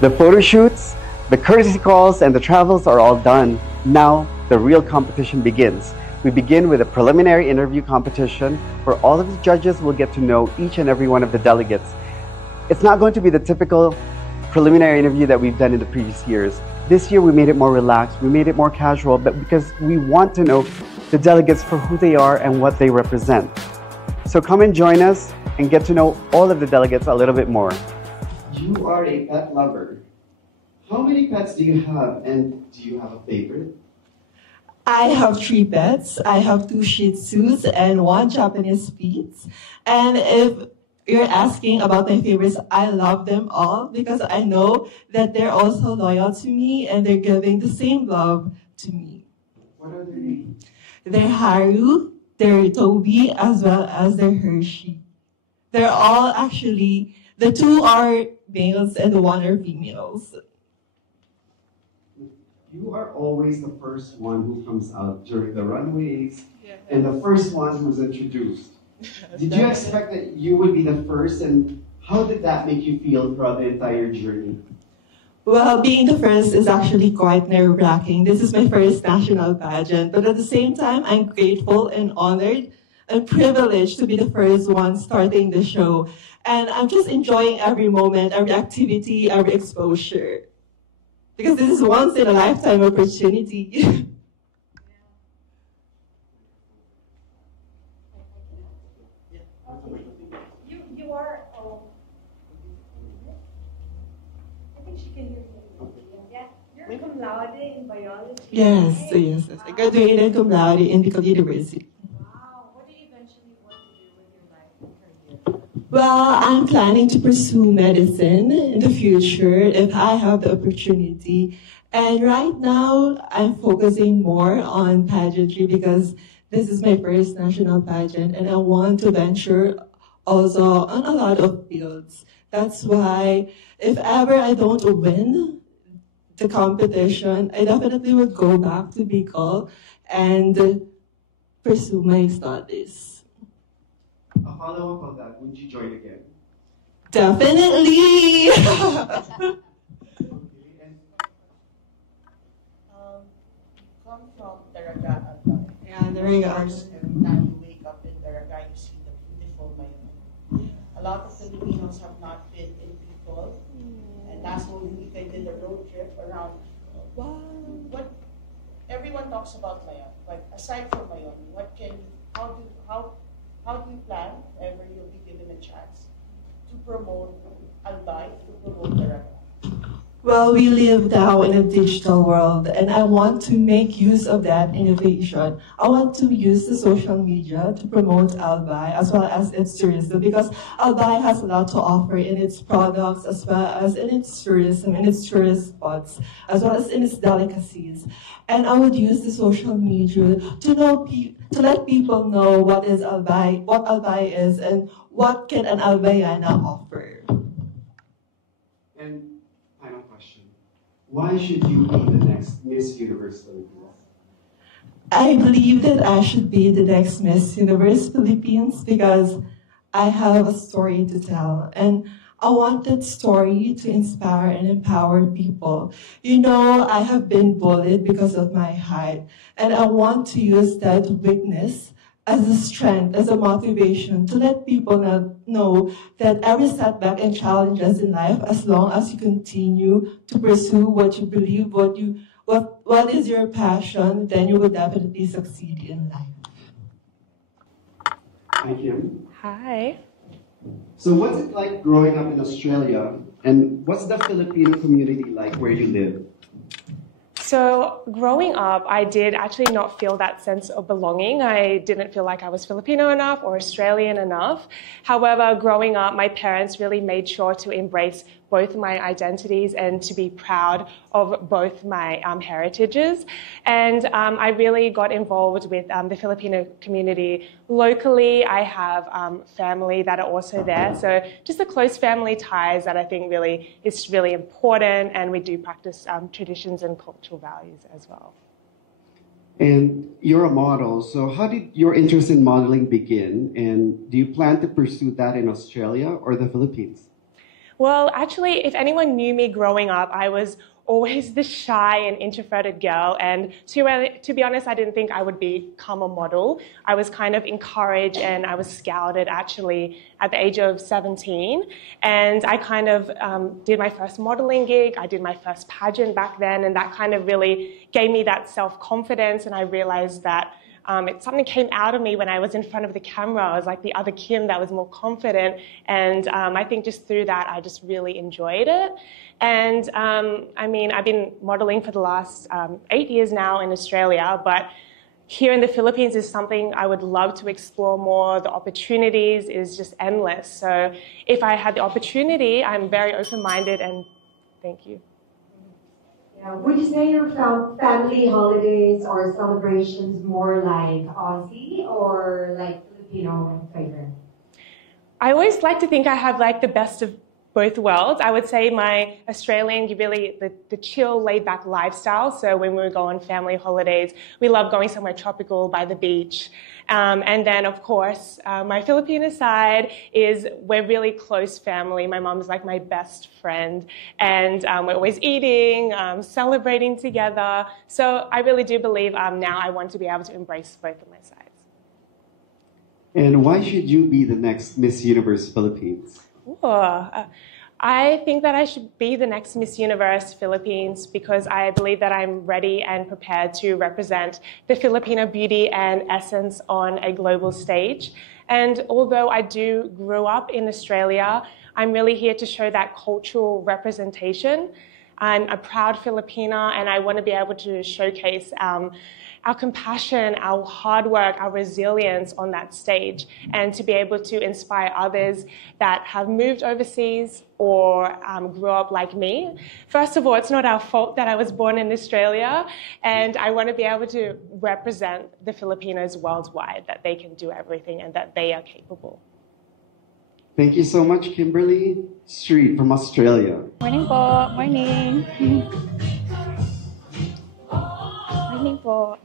The photo shoots, the courtesy calls, and the travels are all done. Now, the real competition begins. We begin with a preliminary interview competition where all of the judges will get to know each and every one of the delegates. It's not going to be the typical preliminary interview that we've done in the previous years. This year we made it more relaxed, we made it more casual, but because we want to know the delegates for who they are and what they represent. So come and join us and get to know all of the delegates a little bit more. You are a pet lover. How many pets do you have, and do you have a favorite? I have 3 pets. I have 2 Shih Tzus and 1 Japanese Spitz. And if you're asking about my favorites, I love them all because I know that they're also loyal to me and they're giving the same love to me. What are their names? They're Haru, they're Toby, as well as they're Hershey. They're all actually, the 2 are males and the 1 are females. You are always the first one who comes out during the runways and the first one who's introduced. Did you expect that you would be the first, and how did that make you feel throughout the entire journey? Well, being the first is actually quite nerve-wracking. This is my first national pageant, but at the same time, I'm grateful and honored and privileged to be the first one starting the show. And I'm just enjoying every moment, every activity, every exposure. Because this is once in a lifetime opportunity. You are, I think she can hear you. Yeah, you're cum laude in biology. Yes. I graduated cum laude in Bicol University. Wow, what do you eventually want to do with your life and career? Well, I'm planning to pursue medicine in the future if I have the opportunity. And right now, I'm focusing more on pageantry because this is my first national pageant and I want to venture also on a lot of fields. That's why if ever I don't win the competition, I definitely will go back to Bicol and pursue my studies. A follow-up on that, would you join again? Definitely! Come from Daraga, Albay. Yeah, there you go. Every time you wake up in Daraga, you see the beautiful Mayon. A lot of Filipinos have not been in Bicol, and last week I did a road trip around Bicol. Wow. What everyone talks about Mayon, but aside from Mayon, how do you plan, if ever you'll be given a chance, to promote Albay, to promote Daraga? Well, we live now in a digital world, and I want to make use of that innovation. I want to use the social media to promote Albay as well as its tourism, because Albay has a lot to offer in its products as well as in its tourism, in its tourist spots, as well as in its delicacies. And I would use the social media to let people know what Albay is, and what can an Albayana offer. And final question. Why should you be the next Miss Universe Philippines? I believe that I should be the next Miss Universe Philippines because I have a story to tell. And I want that story to inspire and empower people. You know, I have been bullied because of my height. And I want to use that weakness as a strength, as a motivation to let people know that every setback and challenges in life, as long as you continue to pursue what you believe, what is your passion, then you will definitely succeed in life. Hi, Kim. Hi. So what's it like growing up in Australia, and what's the Filipino community like where you live? So growing up, I did actually not feel that sense of belonging. I didn't feel like I was Filipino enough or Australian enough. However, growing up, my parents really made sure to embrace both my identities and to be proud of both my heritages. And I really got involved with the Filipino community locally. I have family that are also there. So just the close family ties that I think really is really important, and we do practice traditions and cultural values as well. And you're a model, so how did your interest in modeling begin? And do you plan to pursue that in Australia or the Philippines? Well, actually, if anyone knew me growing up, I was always the shy and introverted girl. And to be honest, I didn't think I would become a model. I was kind of encouraged and I was scouted actually at the age of 17. And I kind of did my first modeling gig. I did my first pageant back then. And that kind of really gave me that self-confidence. And I realized that something came out of me when I was in front of the camera. I was like the other Kim that was more confident. And I think just through that, I just really enjoyed it. And I mean, I've been modeling for the last 8 years now in Australia, but here in the Philippines is something I would love to explore more. The opportunities is just endless. So if I had the opportunity, I'm very open-minded, and thank you. Yeah. Would you say your family holidays or celebrations more like Aussie or like Filipino favorite? I always like to think I have like the best of both worlds. I would say my Australian, really the chill, laid-back lifestyle. So when we go on family holidays, we love going somewhere tropical by the beach. And then, of course, my Filipino side is we're really close family. My mom is like my best friend. And we're always eating, celebrating together. So I really do believe now I want to be able to embrace both of my sides. And why should you be the next Miss Universe Philippines? I think that I should be the next Miss Universe Philippines because I believe that I'm ready and prepared to represent the Filipino beauty and essence on a global stage. And although I do grow up in Australia, I'm really here to show that cultural representation. I'm a proud Filipina, and I want to be able to showcase our compassion, our hard work, our resilience on that stage, and to be able to inspire others that have moved overseas or grew up like me. First of all, it's not our fault that I was born in Australia, and I want to be able to represent the Filipinos worldwide, that they can do everything and that they are capable. Thank you so much, Kimberly Street from Australia. Morning po. Morning. Morning po.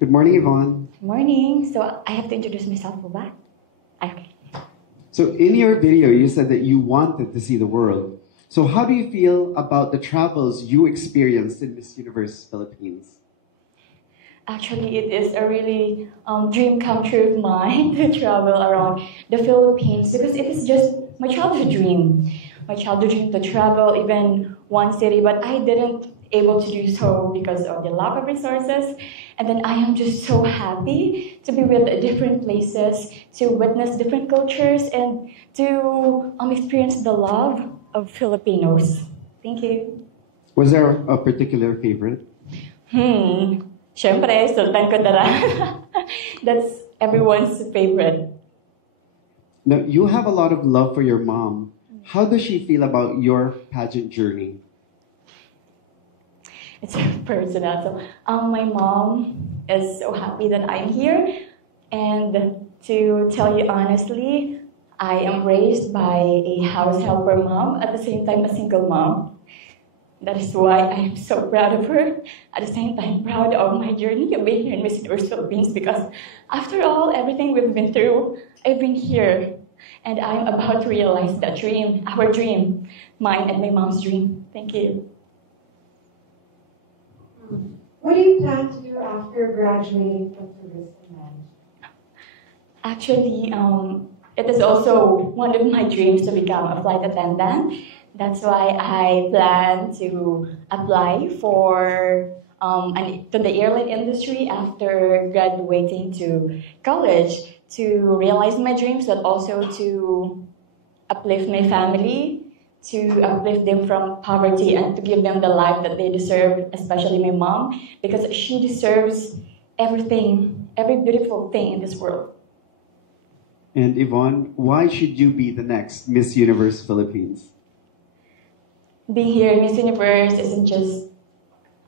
Good morning, Yvonne. Morning. So I have to introduce myself po ba? Okay. So in your video, you said that you wanted to see the world. So how do you feel about the travels you experienced in Miss Universe Philippines? Actually, it is a really dream come true of mine to travel around the Philippines because it is just my childhood dream. My childhood dream to travel even one city, but I didn't able to do so because of the lack of resources. And then I am just so happy to be with different places, to witness different cultures, and to experience the love of Filipinos. Thank you. Was there a particular favorite? Siyempre, Sultan Kudarat. That's everyone's favorite. Now, you have a lot of love for your mom. How does she feel about your pageant journey? It's personal. So, my mom is so happy that I'm here. And to tell you honestly, I am raised by a house helper mom, at the same time a single mom. That is why I am so proud of her. At the same time, proud of my journey of being here in Miss Universe Philippines because after all, everything we've been through, I've been here. And I'm about to realize that dream, our dream, mine and my mom's dream. Thank you. What do you plan to do after graduating from tourism management? Actually, it is also one of my dreams to become a flight attendant. That's why I plan to apply for to the airline industry after graduating to college to realize my dreams, but also to uplift my family, to uplift them from poverty and to give them the life that they deserve, especially my mom, because she deserves everything, every beautiful thing in this world. And Yvonne, why should you be the next Miss Universe Philippines? Being here in Miss Universe isn't just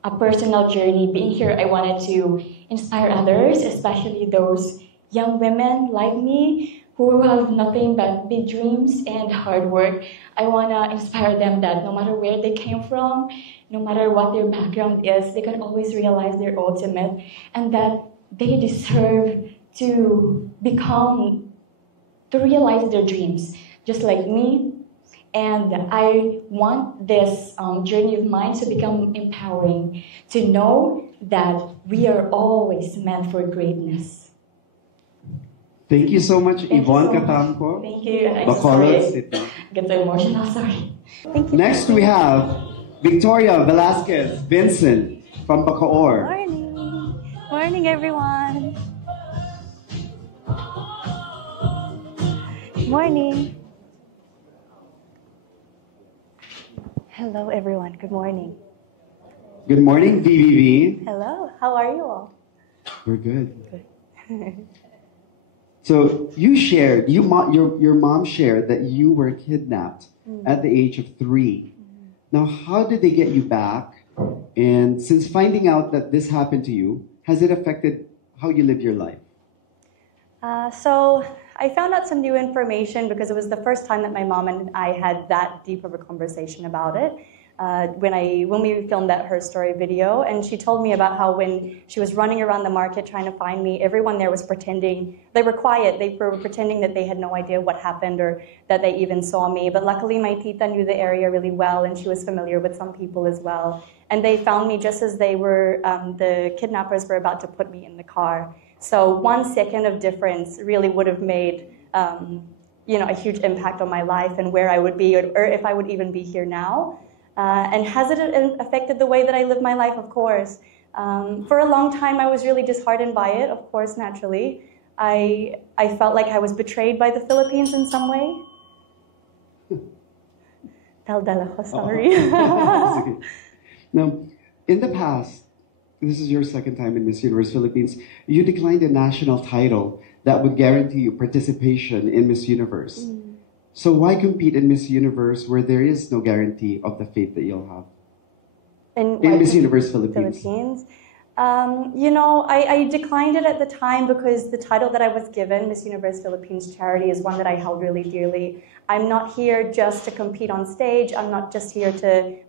a personal journey. Being here, I wanted to inspire others, especially those young women like me who have nothing but big dreams and hard work. I want to inspire them that no matter where they came from, no matter what their background is, they can always realize their ultimate and that they deserve to realize their dreams, just like me And I want this journey of mine to become empowering, to know that we are always meant for greatness. Thank you so much, Thank you Yvonne so much. Catamco. Thank you. I'm so Bacolod sorry. City. I get so emotional, sorry. Thank you. Next, we have Victoria Velasquez Vincent from Bacoor. Morning. Morning, everyone. Morning. Hello, everyone. Good morning. Good morning, VVV. Hello. How are you all? We're good. So you shared, your mom shared that you were kidnapped at the age of 3. Now, how did they get you back? And since finding out that this happened to you, has it affected how you live your life? So I found out some new information because it was the first time that my mom and I had that deep of a conversation about it. When we filmed that Her Story video, and she told me about how when she was running around the market trying to find me, everyone there was pretending, they were quiet, they were pretending that they had no idea what happened or that they even saw me. But luckily my tita knew the area really well, and she was familiar with some people as well. And they found me just as they were, the kidnappers were about to put me in the car. So 1 second of difference really would have made a huge impact on my life and where I would be, or if I would even be here now. And has it affected the way that I live my life? Of course. For a long time, I was really disheartened by it, of course, naturally. I felt like I was betrayed by the Philippines in some way. Daldala ko, sorry. Now, in the past, this is your second time in Miss Universe Philippines, you declined a national title that would guarantee you participation in Miss Universe. So why compete in Miss Universe where there is no guarantee of the fate that you'll have? In Miss Universe Philippines? I declined it at the time because the title that I was given, Miss Universe Philippines Charity, is one that I held really dearly. I'm not here just to compete on stage. I'm not just here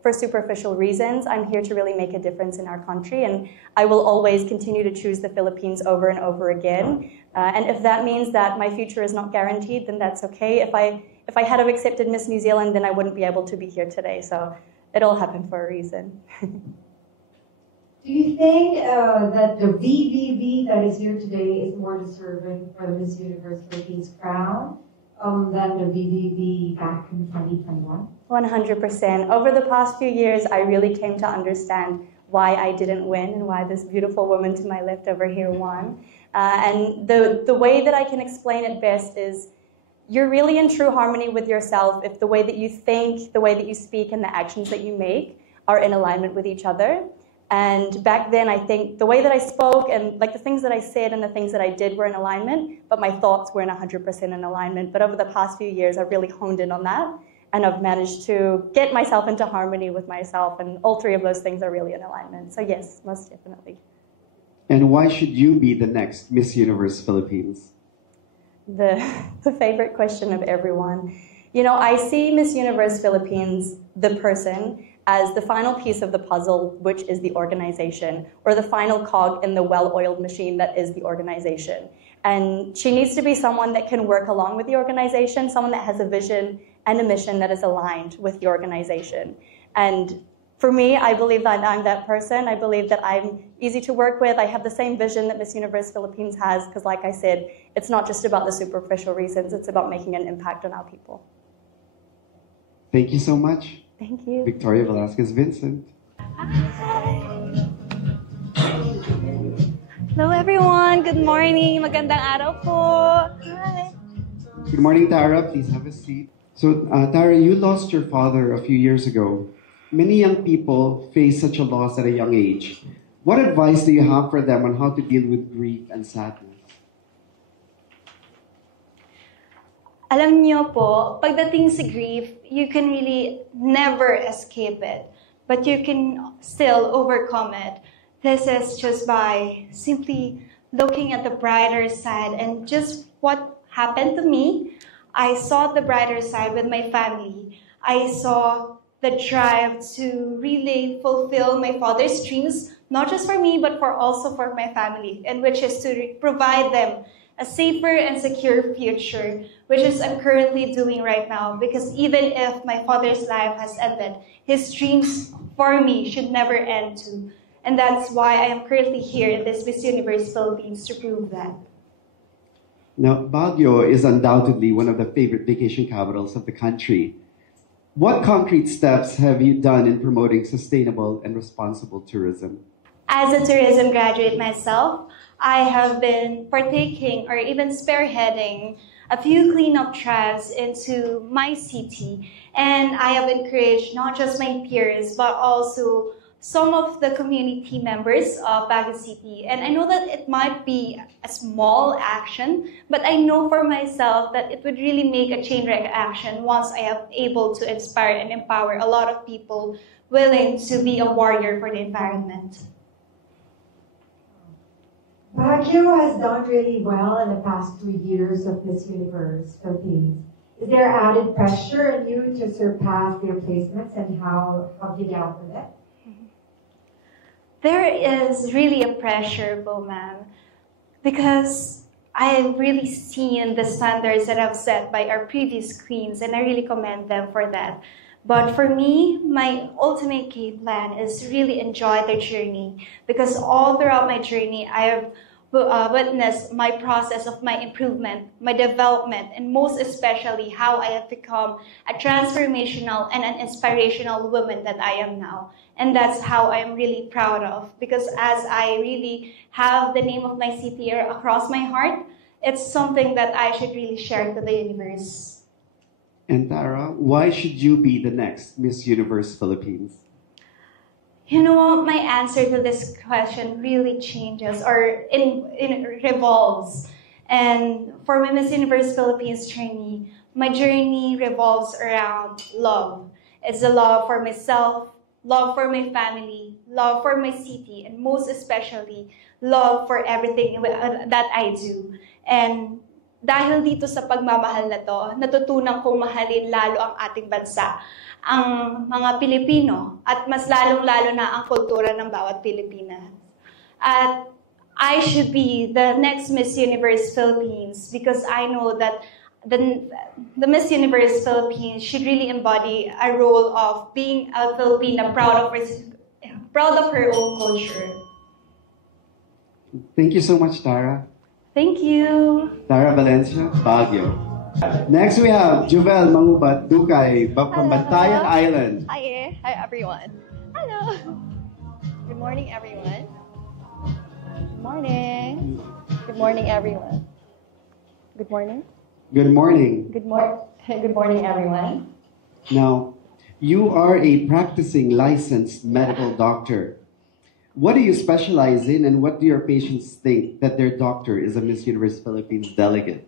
for superficial reasons. I'm here to really make a difference in our country, and I will always continue to choose the Philippines over and over again. And if that means that my future is not guaranteed, then that's okay. If I had have accepted Miss New Zealand, then I wouldn't be able to be here today. So it all happened for a reason. Do you think that the VVV that is here today is more deserving for the Miss Universe Philippines crown than the VVV back in 2021? 100%. Over the past few years, I really came to understand why I didn't win and why this beautiful woman to my left over here won. And the way that I can explain it best is you're really in true harmony with yourself if the way that you think, the way that you speak, and the actions that you make are in alignment with each other. And back then, I think the way that I spoke and like the things that I said and the things that I did were in alignment, but my thoughts weren't 100% in alignment. But over the past few years, I've really honed in on that, and I've managed to get myself into harmony with myself, and all three of those things are really in alignment. So yes, most definitely. And why should you be the next Miss Universe Philippines? The favorite question of everyone. You know, I see Miss Universe Philippines, the person, as the final piece of the puzzle, which is the organization, or the final cog in the well-oiled machine that is the organization. And she needs to be someone that can work along with the organization, someone that has a vision and a mission that is aligned with the organization. And for me, I believe that I'm that person. I believe that I'm easy to work with. I have the same vision that Miss Universe Philippines has, because like I said, it's not just about the superficial reasons, it's about making an impact on our people. Thank you so much. Thank you. Victoria Velasquez Vincent. Hi. Hello everyone. Good morning. Magandang araw po. Hi. Good morning, Tara. Please have a seat. So, Tara, you lost your father a few years ago. Many young people face such a loss at a young age. What advice do you have for them on how to deal with grief and sadness? Alam niyo po, pagdating sa grief, you can really never escape it. But you can still overcome it. This is just by simply looking at the brighter side. And just what happened to me, I saw the brighter side with my family. I saw the drive to really fulfill my father's dreams, not just for me, but also for my family, and which is to provide them a safer and secure future, which is I'm currently doing right now, because even if my father's life has ended, his dreams for me should never end too. And that's why I am currently here in this Miss Universe Philippines to prove that. Now, Baguio is undoubtedly one of the favorite vacation capitals of the country. What concrete steps have you done in promoting sustainable and responsible tourism? As a tourism graduate myself, I have been partaking or even spearheading a few cleanup drives into my city, and I have encouraged not just my peers but also some of the community members of Baguio City. And I know that it might be a small action, but I know for myself that it would really make a chain reaction once I am able to inspire and empower a lot of people willing to be a warrior for the environment. Baguio has done really well in the past 2 years of Miss Universe Philippines. Is there added pressure on you to surpass their placements, and how have you dealt with it? There is really a pressure, Bowman, because I have really seen the standards that I've set by our previous queens, and I really commend them for that. But for me, my ultimate game plan is to really enjoy the journey, because all throughout my journey, I have witnessed my process of my improvement, my development, and most especially how I have become a transformational and an inspirational woman that I am now. And that's how I am really proud of, because as I really have the name of my city across my heart, it's something that I should really share to the universe. And Tara, why should you be the next Miss Universe Philippines? You know what? My answer to this question really changes or revolves. And for my Miss Universe Philippines journey, my journey revolves around love. It's the love for myself, love for my family, love for my city, and most especially, love for everything that I do. And dahil dito sa pagmamahal na to, natutunan kong mahalin lalo ang ating bansa, ang mga Pilipino, at mas lalong-lalo na ang kultura ng bawat Pilipinas. At I should be the next Miss Universe Philippines, because I know that the Miss Universe Philippines should really embody a role of being a Filipina proud of her own culture. Thank you so much, Tara. Thank you. Tara Valencia, Baguio. Next we have Juvel Mangubat Dukay from Bantayan Island. Hi, everyone. Hello. Good morning, everyone. Good morning. Good morning, everyone. Good morning. Good morning. Good morning, everyone. Now, you are a practicing licensed medical doctor. What do you specialize in, and what do your patients think that their doctor is a Miss Universe Philippines delegate?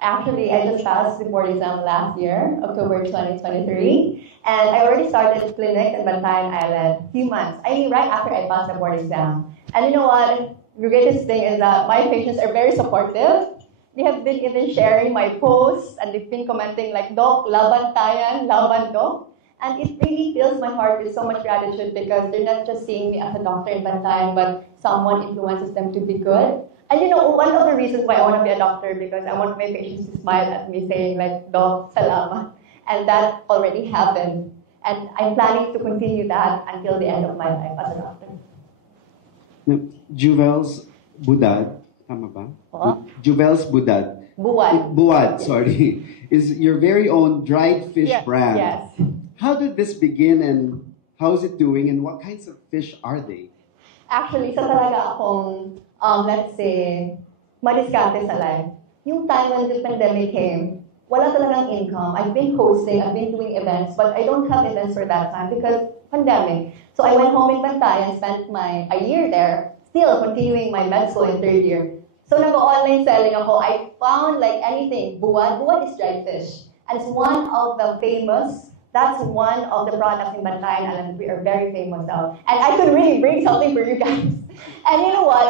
Actually, I just passed the board exam last year, October 2023, and I already started clinic in Bantayan Island a few months. I mean, right after I passed the board exam. And you know what? The greatest thing is that my patients are very supportive. They have been even sharing my posts, and they've been commenting like, "Doc, laban tayan, laban Doc." And it really fills my heart with so much gratitude, because they're not just seeing me as a doctor in Bantayan, but someone influences them to be good. And you know, one of the reasons why I want to be a doctor, because I want my patients to smile at me saying like, "Doc, salamat." And that already happened. And I'm planning to continue that until the end of my life as a doctor. Now, Juvel's Budad, tama ba? Juvel's Budad. Buwad, sorry. Is your very own dried fish brand. Yes. How did this begin, and how is it doing, and what kinds of fish are they? Actually, isa talaga akong, let's say, madiskarte sa life. Yung time when the pandemic came, wala talagang income. I've been hosting, I've been doing events, but I don't have events for that time because pandemic. So I went home in Bantayan, spent a year there, still continuing my med school in 3rd year. So nag-online selling ako. I found like anything. Buwad is dried fish. And it's one of the famous, that's one of the products in Bantayan Island we are very famous of. And I could really bring something for you guys. And you know what?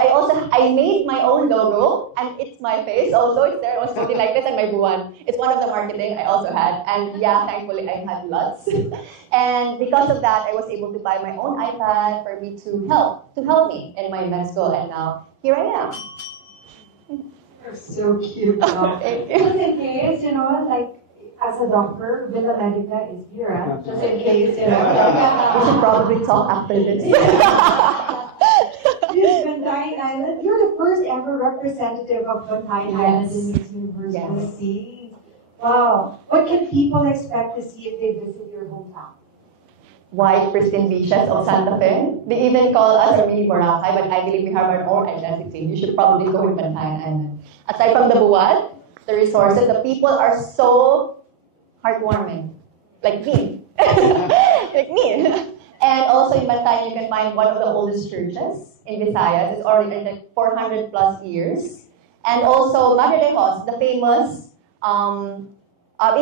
I made my own logo, and it's my face also. It's there. I was something like this, and my buwan. It's one of the marketing I also had. And yeah, thankfully I had lots. And because of that, I was able to buy my own iPad for me to help me in my med school. And now here I am. You're so cute. Thank you. Just in case, you know, like as a doctor, Villa Medica is here. Just in case, you know. We should probably talk after this. Miss Bantayan Island, you're the first ever representative of Bantayan Island in Miss Universe Philippines. Wow. What can people expect to see if they visit your hometown? White, pristine beaches of Santa Fe. They even call us a mini Boracay, but I believe we have our own identity. You should probably go with Bantayan Island. Aside from the buwad, the resources, the people are so heartwarming. Like me. Like me. And also in Bantayan, you can find one of the oldest churches in Visayas. It's already like 400 plus years. And also Madre de Dios, the famous,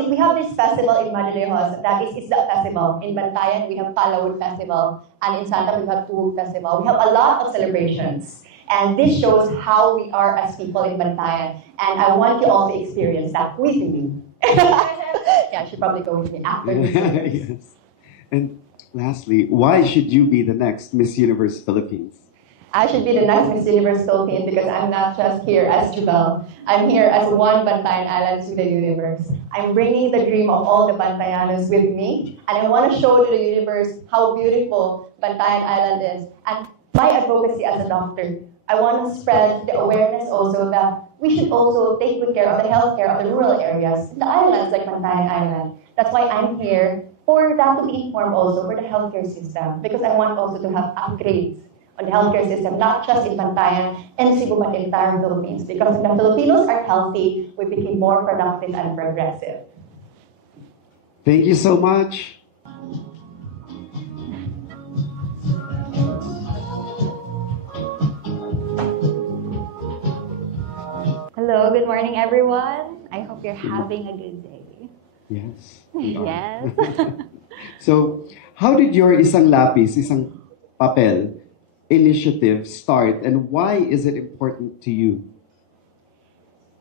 we have this festival in Madre de Dios, that is Isda Festival. In Bantayan, we have Palawud Festival. And in Santa, we have Tuwog Festival. We have a lot of celebrations. And this shows how we are as people in Bantayan. And I want you all to experience that with me. Yeah, I should probably go with me after this. Yes. And lastly, why should you be the next Miss Universe Philippines? I should be the next Miss Universe Philippines because I'm not just here as Jubel. I'm here as one Bantayan Island to the universe. I'm bringing the dream of all the Bantayanos with me, and I want to show to the universe how beautiful Bantayan Island is. And my advocacy as a doctor, I want to spread the awareness also that we should also take good care of the healthcare of the rural areas, the islands like Bantayan Island. That's why I'm here, for that to be informed also for the healthcare system, because I want also to have upgrades on the healthcare system, not just in Bantayan and Cebu, but in the entire Philippines. Because if the Filipinos are healthy, we become more productive and progressive. Thank you so much. Hello, good morning everyone. I hope you're having a good day. Yes. Yes. So, how did your Isang Lapis, Isang Papel initiative start, and why is it important to you?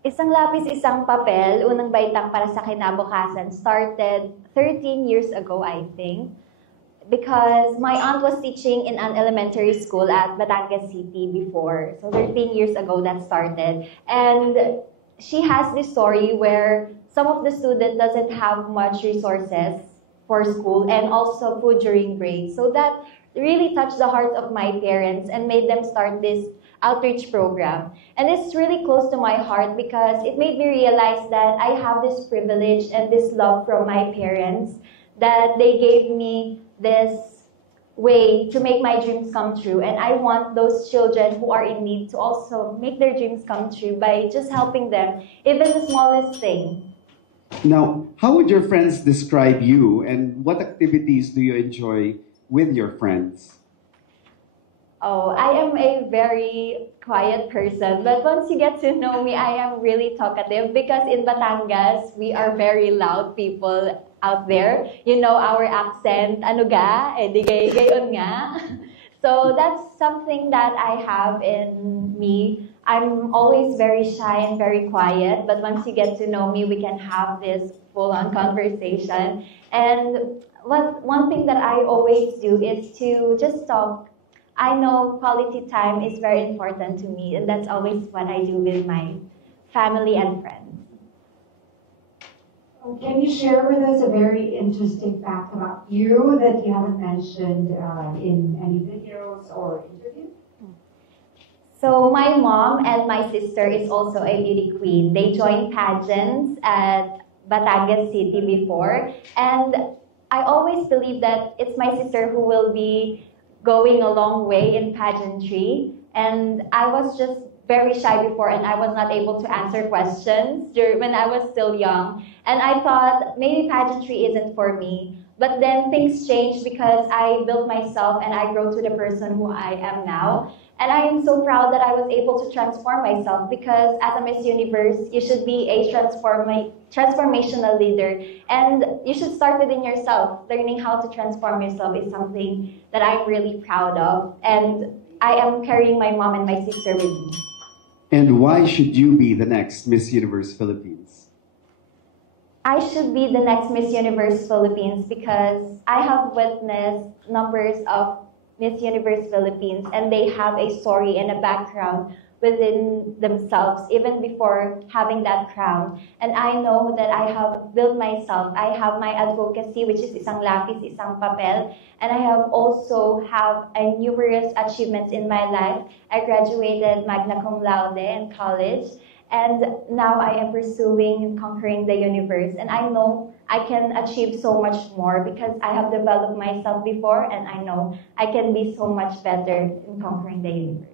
Isang Lapis, Isang Papel, unang baitang para sa kinabukasan, started 13 years ago, I think, because my aunt was teaching in an elementary school at Batangas City before. So 13 years ago that started. And she has this story where some of the students doesn't have much resources for school and also food during break. So that really touched the hearts of my parents and made them start this outreach program. And it's really close to my heart because it made me realize that I have this privilege and this love from my parents, that they gave me this way to make my dreams come true. And I want those children who are in need to also make their dreams come true by just helping them, even the smallest thing. Now, how would your friends describe you, and what activities do you enjoy with your friends? Oh, I am a very quiet person, but once you get to know me, I am really talkative because in Batangas, we are very loud people out there. You know our accent, ano ga, eh di gayon nga. So that's something that I have in me. I'm always very shy and very quiet, but once you get to know me, we can have this full-on conversation. And one thing that I always do is to just talk. I know quality time is very important to me, and that's always what I do with my family and friends. Can you share with us a very interesting fact about you that you haven't mentioned in any videos or interviews? So my mom and my sister is also a beauty queen. They joined pageants at Batangas City before, and I always believe that it's my sister who will be going a long way in pageantry. And I was just very shy before, and I was not able to answer questions when I was still young. And I thought maybe pageantry isn't for me. But then things changed because I built myself and I grew to the person who I am now. And I am so proud that I was able to transform myself, because as a Miss Universe, you should be a transformational leader. And you should start within yourself. Learning how to transform yourself is something that I'm really proud of. And I am carrying my mom and my sister with me. And why should you be the next Miss Universe Philippines? I should be the next Miss Universe Philippines because I have witnessed numbers of Miss Universe Philippines, and they have a story and a background within themselves even before having that crown. And I know that I have built myself. I have my advocacy, which is isang lapis, isang papel, and I have also have a numerous achievements in my life. I graduated magna cum laude in college, and now I am pursuing conquering the universe. And I know I can achieve so much more because I have developed myself before, and I know I can be so much better in conquering the universe.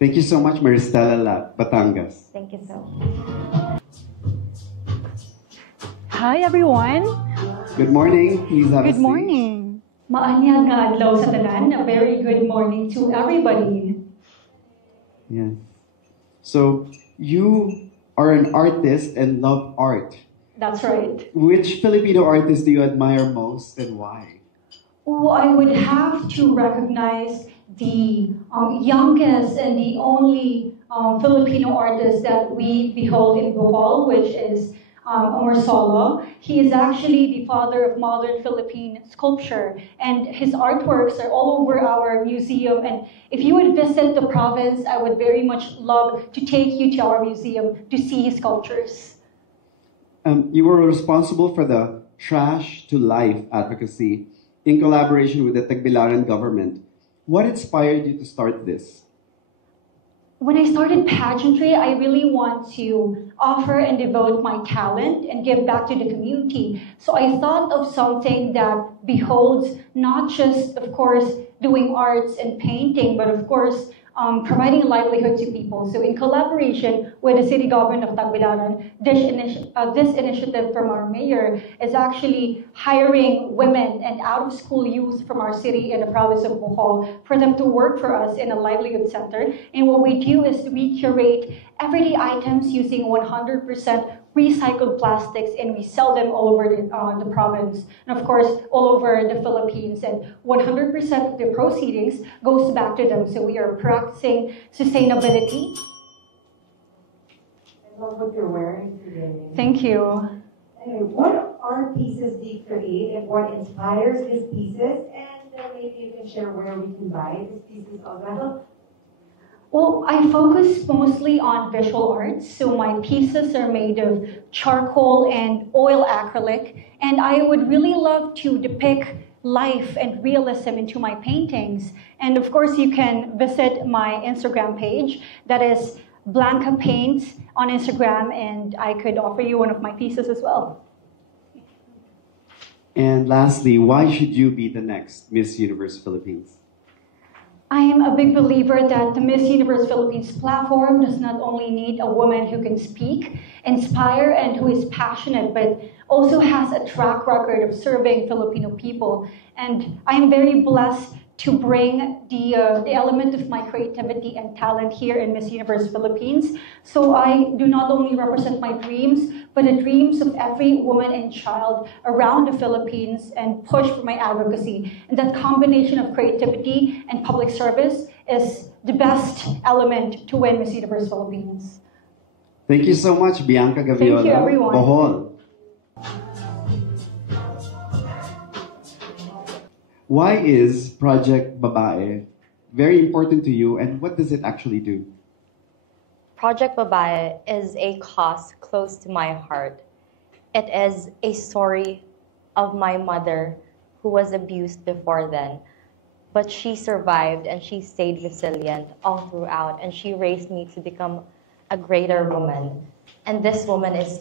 Thank you so much, Maristela Lat, Batangas. Thank you so much. Hi, everyone. Good morning. Please have a Good seat. morning. Maanyag nga adlaw sa tanan. A very good morning to everybody. Yes. So, you are an artist and love art. That's right. Which Filipino artist do you admire most and why? Oh, I would have to recognize the youngest and the only Filipino artist that we behold in Bohol, which is Omar Solo. He is actually the father of modern Philippine sculpture, and his artworks are all over our museum. And if you would visit the province, I would very much love to take you to our museum to see his sculptures. You were responsible for the Trash to Life advocacy in collaboration with the Tagbilaran government. What inspired you to start this? When I started pageantry, I really want to offer and devote my talent and give back to the community. So I thought of something that beholds not just, of course, doing arts and painting, but of course, providing a livelihood to people. So in collaboration with the city government of Tagbilaran, this initiative from our mayor is actually hiring women and out-of-school youth from our city in the province of Bohol for them to work for us in a livelihood center. And what we do is we curate everyday items using 100% recycled plastics, and we sell them all over the province, and of course all over the Philippines, and 100% of the proceedings goes back to them. So we are practicing sustainability. I love what you're wearing today. Thank you. Anyway, what art pieces do you create and what inspires these pieces? And maybe you can share where we can buy these pieces of metal. Well, I focus mostly on visual arts, so my pieces are made of charcoal and oil acrylic, and I would really love to depict life and realism into my paintings. And of course, you can visit my Instagram page, that is Blanca Paints on Instagram, and I could offer you one of my pieces as well. And lastly, why should you be the next Miss Universe Philippines? I am a big believer that the Miss Universe Philippines platform does not only need a woman who can speak, inspire, and who is passionate, but also has a track record of serving Filipino people. And I am very blessed to bring the element of my creativity and talent here in Miss Universe Philippines. So I do not only represent my dreams, but the dreams of every woman and child around the Philippines, and push for my advocacy. And that combination of creativity and public service is the best element to win Miss Universe Philippines. Thank you so much, Bianca Gaviola. Thank you, everyone. Bohol. Why is Project Babae very important to you, and what does it actually do? Project Babae is a cause close to my heart. It is a story of my mother who was abused before then, but she survived and she stayed resilient all throughout, and she raised me to become a greater woman. And this woman is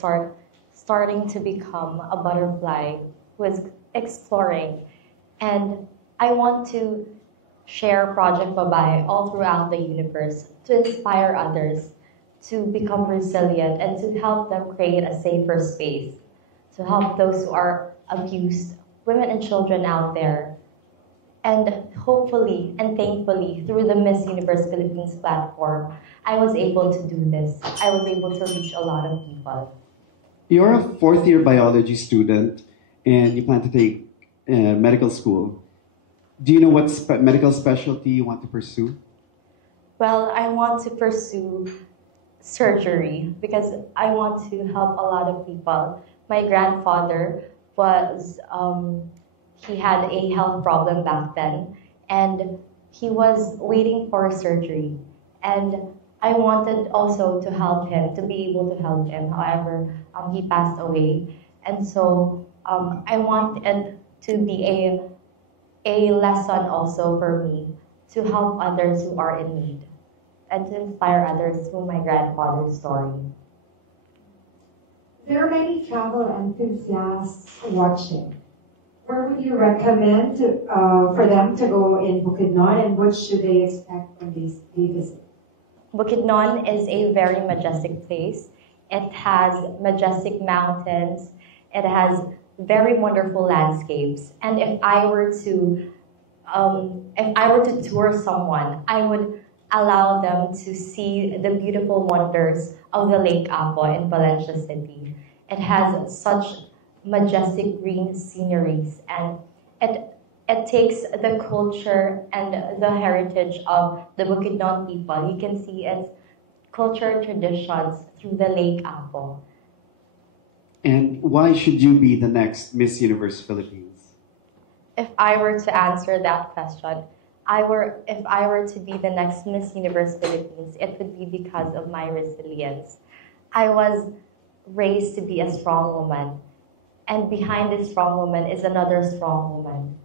starting to become a butterfly who is exploring. And I want to share Project Babae all throughout the universe to inspire others to become resilient and to help them create a safer space, to help those who are abused, women and children out there. And hopefully and thankfully, through the Miss Universe Philippines platform, I was able to do this. I was able to reach a lot of people. You're a fourth-year biology student, and you plan to take medical school. Do you know what medical specialty you want to pursue? Well, I want to pursue surgery because I want to help a lot of people. My grandfather was, he had a health problem back then, and he was waiting for surgery. And I wanted also to help him, to be able to help him. However, he passed away. And so I wanted to be a lesson also for me to help others who are in need and to inspire others through my grandfather's story. There are many travel enthusiasts watching. Where would you recommend for them to go in Bukidnon, and what should they expect when they visit? Bukidnon is a very majestic place. It has majestic mountains. It has very wonderful landscapes. And if I were to tour someone, I would allow them to see the beautiful wonders of the Lake Apo in Valencia City. It has such majestic green sceneries, and it takes the culture and the heritage of the Bukidnon people. You can see its culture and traditions through the Lake Apo. And why should you be the next Miss Universe Philippines? If I were to answer that question, if I were to be the next Miss Universe Philippines, it would be because of my resilience. I was raised to be a strong woman, and behind this strong woman is another strong woman.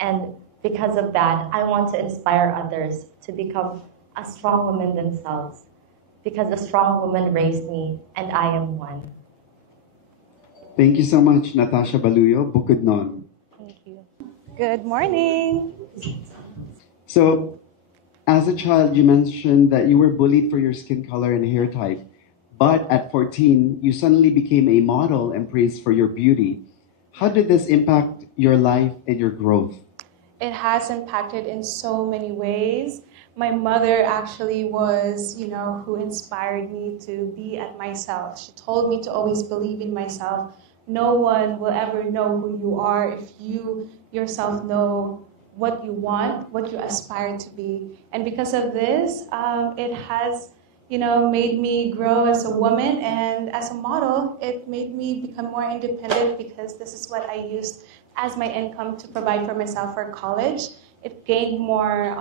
And because of that, I want to inspire others to become a strong woman themselves, because a strong woman raised me, and I am one. Thank you so much, Natasha Baluyo, Bukidnon. Thank you. Good morning. So, as a child, you mentioned that you were bullied for your skin color and hair type. But at 14, you suddenly became a model and praised for your beauty. How did this impact your life and your growth? It has impacted in so many ways. My mother actually was, who inspired me to be at myself. She told me to always believe in myself. No one will ever know who you are if you yourself know what you want, what you aspire to be. And because of this, it has made me grow as a woman, and as a model, it made me become more independent because this is what I used as my income to provide for myself for college. It gained more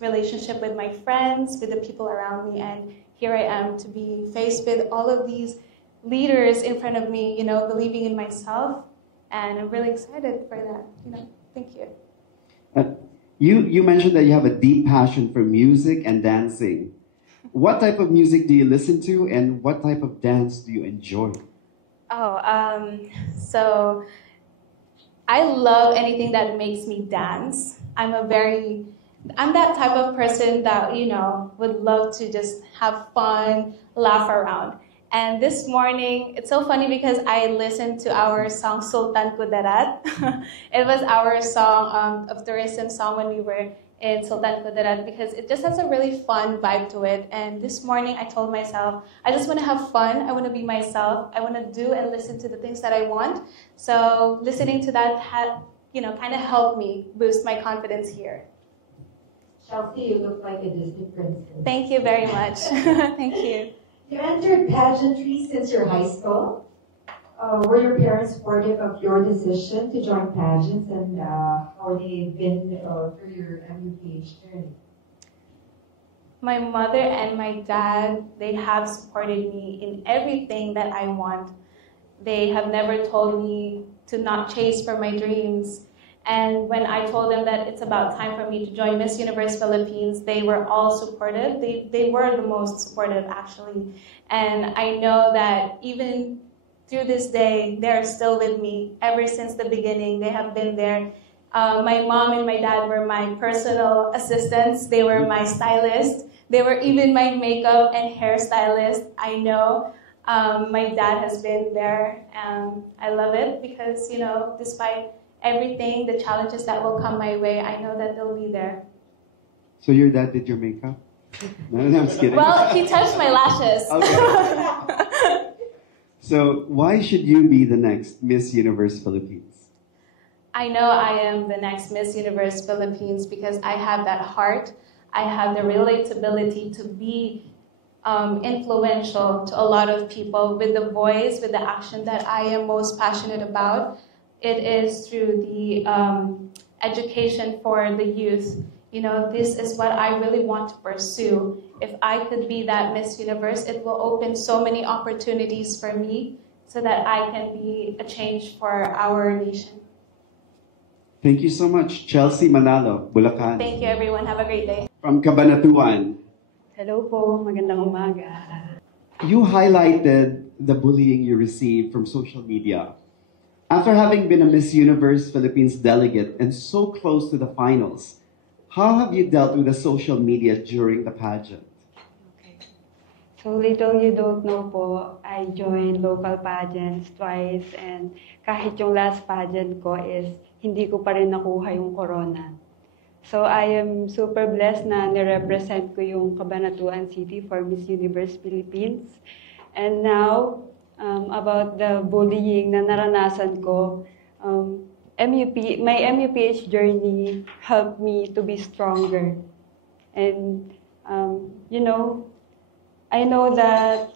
relationship with my friends, with the people around me, and here I am to be faced with all of these leaders in front of me, believing in myself, and I'm really excited for that. Thank you. You mentioned that you have a deep passion for music and dancing. What type of music do you listen to, and what type of dance do you enjoy? So I love anything that makes me dance. I'm that type of person that, would love to just have fun, laugh around. And this morning, it's so funny because I listened to our song Sultan Kudarat. It was our song of tourism song when we were in Sultan Kudarat, because it just has a really fun vibe to it. And this morning I told myself, I just want to have fun. I want to be myself. I want to do and listen to the things that I want. So listening to that had, kind of helped me boost my confidence here. Chelsea, you look like a Disney princess. Thank you very much. Thank you. You entered pageantry since your high school. Were your parents supportive of your decision to join pageants, and how have they been through your Empire.PH journey? My mother and my dad, they have supported me in everything that I want. They have never told me to not chase for my dreams. And when I told them that it's about time for me to join Miss Universe Philippines, they were all supportive. They were the most supportive, actually. And I know that even through this day, they're still with me ever since the beginning. They have been there. My mom and my dad were my personal assistants. They were my stylist. They were even my makeup and hairstylist. I know my dad has been there. I love it because, despite everything, the challenges that will come my way, I know that they'll be there. So your dad did your makeup? No, I'm just kidding. Well, he touched my lashes. Okay. So why should you be the next Miss Universe Philippines? I know I am the next Miss Universe Philippines because I have that heart. I have the relatability to be influential to a lot of people with the voice, with the action that I am most passionate about. It is through the education for the youth. You know, this is what I really want to pursue. If I could be that Miss Universe, it will open so many opportunities for me so that I can be a change for our nation. Thank you so much, Chelsea Manalo, Bulacan. Thank you, everyone. Have a great day. From Cabanatuan. Hello po, magandang umaga. You highlighted the bullying you received from social media. After having been a Miss Universe Philippines delegate and so close to the finals, how have you dealt with the social media during the pageant? Okay. So little you don't know po, I joined local pageants twice and kahit yung last pageant ko is hindi ko pa rin nakuha yung corona. So I am super blessed na nirepresent ko yung Cabanatuan City for Miss Universe Philippines. And now, about the bullying na naranasan ko, my MUPH journey helped me to be stronger. And, you know, I know that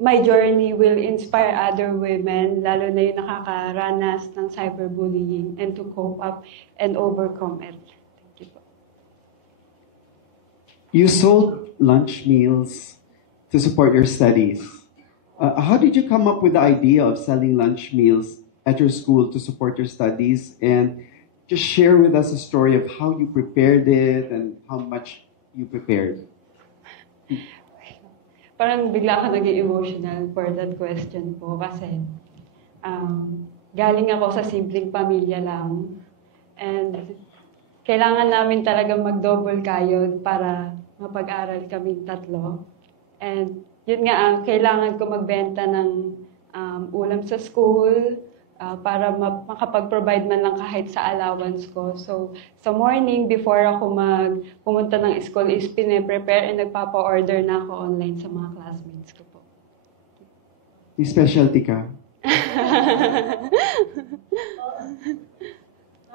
my journey will inspire other women, lalo na yung nakakaranas ng cyberbullying, and to cope up and overcome it. Thank you po. You sold lunch meals to support your studies. How did you come up with the idea of selling lunch meals at your school to support your studies? And just share with us a story of how you prepared it and how much you prepared. Parang bigla ka naging emotional for that question po kasi galing ako sa simpleng pamilya lang and kailangan namin talaga mag-double kayod para mapag-aral kaming tatlo. And yun nga, kailangan ko magbenta ng ulam sa school para makapag-provide man lang kahit sa allowance ko. So, sa morning, before ako pumunta ng school, is pine-prepare and nagpapa-order na ako online sa mga classmates ko po. May specialty ka?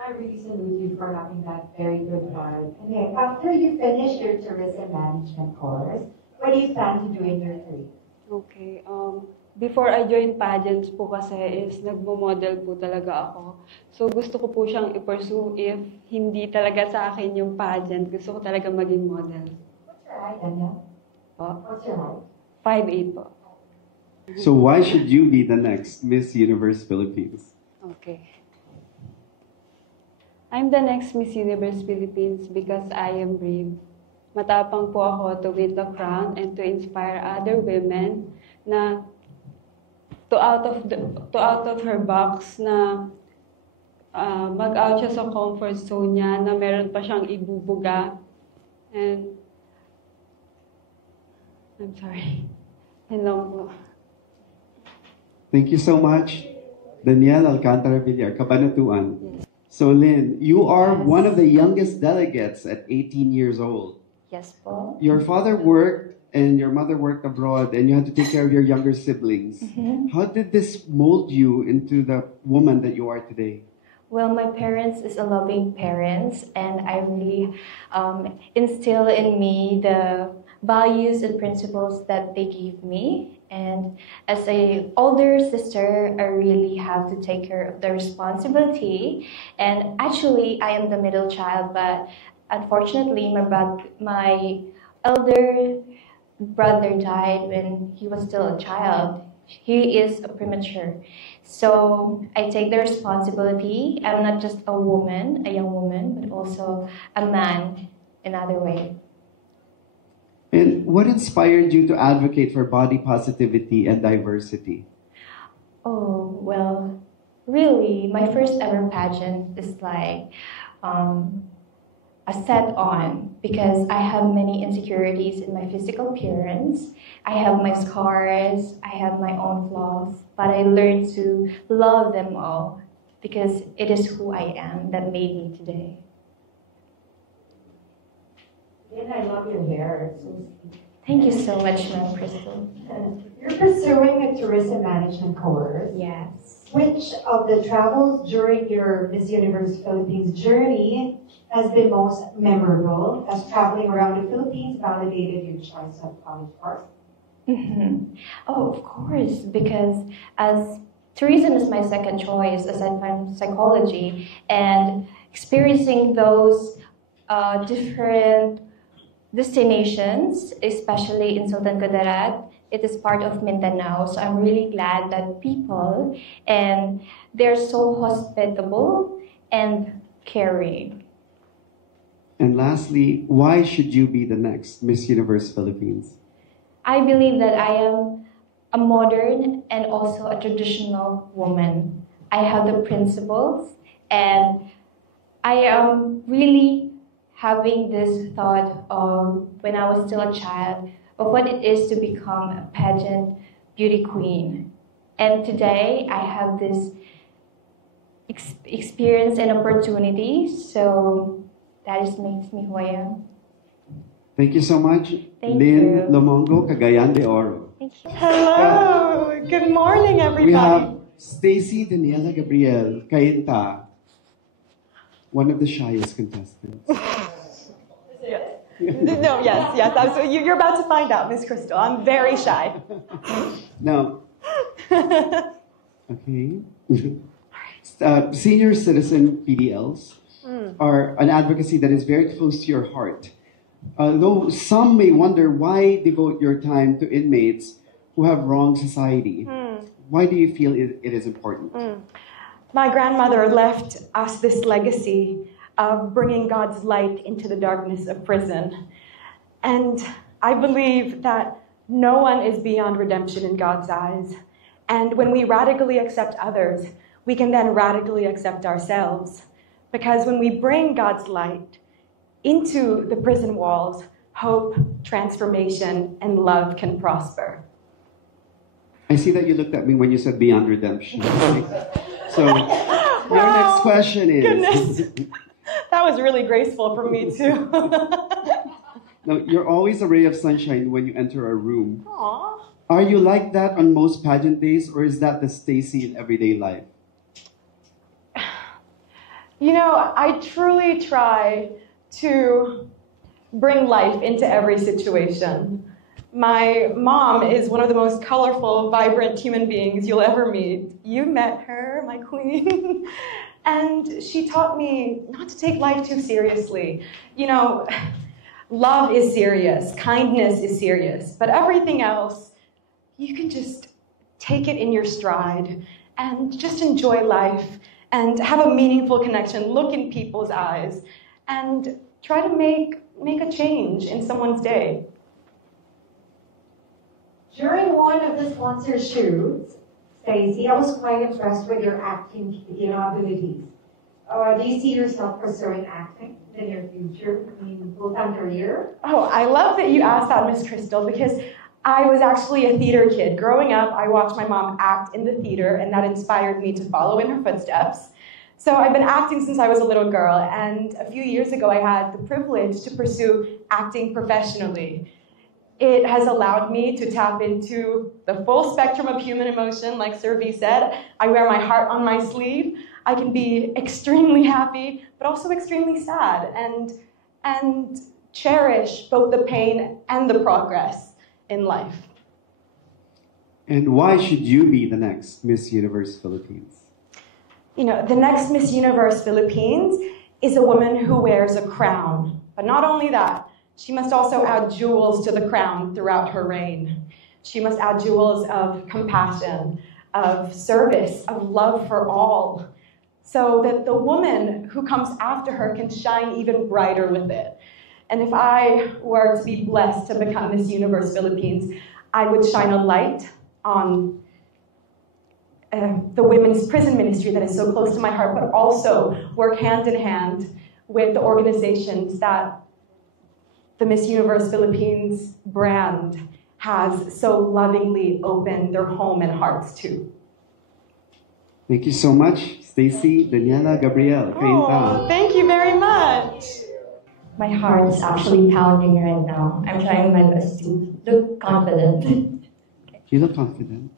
I really salute you for having that very good heart. Okay, after you finish your tourism management course, what do you plan to do in your career? Okay, before I joined pageants po kasi is nagmo-model po talaga ako. So gusto ko po siyang i-pursue if hindi talaga sa akin yung pageant. Gusto ko talaga maging model. What's your height, Daniel? Po? What's your height? 5'8" po. So why should you be the next Miss Universe Philippines? Okay. I'm the next Miss Universe Philippines because I am brave. Matapang po ako to win the crown and to inspire other women na to out of her box na mag-out siya sa comfort zone niya na meron pa siyang ibubuga. And I'm sorry. Hello po. Thank you so much, Danielle Alcantara-Villar, Cabanatuan. Yes. So Lynn, you are one of the youngest delegates at 18 years old. Yes po. Your father worked and your mother worked abroad and you had to take care of your younger siblings. Mm-hmm. How did this mold you into the woman that you are today? Well, my parents is a loving parents and I really instill in me the values and principles that they gave me. And as an older sister, I really have to take care of the responsibility. And actually, I am the middle child, but unfortunately, my elder brother died when he was still a child. He is a premature. So I take the responsibility. I'm not just a woman, a young woman, but also a man in other way. And what inspired you to advocate for body positivity and diversity? Oh, well, really, my first ever pageant is like a set on because I have many insecurities in my physical appearance. I have my scars, I have my own flaws, but I learned to love them all because it is who I am that made me today. And I love your hair. It's so sweet. Thank you so much, Ma'am Crystal. You're pursuing a tourism management course. Yes. Which of the travels during your Miss Universe Philippines journey has been most memorable? As traveling around the Philippines validated your choice of college course? Mm-hmm. Oh, of course, because as tourism is my second choice aside from psychology, and experiencing those different destinations, especially in Sultan Kudarat. It is part of Mindanao, so I'm really glad that people, and they're so hospitable and caring. And lastly, why should you be the next Miss Universe Philippines? I believe that I am a modern and also a traditional woman. I have the principles, and I am really having this thought when I was still a child of what it is to become a pageant beauty queen. And today I have this experience and opportunity, so that is makes me who I am. Thank you so much. Thank Lynn you. Lomongo, Cagayan de Oro. Thank you. Hello. Good morning, everybody. We have Stacy Daniela Gabriel Cainta, one of the shyest contestants. No, yes, absolutely. You're about to find out, Miss Crystal. I'm very shy. Now, okay. Senior citizen PDLs are an advocacy that is very close to your heart. Though some may wonder why devote your time to inmates who have wronged society. Why do you feel it is important? My grandmother left us this legacy of bringing God's light into the darkness of prison. And I believe that no one is beyond redemption in God's eyes. And when we radically accept others, we can then radically accept ourselves. Because when we bring God's light into the prison walls, hope, transformation, and love can prosper. I see that you looked at me when you said beyond redemption. So your next question is... Goodness. That was really graceful from me too. Now, you're always a ray of sunshine when you enter a room. Aww. Are you like that on most pageant days, or is that the Stacy in everyday life? You know, I truly try to bring life into every situation. My mom is one of the most colorful, vibrant human beings you'll ever meet. You met her, my queen. And she taught me not to take life too seriously. You know, love is serious, kindness is serious, but everything else, you can just take it in your stride and just enjoy life and have a meaningful connection, look in people's eyes, and try to make a change in someone's day. During one of the sponsor shoots, Stacey, I was quite impressed with your acting abilities. Do you see yourself pursuing acting in your future, full-time career? Oh, I love that you asked that, Miss Crystal, because I was actually a theater kid. Growing up, I watched my mom act in the theater, and that inspired me to follow in her footsteps. So I've been acting since I was a little girl, and a few years ago, I had the privilege to pursue acting professionally. It has allowed me to tap into the full spectrum of human emotion, like Sir V said. I wear my heart on my sleeve. I can be extremely happy, but also extremely sad, and cherish both the pain and the progress in life. And why should you be the next Miss Universe Philippines? You know, the next Miss Universe Philippines is a woman who wears a crown. But not only that, she must also add jewels to the crown throughout her reign. She must add jewels of compassion, of service, of love for all, so that the woman who comes after her can shine even brighter with it. And if I were to be blessed to become Miss Universe Philippines, I would shine a light on the women's prison ministry that is so close to my heart, but also work hand in hand with the organizations that the Miss Universe Philippines brand has so lovingly opened their home and hearts to. Thank you so much, Stacy Daniela Gabriel. Oh, thank you very much. My heart is actually pounding right now. I'm trying my best to look confident. You look confident.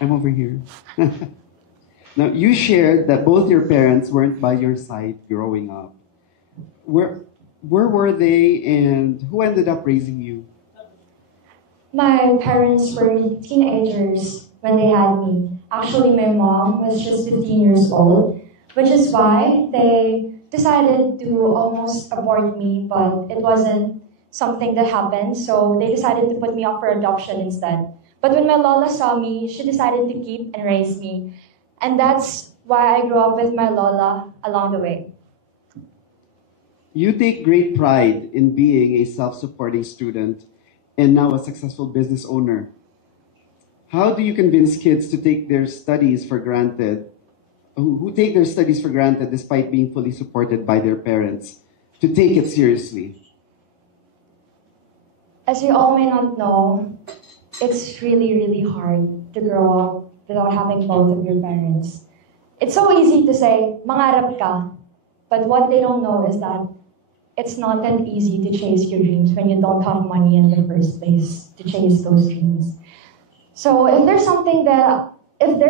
I'm over here. Now, you shared that both your parents weren't by your side growing up. Where were they, and who ended up raising you? My parents were teenagers when they had me. Actually, my mom was just 15 years old, which is why they decided to almost abort me, but it wasn't something that happened, so they decided to put me up for adoption instead. But when my Lola saw me, she decided to keep and raise me. And that's why I grew up with my Lola along the way. You take great pride in being a self-supporting student and now a successful business owner. How do you convince kids to take their studies for granted, who take their studies for granted despite being fully supported by their parents, to take it seriously? As you all may not know, it's really, really hard to grow up without having both of your parents. It's so easy to say, mangarap ka, but what they don't know is that it's not that easy to chase your dreams when you don't have money in the first place to chase those dreams. So if there's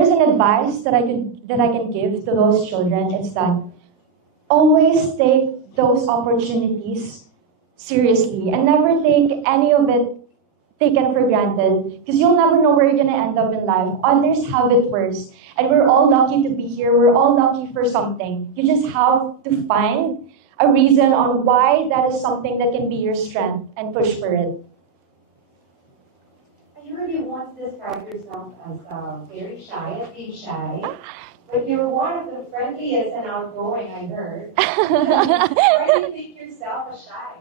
an advice that I can give to those children, it's that always take those opportunities seriously and never take any of it taken for granted, because you'll never know where you're going to end up in life. Others have it worse, and we're all lucky to be here. We're all lucky for something. You just have to find a reason on why that is something that can be your strength and push for it. I heard you once describe yourself as very shy, as being shy, but you were one of the friendliest and outgoing, I heard. Why do you think yourself as shy?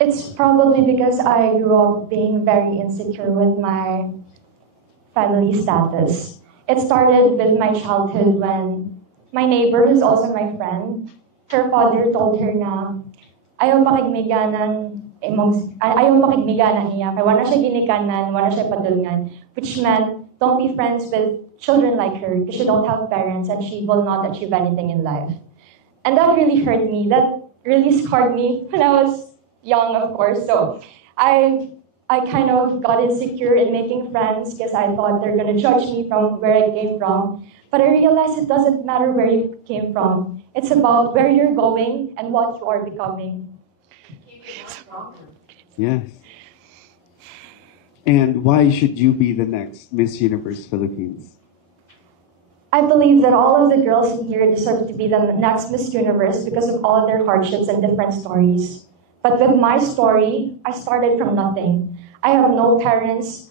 It's probably because I grew up being very insecure with my family status. It started with my childhood when my neighbor, who's also my friend, her father told her na ayaw pakigmiganan niya, kaya wala siya ginikanan, wala siya padulngan, which meant don't be friends with children like her because she don't have parents and she will not achieve anything in life. And that really hurt me. That really scarred me when I was young, of course. So I kind of got insecure in making friends because I thought they're going to judge me from where I came from. But I realized it doesn't matter where you came from. It's about where you're going and what you are becoming. Yes. And why should you be the next Miss Universe Philippines? I believe that all of the girls in here deserve to be the next Miss Universe because of all of their hardships and different stories. But with my story, I started from nothing. I have no parents,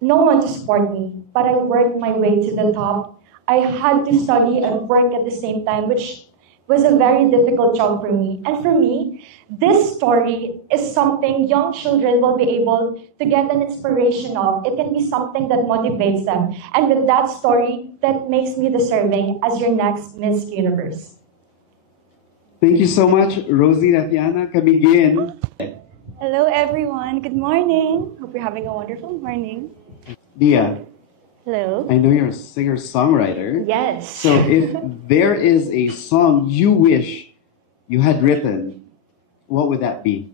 no one to support me, but I worked my way to the top. I had to study and work at the same time, which was a very difficult job for me. And for me, this story is something young children will be able to get an inspiration of. It can be something that motivates them. And with that story, that makes me deserving as your next Miss Universe. Thank you so much, Rosie Tatiana. Kamigin. Hello, everyone. Good morning. Hope you're having a wonderful morning. Dia. Hello. I know you're a singer-songwriter. Yes. So if there is a song you wish you had written, what would that be?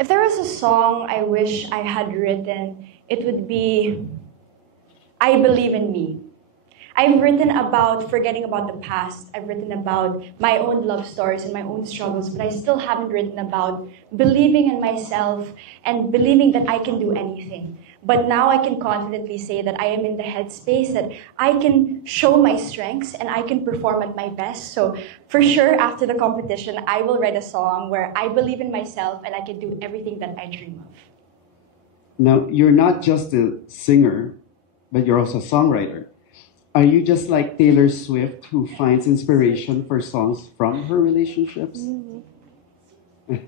If there was a song I wish I had written, it would be I Believe in Me. I've written about forgetting about the past. I've written about my own love stories and my own struggles, but I still haven't written about believing in myself and believing that I can do anything. But now I can confidently say that I am in the headspace that I can show my strengths and I can perform at my best. So for sure, after the competition, I will write a song where I believe in myself and I can do everything that I dream of. Now, you're not just a singer, but you're also a songwriter. Are you just like Taylor Swift, who finds inspiration for songs from her relationships? Mm-hmm.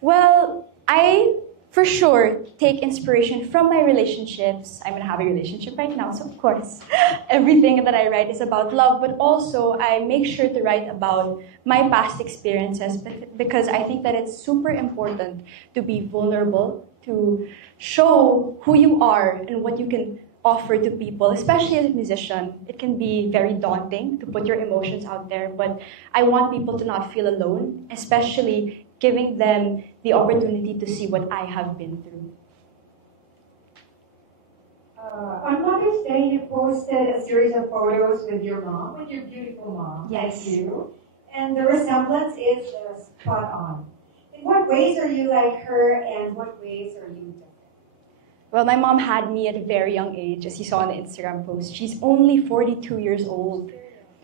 Well, I for sure take inspiration from my relationships. I'm gonna have a relationship right now, so of course, everything that I write is about love, but also I make sure to write about my past experiences because I think that it's super important to be vulnerable, to show who you are and what you can offer to people, especially as a musician. It can be very daunting to put your emotions out there, but I want people to not feel alone, especially giving them the opportunity to see what I have been through. On Mother's Day, you posted a series of photos with your mom, with your beautiful mom. Yes. Like you. And the resemblance is spot on. In what ways are you like her, and what ways are you different? Well, my mom had me at a very young age, as you saw in the Instagram post. She's only 42 years old.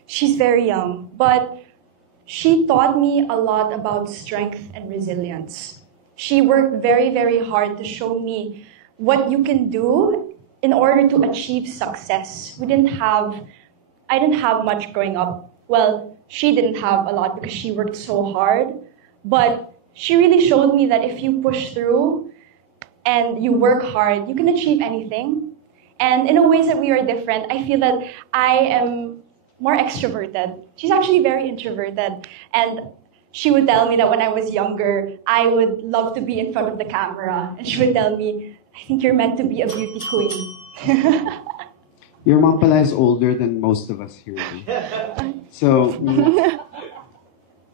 She's very young, but she taught me a lot about strength and resilience. She worked very, very hard to show me what you can do in order to achieve success. I didn't have much growing up. Well, she didn't have a lot because she worked so hard, but she really showed me that if you push through and you work hard, you can achieve anything. And in a ways that we are different, I feel that I am more extroverted. She's actually very introverted. And she would tell me that when I was younger, I would love to be in front of the camera. And she would tell me, I think you're meant to be a beauty queen. Your mom pala is older than most of us here. So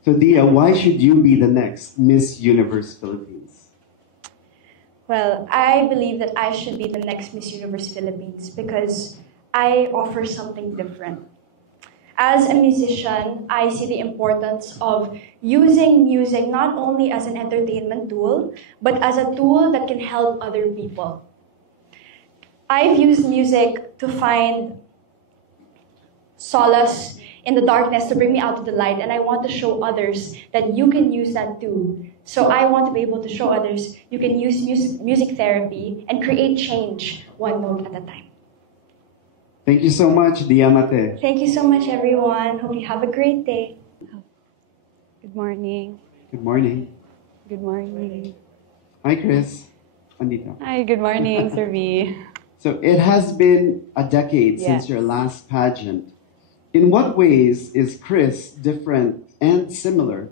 Dia, why should you be the next Miss Universe Philippines? Well, I believe that I should be the next Miss Universe Philippines because I offer something different. As a musician, I see the importance of using music not only as an entertainment tool, but as a tool that can help other people. I've used music to find solace in the darkness, to bring me out to the light, and I want to show others that you can use that too. So I want to be able to show others you can use music therapy and create change one note at a time. Thank you so much, Dia Mate. Thank you so much, everyone. Hope you have a great day. Good morning. Good morning. Good morning. Hi, Chris. Andito. Hi, good morning, Sir V. So it has been a decade since your last pageant. In what ways is Chris different and similar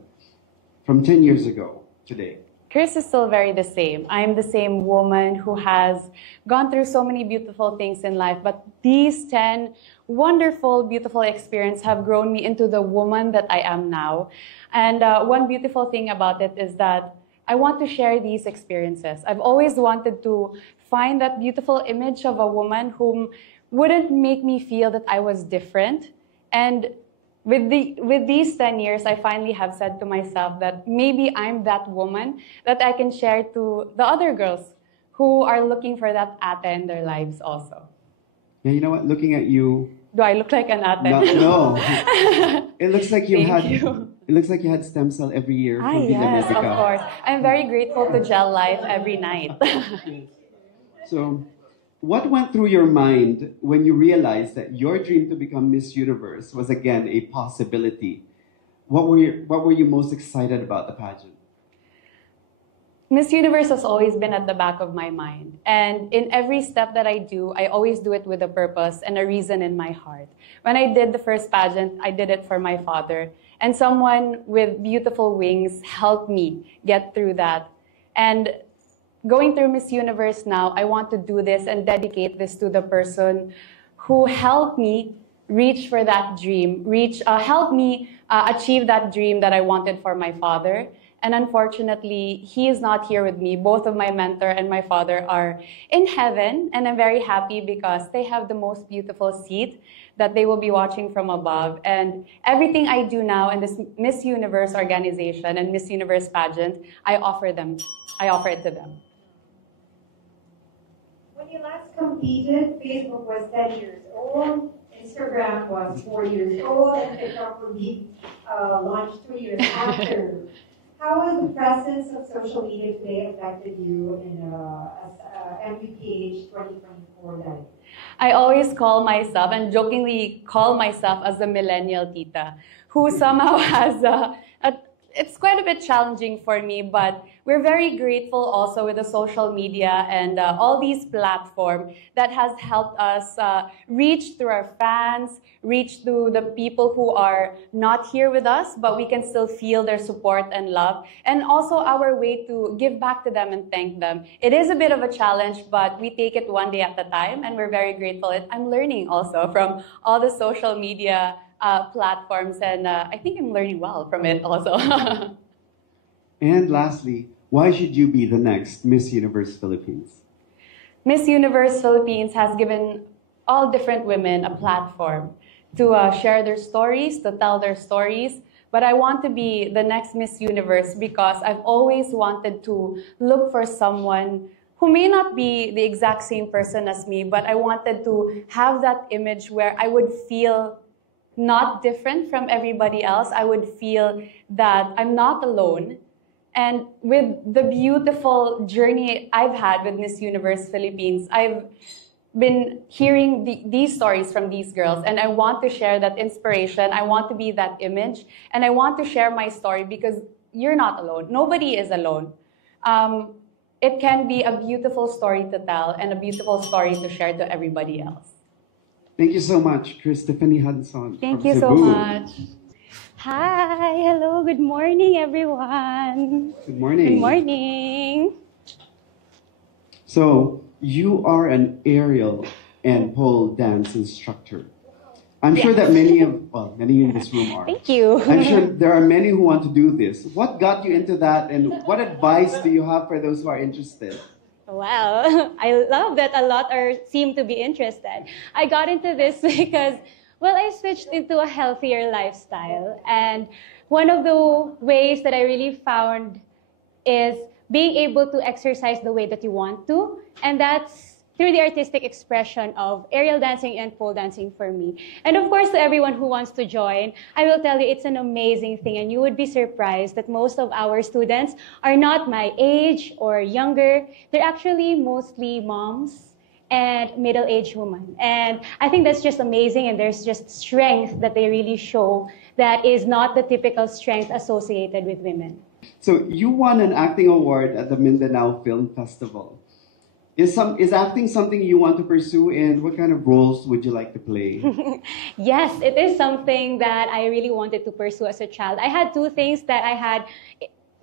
from 10 years ago today? Chris is still very the same. I'm the same woman who has gone through so many beautiful things in life, but these 10 wonderful, beautiful experiences have grown me into the woman that I am now. And one beautiful thing about it is that I want to share these experiences. I've always wanted to find that beautiful image of a woman whom wouldn't make me feel that I was different. And with these 10 years, I finally have said to myself that maybe I'm that woman that I can share to the other girls who are looking for that ate in their lives also. Yeah, you know what? Looking at you. Do I look like an ate? No. It looks like you Thank had. you. It looks like you had stem cell every year. From Yes, Villa of Medica. course. I'm very grateful to Gel Life every night. So, what went through your mind when you realized that your dream to become Miss Universe was again a possibility? What were you most excited about the pageant? Miss Universe has always been at the back of my mind. And in every step that I do, I always do it with a purpose and a reason in my heart. When I did the first pageant, I did it for my father. And someone with beautiful wings helped me get through that. And going through Miss Universe now, I want to do this and dedicate this to the person who helped me reach for that dream, help me achieve that dream that I wanted for my father. And unfortunately, he is not here with me. Both of my mentor and my father are in heaven, and I'm very happy because they have the most beautiful seat that they will be watching from above. And everything I do now in this Miss Universe organization and Miss Universe pageant, I offer it to them. When you last competed, Facebook was 10 years old, Instagram was 4 years old, and TikTok will be launched 2 years after. How has the presence of social media today affected you in Empire.PH 2024 life? I always call myself, and jokingly call myself as the millennial tita, who somehow has it's quite a bit challenging for me, but we're very grateful also with the social media and all these platforms that has helped us reach through our fans, reach to the people who are not here with us, but we can still feel their support and love, and also our way to give back to them and thank them. It is a bit of a challenge, but we take it one day at a time, and we're very grateful. I'm learning also from all the social media platforms, and I think I'm learning well from it also. And lastly, why should you be the next Miss Universe Philippines? Miss Universe Philippines has given all different women a platform to share their stories, to tell their stories. But I want to be the next Miss Universe because I've always wanted to look for someone who may not be the exact same person as me, but I wanted to have that image where I would feel not different from everybody else. I would feel that I'm not alone. And with the beautiful journey I've had with Miss Universe Philippines, I've been hearing these stories from these girls, and I want to share that inspiration. I want to be that image, and I want to share my story because you're not alone. Nobody is alone. It can be a beautiful story to tell and a beautiful story to share to everybody else. Thank you so much, Christopher Hudson. Thank you so much. Hi, hello, good morning, everyone. Good morning. Good morning. So, you are an aerial and pole dance instructor. I'm sure that many in this room are. Thank you. I'm sure there are many who want to do this. What got you into that, and what advice do you have for those who are interested? Well, I love that a lot seem to be interested. I got into this because, well, I switched into a healthier lifestyle. And one of the ways that I really found is being able to exercise the way that you want to. And that's through the artistic expression of aerial dancing and pole dancing for me. And of course, to everyone who wants to join, I will tell you it's an amazing thing. And you would be surprised that most of our students are not my age or younger. They're actually mostly moms and middle-aged women. And I think that's just amazing, and there's just strength that they really show that is not the typical strength associated with women. So you won an acting award at the Mindanao Film Festival. Is acting something you want to pursue, and what kind of roles would you like to play? Yes, it is something that I really wanted to pursue as a child. I had two things that I had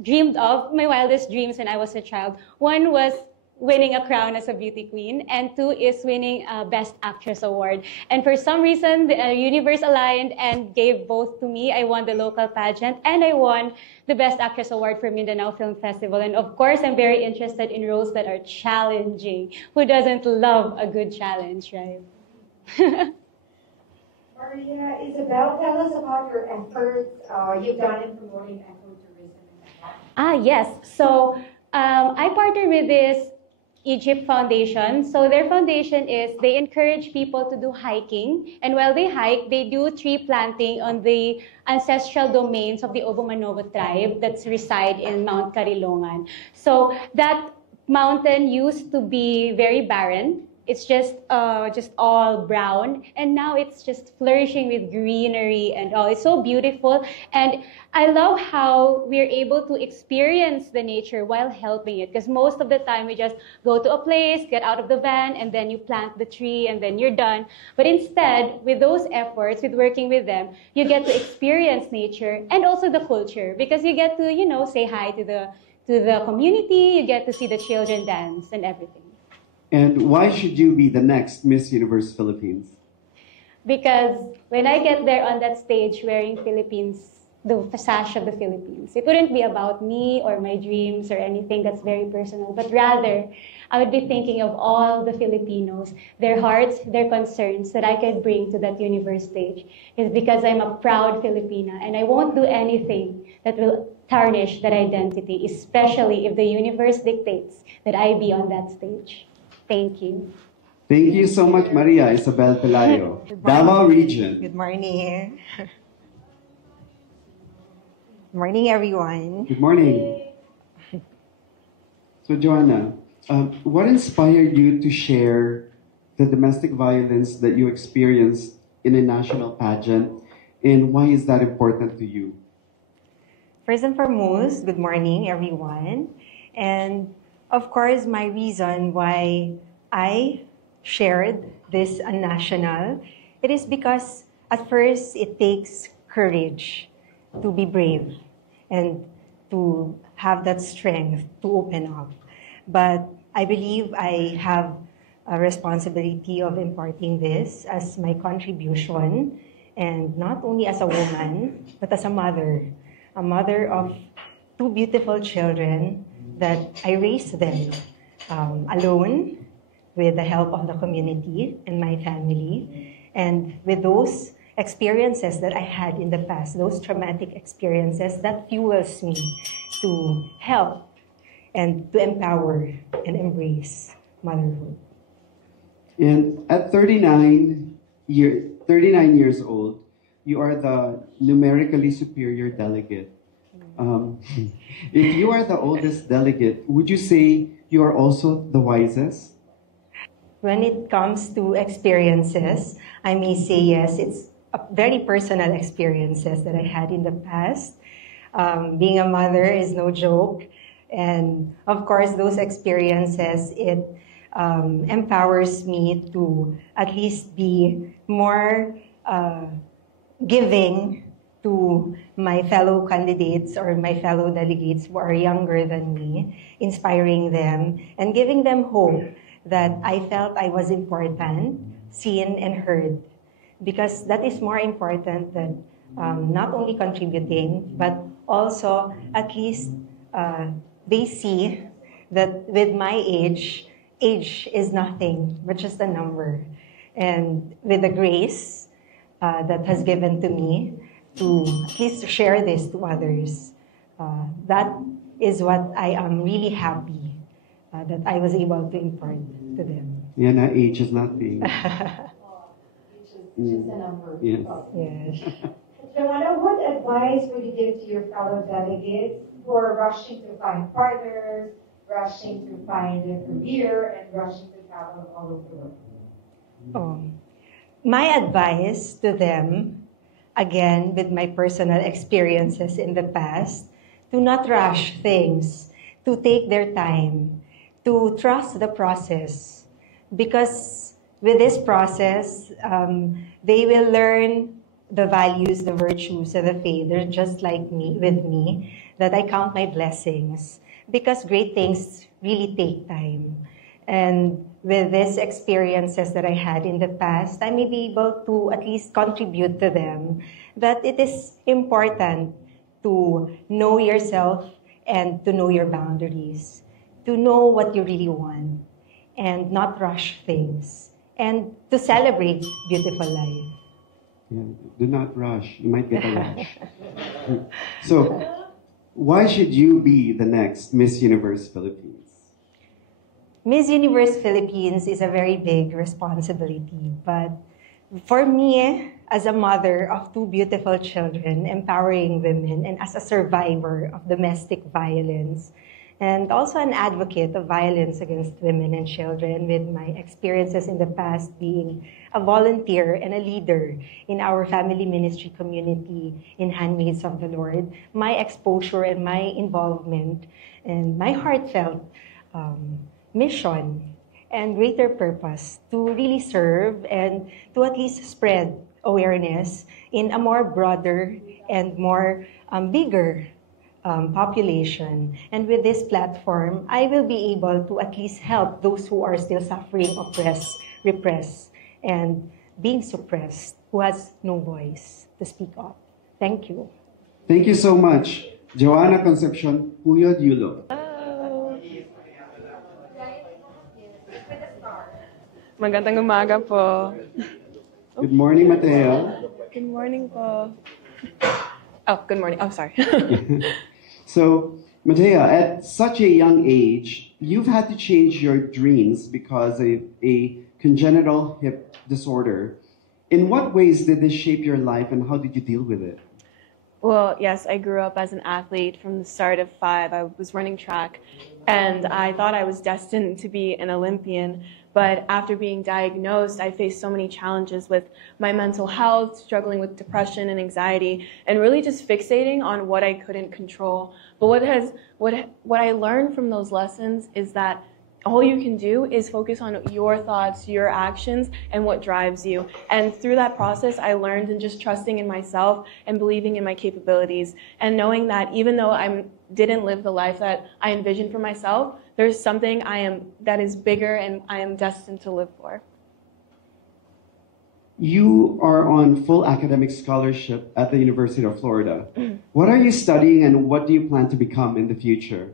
dreamed of, my wildest dreams when I was a child. One was winning a crown as a beauty queen, and two is winning a Best Actress award. And for some reason, the universe aligned and gave both to me. I won the local pageant, and I won the Best Actress award for Mindanao Film Festival. And of course, I'm very interested in roles that are challenging. Who doesn't love a good challenge, right? Maria, Isabel, tell us about your efforts you've done in promoting ecotourism. Yes. So I partnered with this Egypt Foundation. So their foundation is they encourage people to do hiking, and while they hike, they do tree planting on the ancestral domains of the Obomanovo tribe that's reside in Mount Carilongan. So that mountain used to be very barren. It's just all brown, and now it's just flourishing with greenery and all. It's so beautiful, and I love how we're able to experience the nature while helping it, because most of the time we just go to a place, get out of the van, and then you plant the tree, and then you're done. But instead, with those efforts, with working with them, you get to experience nature and also the culture, because you get to, say hi to the community, you get to see the children dance and everything. And why should you be the next Miss Universe Philippines? Because when I get there on that stage wearing the sash of the Philippines, it wouldn't be about me or my dreams or anything that's very personal, but rather I would be thinking of all the Filipinos, their hearts, their concerns that I could bring to that universe stage. It's because I'm a proud Filipina, and I won't do anything that will tarnish that identity, especially if the universe dictates that I be on that stage. Thank you. Thank you so much, Maria Isabel Pelayo, Davao Region. Good morning. Good morning, everyone. Good morning. So, Joanna, what inspired you to share the domestic violence that you experienced in a national pageant, and why is that important to you? First and foremost, good morning, everyone. And of course, my reason why I shared this on national, it is because at first it takes courage to be brave and to have that strength to open up. But I believe I have a responsibility of imparting this as my contribution, and not only as a woman, but as a mother of two beautiful children that I raised them alone with the help of the community and my family. And with those experiences that I had in the past, those traumatic experiences, that fuels me to help and to empower and embrace motherhood. And at 39 years old, you are the numerically superior delegate. If you are the oldest delegate, would you say you are also the wisest? When it comes to experiences, I may say yes, it's very personal experiences that I had in the past. Being a mother is no joke. And of course, those experiences, it empowers me to at least be more giving to my fellow candidates or my fellow delegates who are younger than me, inspiring them and giving them hope that I felt I was important, seen and heard. Because that is more important than not only contributing, but also at least they see that with my age is nothing but just a number. And with the grace that has given to me to at least share this to others, that is what I am really happy that I was able to impart to them. Yeah, na age is nothing. Just a number. Yes. Yes. Joanna, what advice would you give to your fellow delegates who are rushing to find partners, rushing to find a career, and rushing to travel all over the world? My advice to them, again, with my personal experiences in the past, to not rush things, to take their time, to trust the process. Because with this process, they will learn the values, the virtues, and the faith. They're just like me, with me, that I count my blessings. Because great things really take time. And with these experiences that I had in the past, I may be able to at least contribute to them that it is important to know yourself and to know your boundaries, to know what you really want, and not rush things, and to celebrate beautiful life. Yeah, do not rush. You might get a rush. So, why should you be the next Miss Universe Philippines? Miss Universe Philippines is a very big responsibility, but for me, as a mother of two beautiful children, empowering women, and as a survivor of domestic violence, and also an advocate of violence against women and children, with my experiences in the past being a volunteer and a leader in our family ministry community in Handmaids of the Lord, my exposure and my involvement and my heartfelt mission and greater purpose to really serve and to at least spread awareness in a more broader and more bigger population. And with this platform, I will be able to at least help those who are still suffering, oppressed, repressed, and being suppressed, who has no voice to speak up. Thank you. Thank you so much, Joanna Concepcion Puyod Yulo. Magandang umaga po. Good morning, Mateo. Good morning po. Oh, good morning. Oh, sorry. So, Mateo, at such a young age, you've had to change your dreams because of a congenital hip disorder. In what ways did this shape your life, and how did you deal with it? Well, yes, I grew up as an athlete from the start of 5. I was running track, and I thought I was destined to be an Olympian. But after being diagnosed, I faced so many challenges with my mental health, struggling with depression and anxiety, and really just fixating on what I couldn't control. But what I learned from those lessons is that all you can do is focus on your thoughts, your actions, and what drives you. And through that process, I learned in just trusting in myself and believing in my capabilities, and knowing that even though I didn't live the life that I envisioned for myself, there's something that is bigger and I am destined to live for. You are on full academic scholarship at the University of Florida. What are you studying, and what do you plan to become in the future?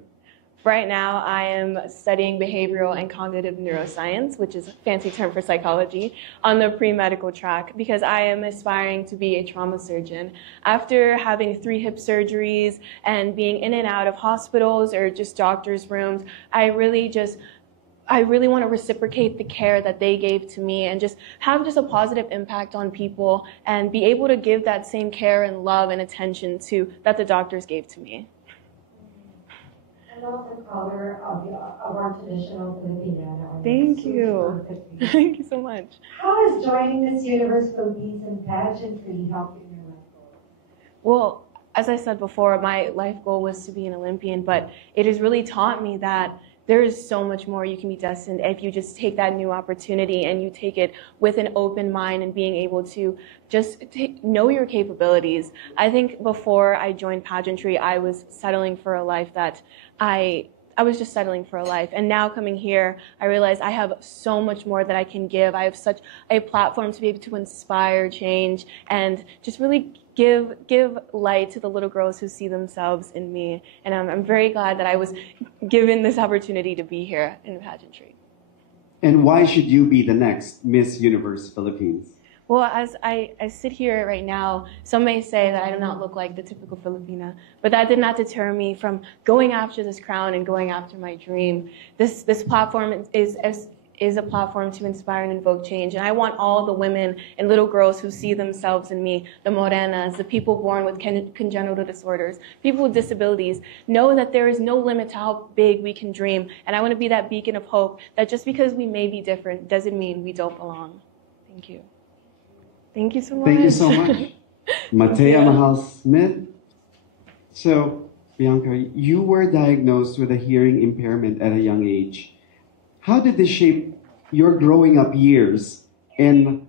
Right now, I am studying behavioral and cognitive neuroscience, which is a fancy term for psychology, on the pre-medical track because I am aspiring to be a trauma surgeon. After having 3 hip surgeries and being in and out of hospitals or just doctors' rooms, I really want to reciprocate the care that they gave to me and just have just a positive impact on people and be able to give that same care and love and attention that the doctors gave to me. I love the color of our traditional Filipino. Thank you. Thank you so much. How has joining Miss Universe Philippines in pageantry helped you in your life goal? Well, as I said before, my life goal was to be an Olympian, but it has really taught me that there is so much more you can be destined if you just take that new opportunity and you take it with an open mind and being able to just know your capabilities. I think before I joined pageantry, I was settling for a life that I was just settling for a life. And now coming here, I realize I have so much more that I can give. I have such a platform to be able to inspire change and just really give light to the little girls who see themselves in me. And I'm very glad that I was given this opportunity to be here in pageantry. And why should you be the next Miss Universe Philippines? Well, as I sit here right now, some may say that I do not look like the typical Filipina, but that did not deter me from going after this crown and going after my dream. This platform is a platform to inspire and invoke change. And I want all the women and little girls who see themselves in me, the morenas, the people born with congenital disorders, people with disabilities, know that there is no limit to how big we can dream. And I want to be that beacon of hope that just because we may be different doesn't mean we don't belong. Thank you. Thank you so much. Thank you so much. Matea Mahal Smith. So, Bianca, you were diagnosed with a hearing impairment at a young age. How did this shape your growing up years? And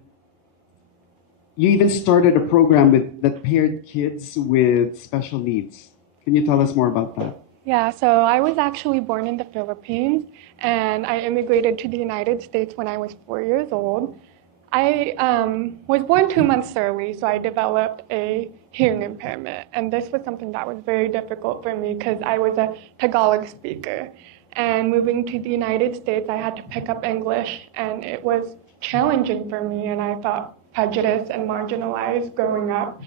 you even started a program that paired kids with special needs. Can you tell us more about that? Yeah, so I was actually born in the Philippines, and I immigrated to the United States when I was 4 years old. I was born 2 months early, so I developed a hearing impairment. And this was something that was very difficult for me because I was a Tagalog speaker. And moving to the United States, I had to pick up English, and it was challenging for me, and I felt prejudiced and marginalized growing up.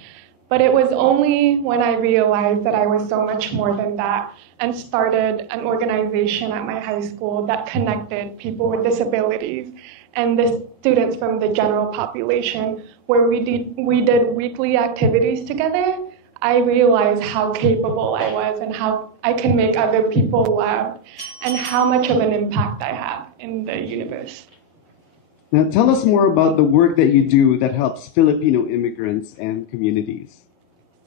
But it was only when I realized that I was so much more than that and started an organization at my high school that connected people with disabilities and the students from the general population, where we did weekly activities together. I realized how capable I was and how I can make other people loved and how much of an impact I have in the universe. Now tell us more about the work that you do that helps Filipino immigrants and communities.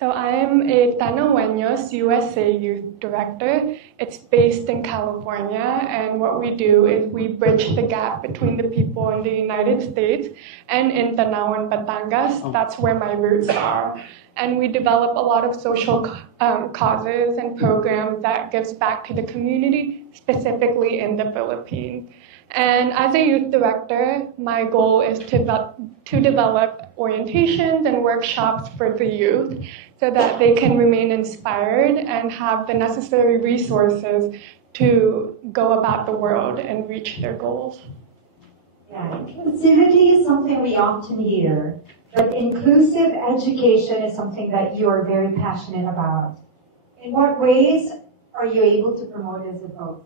So I am a Tanaweños USA Youth Director. It's based in California, and what we do is we bridge the gap between the people in the United States and in Tanawan, Batangas. That's where my roots are. And we develop a lot of social causes and programs that gives back to the community, specifically in the Philippines. And as a youth director, my goal is to develop orientations and workshops for the youth so that they can remain inspired and have the necessary resources to go about the world and reach their goals. Yeah, inclusivity is something we often hear, but inclusive education is something that you are very passionate about. In what ways are you able to promote this both?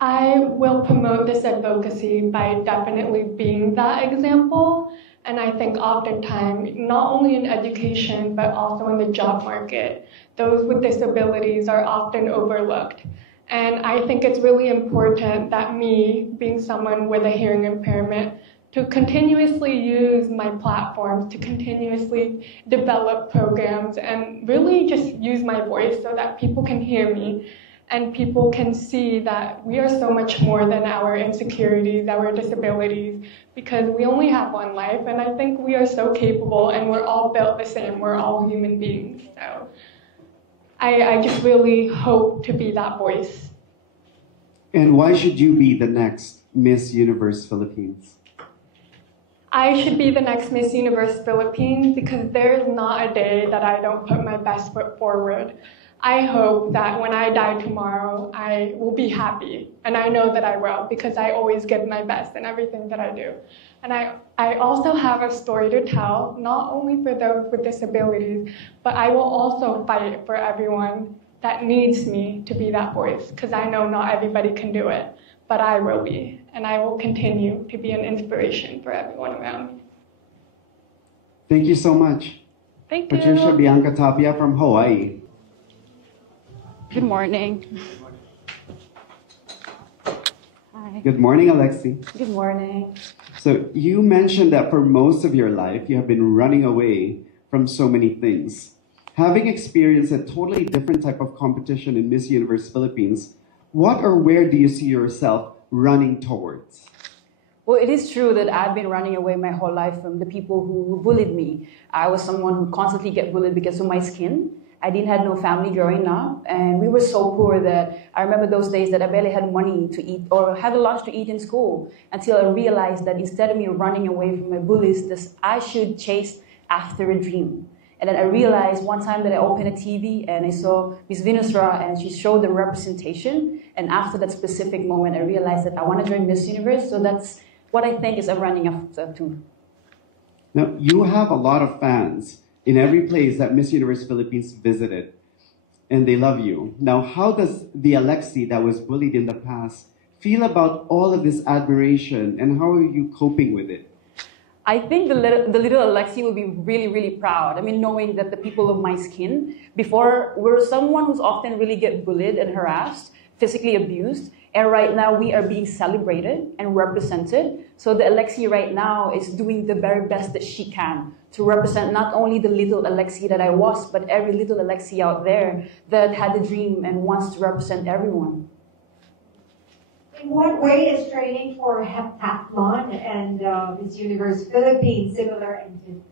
I will promote this advocacy by definitely being that example. And I think oftentimes, not only in education, but also in the job market, those with disabilities are often overlooked. And I think it's really important that me, being someone with a hearing impairment, to continuously use my platforms, to continuously develop programs, and really just use my voice so that people can hear me. And people can see that we are so much more than our insecurities, our disabilities, because we only have one life, and I think we are so capable, and we're all built the same. We're all human beings. So I just really hope to be that voice. And why should you be the next Miss Universe Philippines? I should be the next Miss Universe Philippines because there is not a day that I don't put my best foot forward. I hope that when I die tomorrow, I will be happy. And I know that I will, because I always give my best in everything that I do. And I also have a story to tell, not only for those with disabilities, but I will also fight for everyone that needs me to be that voice, because I know not everybody can do it, but I will be. And I will continue to be an inspiration for everyone around me. Thank you so much. Thank you. Patricia Bianca Tapia from Hawaii. Good morning. Hi. Good morning, Alexi. Good morning. So you mentioned that for most of your life, you have been running away from so many things. Having experienced a totally different type of competition in Miss Universe Philippines, what or where do you see yourself running towards? Well, it is true that I've been running away my whole life from the people who bullied me. I was someone who constantly get bullied because of my skin. I didn't have no family growing up, and we were so poor that I remember those days that I barely had money to eat or have a lunch to eat in school, until I realized that instead of me running away from my bullies, I should chase after a dream. And then I realized one time that I opened a TV and I saw Miss Venusra and she showed the representation. And after that specific moment, I realized that I want to join Miss Universe. So that's what I think is I'm running after too. Now, you have a lot of fans in every place that Miss Universe Philippines visited, and they love you. Now, how does the Alexi that was bullied in the past feel about all of this admiration, and how are you coping with it? I think the little Alexi will be really, really proud. I mean, knowing that the people of my skin before were someone who's often really get bullied and harassed, physically abused, and right now we are being celebrated and represented. So the Alexi right now is doing the very best that she can to represent not only the little Alexi that I was, but every little Alexi out there that had a dream and wants to represent everyone. In what way is training for heptathlon and Miss Universe Philippines similar and different?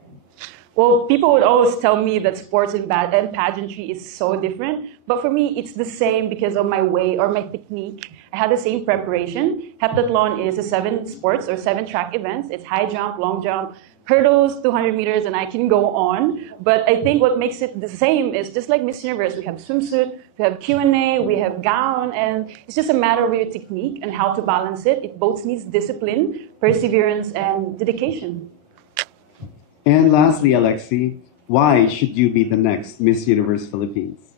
Well, people would always tell me that sports and pageantry is so different, but for me, it's the same because of my way or my technique. I had the same preparation. Heptathlon is 7 sports or 7 track events. It's high jump, long jump, hurdles, 200 meters, and I can go on. But I think what makes it the same is just like Miss Universe, we have swimsuit, we have Q&A, we have gown, and it's just a matter of your technique and how to balance it. It both needs discipline, perseverance, and dedication. And lastly, Alexi, why should you be the next Miss Universe Philippines?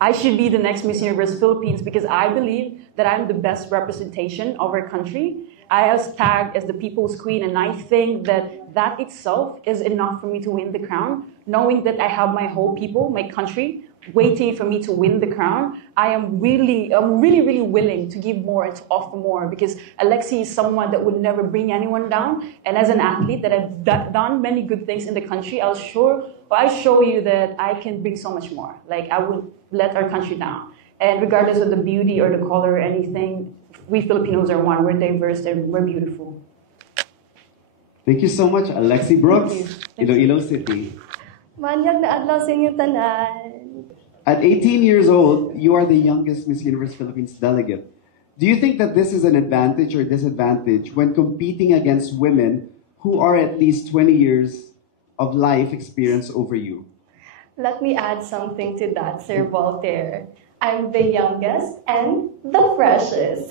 I should be the next Miss Universe Philippines because I believe that I'm the best representation of our country. I was tagged as the people's queen, and I think that itself is enough for me to win the crown. Knowing that I have my whole people, my country, waiting for me to win the crown, I'm really willing to give more and to offer more because Alexi is someone that would never bring anyone down. And as an athlete that I've done many good things in the country, I show you that I can bring so much more. Like I would let our country down. And regardless of the beauty or the color or anything, we Filipinos are one. We're diverse and we're beautiful. Thank you so much, Alexi Brooks, Iloilo City. Manyag na adlaw sa inyong tanan. At 18 years old, you are the youngest Miss Universe Philippines delegate. Do you think that this is an advantage or disadvantage when competing against women who are at least 20 years of life experience over you? Let me add something to that, Sir Voltaire. I'm the youngest and the freshest.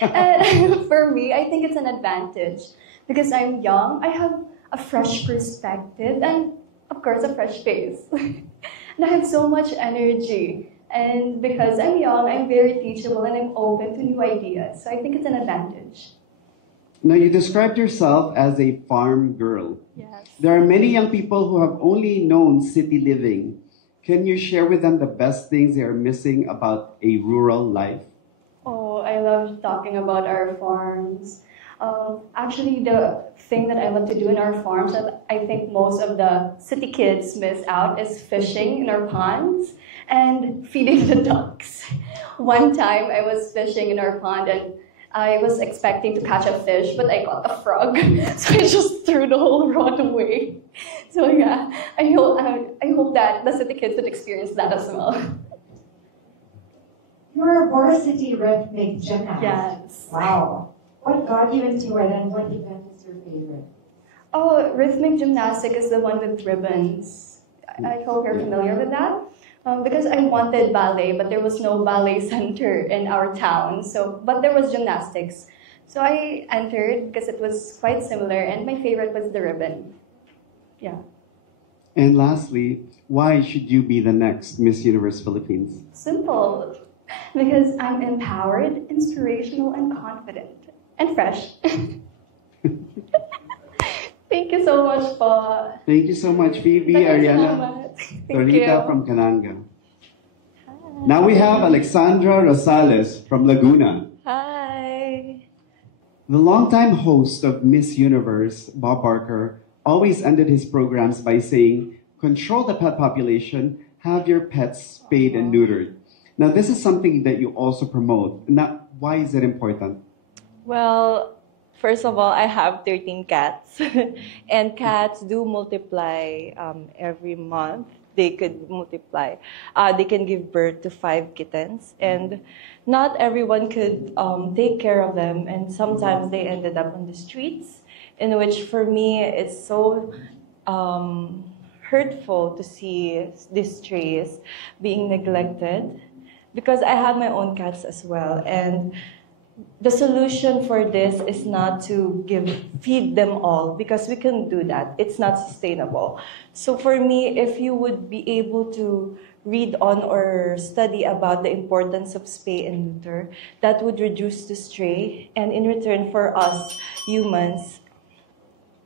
And for me, I think it's an advantage because I'm young, I have a fresh perspective and, of course, a fresh face. And I have so much energy. And because I'm young, I'm very teachable and I'm open to new ideas. So I think it's an advantage. Now, you described yourself as a farm girl. Yes. There are many young people who have only known city living. Can you share with them the best things they are missing about a rural life? Oh, I love talking about our farms. Actually, the thing that I love to do in our farms that I think most of the city kids miss out is fishing in our ponds and feeding the ducks. One time I was fishing in our pond and I was expecting to catch a fish, but I caught a frog. So I just threw the whole rod away. So yeah, I hope that the city kids would experience that as well. You're a varsity rhythmic gymnast. Yes. Wow. What got you into it and what event is your favorite? Oh, rhythmic gymnastic is the one with ribbons. I hope you're familiar with that. Because I wanted ballet, but there was no ballet center in our town. But there was gymnastics. So I entered because it was quite similar, and my favorite was the ribbon. Yeah. And lastly, why should you be the next Miss Universe Philippines? Simple. Because I'm empowered, inspirational, and confident. And fresh. Thank you so much, po. Thank you so much, Phoebe, Ariana, Torita from Cananga. Now we have Alexandra Rosales from Laguna. Hi. The longtime host of Miss Universe, Bob Barker, always ended his programs by saying, "Control the pet population, have your pets spayed and neutered." Now, this is something that you also promote. Now, why is it important? Well, first of all, I have 13 cats, and cats do multiply every month. They could multiply. They can give birth to 5 kittens, and not everyone could take care of them, and sometimes they ended up on the streets, in which for me it's so hurtful to see these strays being neglected, because I have my own cats as well, and the solution for this is not to feed them all, because we can do that. It's not sustainable. So for me, if you would be able to read on or study about the importance of spay and neuter, that would reduce the stray, and in return for us humans,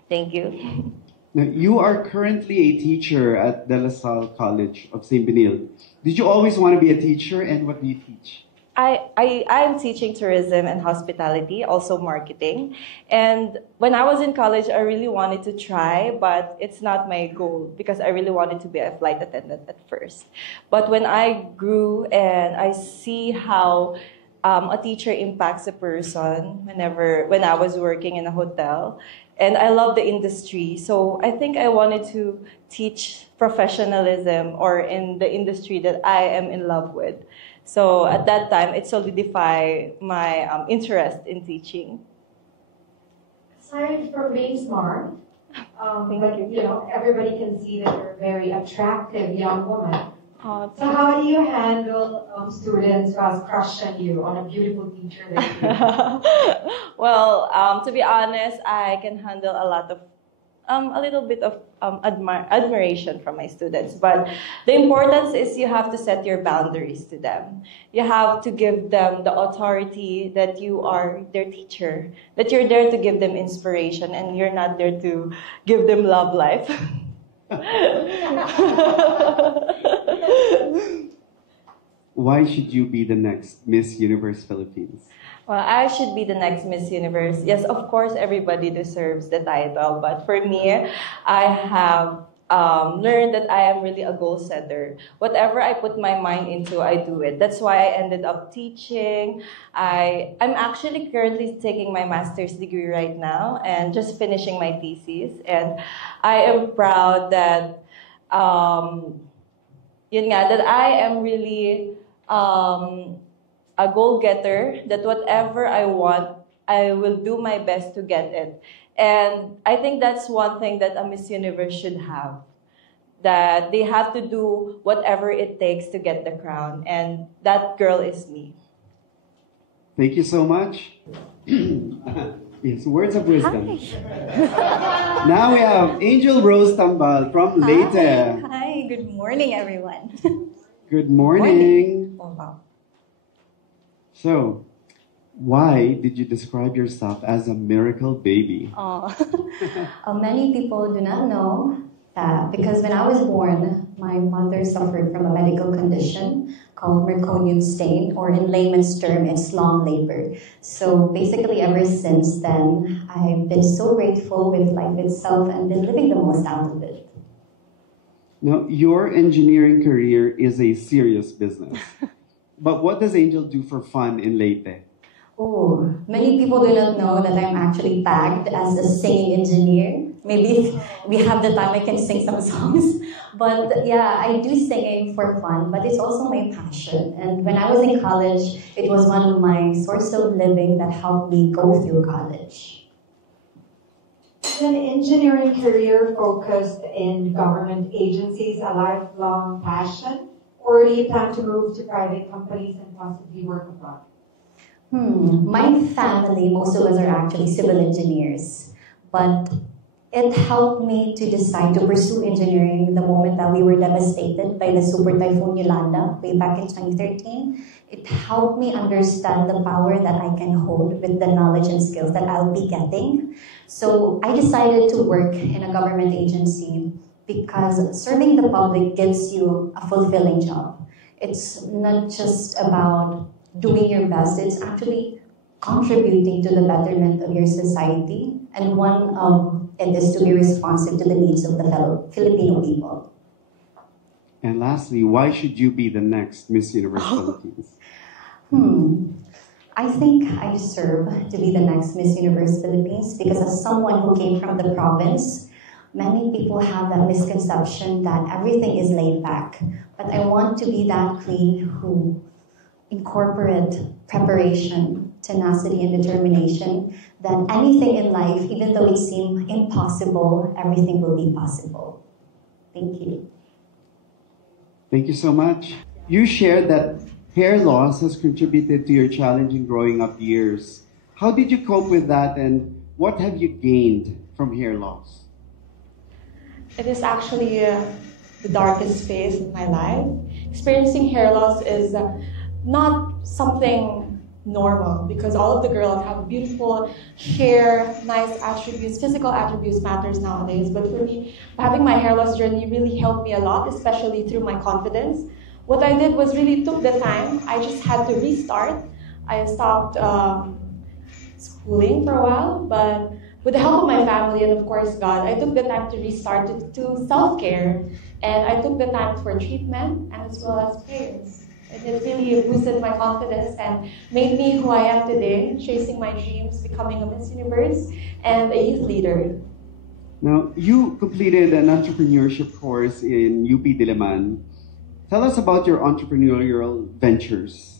thank you. Now, you are currently a teacher at De La Salle College of St. Benil. Did you always want to be a teacher, and what do you teach? I'm teaching tourism and hospitality, also marketing. And when I was in college, I really wanted to try, but it's not my goal, because I really wanted to be a flight attendant at first. But when I grew and I see how a teacher impacts a person when I was working in a hotel, and I love the industry, so I think I wanted to teach professionalism or in the industry that I am in love with. So at that time, it solidified my interest in teaching. Aside from being smart, but everybody can see that you're a very attractive young woman. So how do you handle students who has crushed on you, on a beautiful teacher like you? Well, to be honest, I can handle a little bit of admiration from my students. But the importance is you have to set your boundaries to them. You have to give them the authority that you are their teacher, that you're there to give them inspiration, and you're not there to give them love life. Why should you be the next Miss Universe Philippines? Well, I should be the next Miss Universe. Yes, of course, everybody deserves the title. But for me, I have learned that I am really a goal setter. Whatever I put my mind into, I do it. That's why I ended up teaching. I'm actually currently taking my master's degree right now and just finishing my thesis. And I am proud that, that I am really a goal-getter, that whatever I want, I will do my best to get it. And I think that's one thing that a Miss Universe should have, that they have to do whatever it takes to get the crown, and that girl is me. Thank you so much. Yes, words of wisdom. Now we have Angel Rose Tambal from Leyte. Hi, good morning, everyone. Good morning. Oh, wow. So, why did you describe yourself as a miracle baby? Many people do not know that because when I was born, my mother suffered from a medical condition called meconium stain, or in layman's term, it's long labor. So basically, ever since then, I've been so grateful with life itself and been living the most out of it. Now, your engineering career is a serious business. But what does Angel do for fun in Leyte? Oh, many people do not know that I'm actually tagged as a singing engineer. Maybe if we have the time, I can sing some songs. But yeah, I do singing for fun, but it's also my passion. And when I was in college, it was one of my sources of living that helped me go through college. Is an engineering career focused in government agencies a lifelong passion? Or do you plan to move to private companies and possibly work abroad? My family, most of us are actually civil engineers, but it helped me to decide to pursue engineering the moment that we were devastated by the super typhoon Yolanda way back in 2013. It helped me understand the power that I can hold with the knowledge and skills that I'll be getting. So I decided to work in a government agency because serving the public gives you a fulfilling job. It's not just about doing your best, it's actually contributing to the betterment of your society, and one of it is to be responsive to the needs of the fellow Filipino people. And lastly, why should you be the next Miss Universe Philippines? I think I deserve to be the next Miss Universe Philippines because as someone who came from the province, many people have that misconception that everything is laid back. But I want to be that queen who incorporate preparation, tenacity, and determination, that anything in life, even though it seems impossible, everything will be possible. Thank you. Thank you so much. You shared that hair loss has contributed to your challenging growing up years. How did you cope with that, and what have you gained from hair loss? It is actually the darkest phase in my life. Experiencing hair loss is not something normal because all of the girls have beautiful hair, nice attributes, physical attributes matters nowadays. But for me, having my hair loss journey really helped me a lot, especially through my confidence. What I did was really took the time. I just had to restart. I stopped schooling for a while, but with the help of my family and of course God, I took the time to restart to self-care, and I took the time for treatment and as well as prayers. It really boosted my confidence and made me who I am today, chasing my dreams, becoming a Miss Universe and a youth leader. Now, you completed an entrepreneurship course in UP Diliman. Tell us about your entrepreneurial ventures.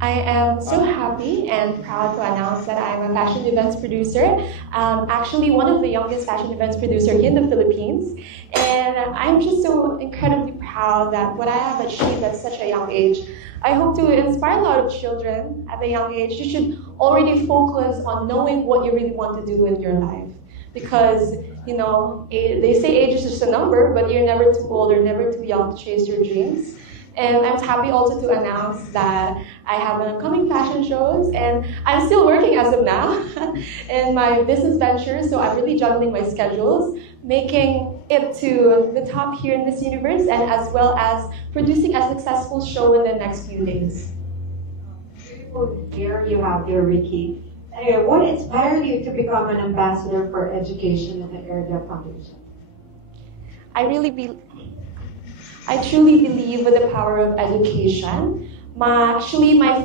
I am so happy and proud to announce that I'm a fashion events producer. Actually, one of the youngest fashion events producers in the Philippines. And I'm just so incredibly proud that what I have achieved at such a young age. I hope to inspire a lot of children at a young age. You should already focus on knowing what you really want to do in your life. Because, you know, they say age is just a number, but you're never too old or never too young to chase your dreams. And I'm happy also to announce that I have an upcoming fashion shows, and I'm still working as of now in my business ventures, so I'm really juggling my schedules, making it to the top here in Miss Universe, and as well as producing a successful show in the next few days. Beautiful year you have here, Ricky. Anyway, what inspired you to become an ambassador for education in the Area Foundation? I truly believe with the power of education. My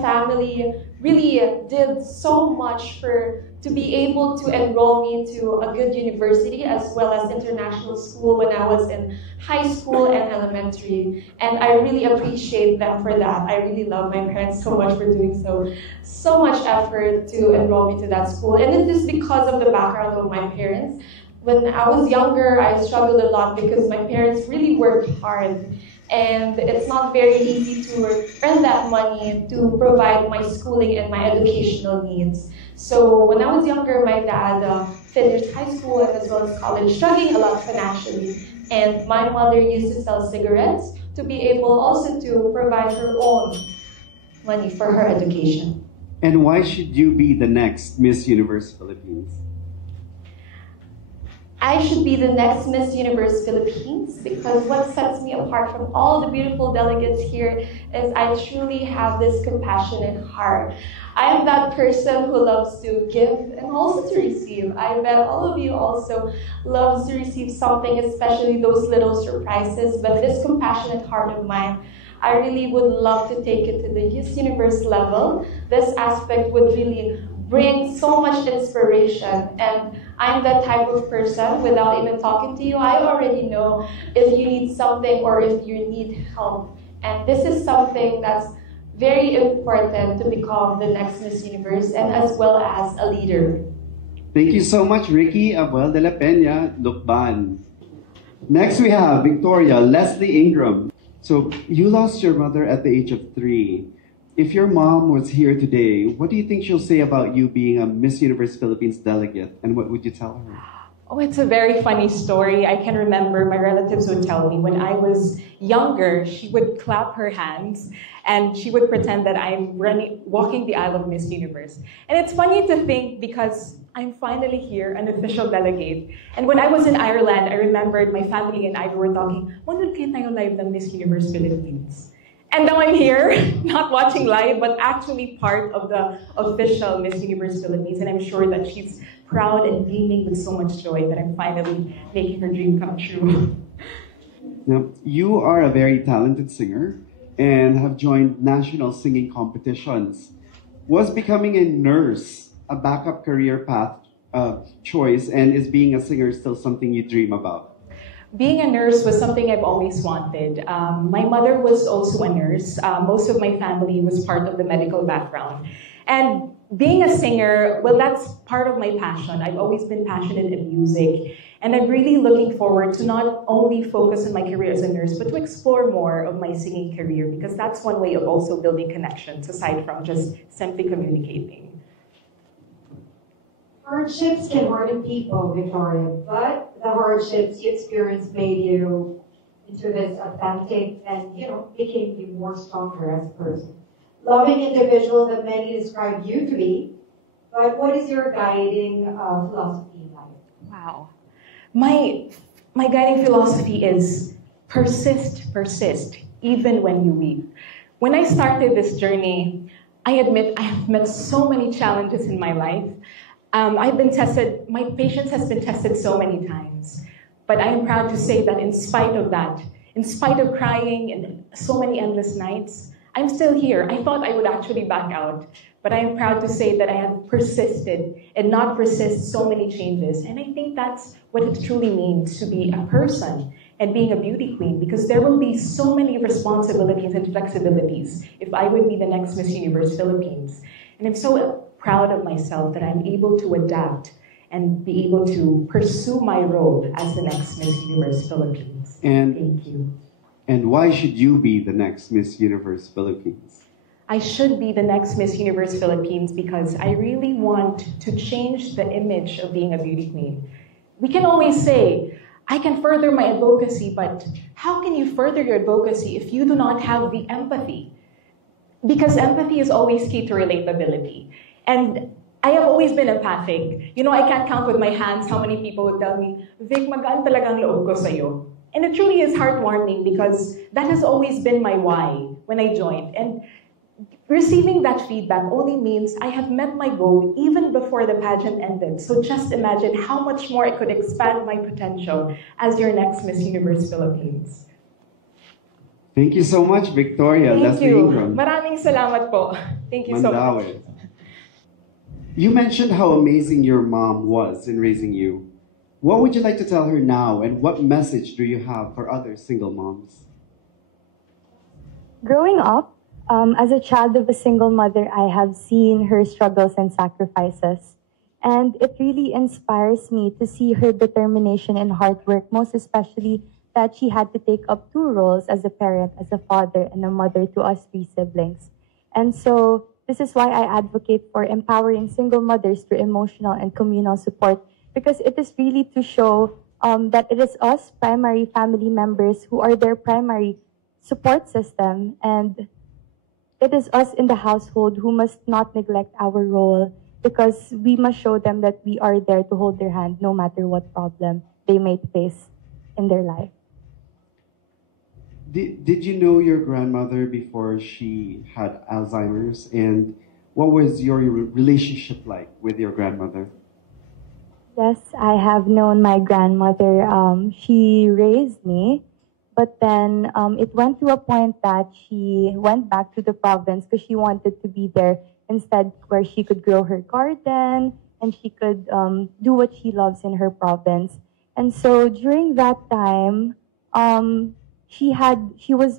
family really did so much to be able to enroll me to a good university as well as international school when I was in high school and elementary. And I really appreciate them for that. I really love my parents so much for doing so. So much effort to enroll me to that school. And it is because of the background of my parents. When I was younger, I struggled a lot because my parents really worked hard. And it's not very easy to earn that money to provide my schooling and my educational needs. So when I was younger, my dad finished high school and as well as college, struggling a lot financially. And my mother used to sell cigarettes to be able also to provide her own money for her education. And why should you be the next Miss Universe Philippines? I should be the next Miss Universe Philippines because what sets me apart from all the beautiful delegates here is I truly have this compassionate heart. I am that person who loves to give and also to receive. I bet all of you also loves to receive something, especially those little surprises, but this compassionate heart of mine, I really would love to take it to the Miss Universe level. This aspect would really bring so much inspiration, and I'm that type of person, without even talking to you, I already know if you need something or if you need help. And this is something that's very important to become the next Miss Universe and as well as a leader. Thank you so much, Ricky Abuel de la Peña, Lukban. Next we have Victoria Leslie Ingram. So you lost your mother at the age of 3. If your mom was here today, what do you think she'll say about you being a Miss Universe Philippines delegate, and what would you tell her? Oh, it's a very funny story. I can remember my relatives would tell me when I was younger, she would clap her hands and she would pretend that I'm walking the aisle of Miss Universe. And it's funny to think because I'm finally here, an official delegate. And when I was in Ireland, I remembered my family and I were talking, "Manood kayo tayo live ng Miss Universe Philippines." And now I'm here, not watching live, but actually part of the official Miss Universe Philippines. And I'm sure that she's proud and beaming with so much joy that I'm finally making her dream come true. Now, you are a very talented singer and have joined national singing competitions. Was becoming a nurse a backup career path choice, and is being a singer still something you dream about? Being a nurse was something I've always wanted. My mother was also a nurse. Most of my family was part of the medical background. And being a singer, well, that's part of my passion. I've always been passionate in music. And I'm really looking forward to not only focus on my career as a nurse, but to explore more of my singing career, because that's one way of also building connections, aside from just simply communicating. Hardships can harden people, Victoria, but the hardships you experienced made you into this authentic and, became you more stronger as a person. Loving individual that many describe you to be, but what is your guiding philosophy in life? Wow. My guiding philosophy is persist, even when you weep. When I started this journey, I admit I have met so many challenges in my life. I've been tested, my patience has been tested so many times. But I am proud to say that in spite of that, in spite of crying and so many endless nights, I'm still here. I thought I would actually back out, but I am proud to say that I have persisted and not resist so many changes. And I think that's what it truly means to be a person and being a beauty queen, because there will be so many responsibilities and flexibilities if I would be the next Miss Universe Philippines. And I'm so proud of myself that I'm able to adapt and be able to pursue my role as the next Miss Universe Philippines. Thank you. And why should you be the next Miss Universe Philippines? I should be the next Miss Universe Philippines because I really want to change the image of being a beauty queen. We can always say, I can further my advocacy, but how can you further your advocacy if you do not have the empathy? Because empathy is always key to relatability. And I have always been empathic. I can't count with my hands how many people would tell me, Vic, magaan talagang loob ko sa'yo. And it truly is heartwarming because that has always been my why when I joined. And receiving that feedback only means I have met my goal even before the pageant ended. So just imagine how much more I could expand my potential as your next Miss Universe Philippines. Thank you so much, Victoria. Thank Leslie you. Ingram. Maraming salamat po. Thank you so much. You mentioned how amazing your mom was in raising you. What would you like to tell her now, and what message do you have for other single moms? Growing up, as a child of a single mother, I have seen her struggles and sacrifices. And it really inspires me to see her determination and hard work, most especially that she had to take up 2 roles as a parent, as a father, and a mother to us 3 siblings. And so this is why I advocate for empowering single mothers through emotional and communal support, because it is really to show that it is us, primary family members, who are their primary support system, and it is us in the household who must not neglect our role, because we must show them that we are there to hold their hand no matter what problem they may face in their life. Did you know your grandmother before she had Alzheimer's? And what was your relationship like with your grandmother? Yes, I have known my grandmother. She raised me, but then it went to a point that she went back to the province because she wanted to be there instead, where she could grow her garden and she could do what she loves in her province. And so during that time, it was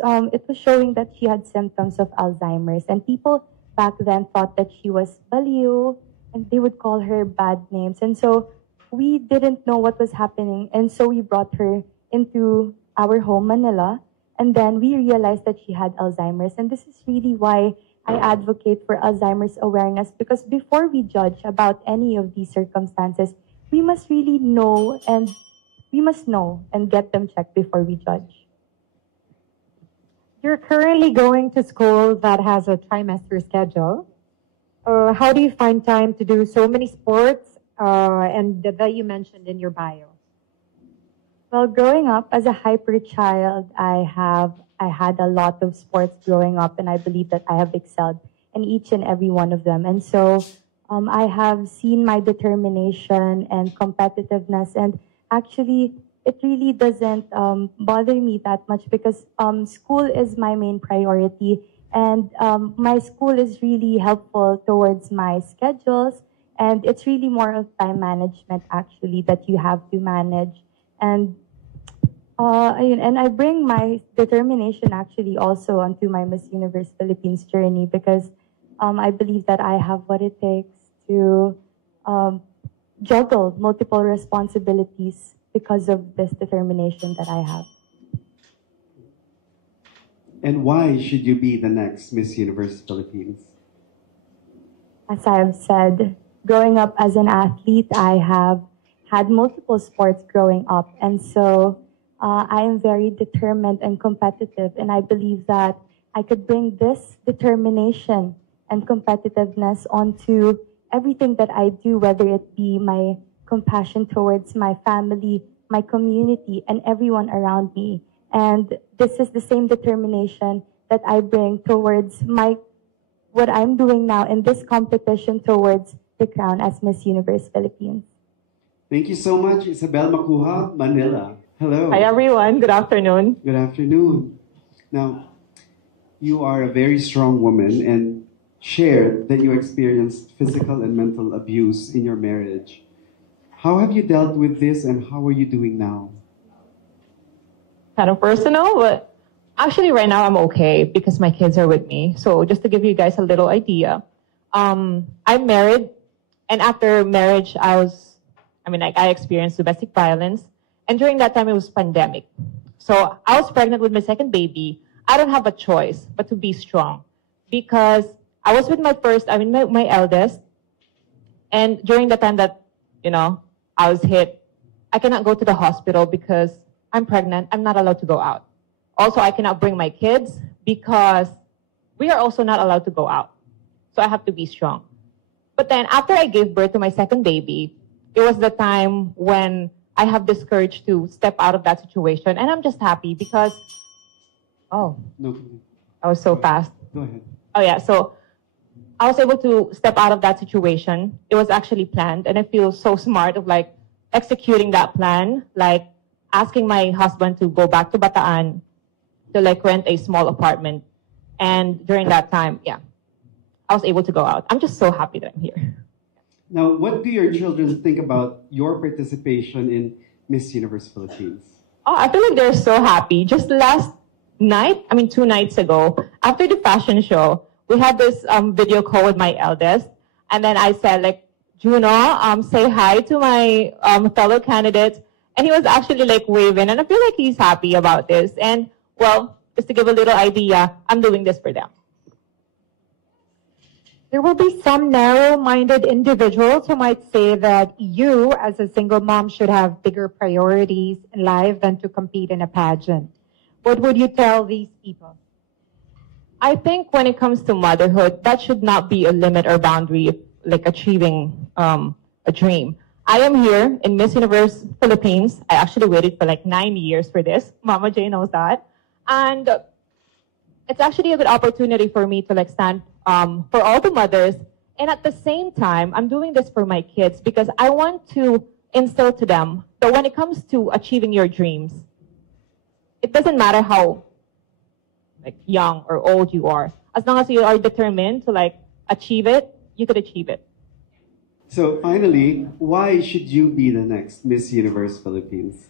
showing that she had symptoms of Alzheimer's, and people back then thought that she was baliw, and they would call her bad names. And so we didn't know what was happening, and so we brought her into our home, Manila, And then we realized that she had Alzheimer's. And this is really why I advocate for Alzheimer's awareness, because before we judge about any of these circumstances, we must really know and get them checked before we judge. You're currently going to school that has a trimester schedule. How do you find time to do so many sports and that you mentioned in your bio? Well, growing up as a hyper child, I had a lot of sports growing up, and I believe that I have excelled in each and every one of them. And so I have seen my determination and competitiveness, and actually it really doesn't bother me that much because school is my main priority, and my school is really helpful towards my schedules, and it's really more of time management actually that you have to manage. And I bring my determination actually also onto my Miss Universe Philippines journey, because I believe that I have what it takes to juggle multiple responsibilities because of this determination that I have. And why should you be the next Miss Universe Philippines? As I have said, growing up as an athlete, I have had multiple sports growing up, and so I am very determined and competitive, and I believe that I could bring this determination and competitiveness onto everything that I do, whether it be my compassion towards my family, my community, and everyone around me. And this is the same determination that I bring towards what I'm doing now in this competition towards the crown as Miss Universe Philippines. Thank you so much, Isabel Makuha, Manila. Hello. Hi everyone, good afternoon. Good afternoon. Now, you are a very strong woman and shared that you experienced physical and mental abuse in your marriage. How have you dealt with this and how are you doing now? Kind of personal, but actually right now I'm okay because my kids are with me. So just to give you guys a little idea, I'm married, and after marriage I experienced domestic violence. And during that time, it was pandemic. So I was pregnant with my second baby. I don't have a choice but to be strong because I was with my eldest. And during the time that, I was hit, I cannot go to the hospital because I'm pregnant. I'm not allowed to go out. Also, I cannot bring my kids because we are also not allowed to go out. So I have to be strong. But then after I gave birth to my second baby, it was the time when I have this courage to step out of that situation. And I'm just happy because, I was so fast. Go ahead. Oh yeah, so I was able to step out of that situation. It was actually planned, and I feel so smart of executing that plan, asking my husband to go back to Bataan to rent a small apartment. And during that time, I was able to go out. I'm just so happy that I'm here. Now, what do your children think about your participation in Miss Universe Philippines? Oh, I feel like they're so happy. Just last night, 2 nights ago, after the fashion show, we had this video call with my eldest. And then I said, Juno, say hi to my fellow candidates. And he was actually waving. And I feel like he's happy about this. And, well, just to give a little idea, I'm doing this for them. There will be some narrow-minded individuals who might say that you, as a single mom, should have bigger priorities in life than to compete in a pageant. What would you tell these people? I think when it comes to motherhood, that should not be a limit or boundary of achieving a dream. I am here in Miss Universe Philippines. I actually waited for 9 years for this. Mama J knows that. And it's actually a good opportunity for me to stand for all the mothers. And at the same time, I'm doing this for my kids because I want to instill to them that when it comes to achieving your dreams, it doesn't matter how young or old you are. As long as you are determined to achieve it, you could achieve it. So finally, why should you be the next Miss Universe Philippines?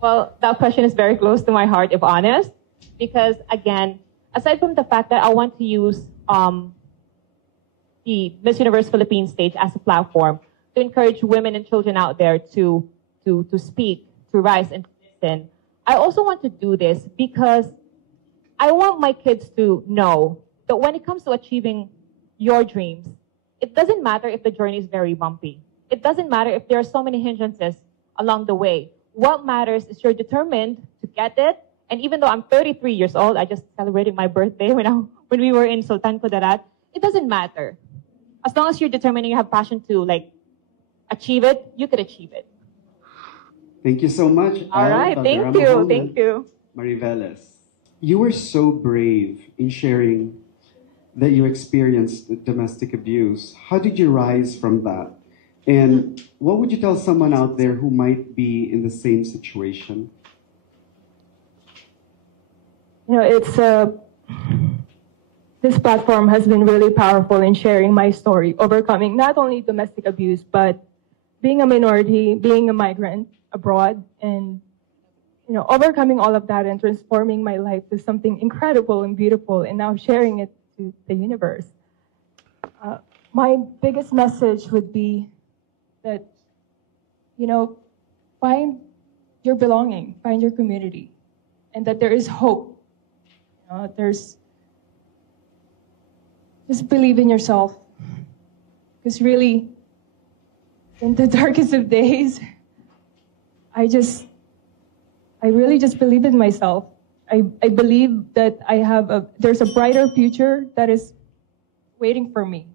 Well, that question is very close to my heart, if honest, because again, aside from the fact that I want to use the Miss Universe Philippines stage as a platform to encourage women and children out there to speak, to rise and listen, I also want to do this because I want my kids to know that when it comes to achieving your dreams, it doesn't matter if the journey is very bumpy. It doesn't matter if there are so many hindrances along the way. What matters is you're determined to get it. And even though I'm 33 years old, I just celebrated my birthday when we were in Sultan Kudarat, it doesn't matter. As long as you're determined and you have passion to achieve it, you could achieve it. Thank you so much. All right, thank you, thank you. Mariveles, you were so brave in sharing that you experienced domestic abuse. How did you rise from that? And what would you tell someone out there who might be in the same situation? This platform has been really powerful in sharing my story, overcoming not only domestic abuse, but being a minority, being a migrant abroad, and overcoming all of that and transforming my life to something incredible and beautiful, and now sharing it to the universe. My biggest message would be that, find your belonging, find your community, and that there is hope. Just believe in yourself. Because really, in the darkest of days, I really just believe in myself. I believe that there's a brighter future that is waiting for me.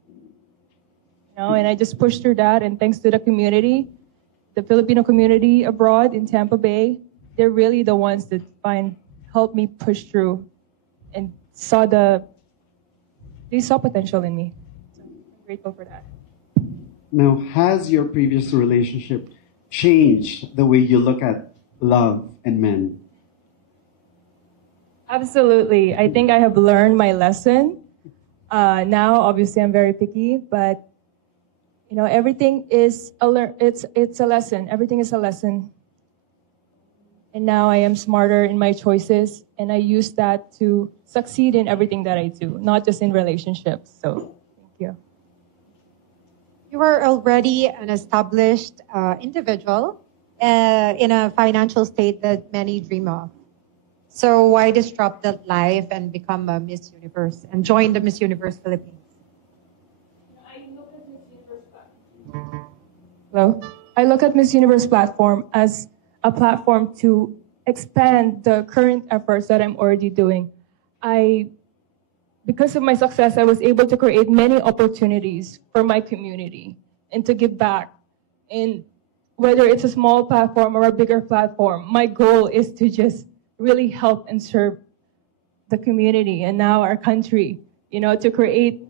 And I just pushed through that, and thanks to the community, the Filipino community abroad in Tampa Bay, they're really the ones that helped me push through and they saw potential in me. So I'm grateful for that. Now, has your previous relationship changed the way you look at love and men? Absolutely. I think I have learned my lesson. Now, obviously, I'm very picky, but everything is it's a lesson. Everything is a lesson. And now I am smarter in my choices, and I use that to succeed in everything that I do, not just in relationships. So, thank you. You are already an established individual in a financial state that many dream of. So why disrupt that life and become a Miss Universe and join the Miss Universe Philippines? Hello? I look at Miss Universe platform as a platform to expand the current efforts that I'm already doing. Because of my success, I was able to create many opportunities for my community and to give back. And whether it's a small platform or a bigger platform, my goal is to just really help and serve the community and now our country, to create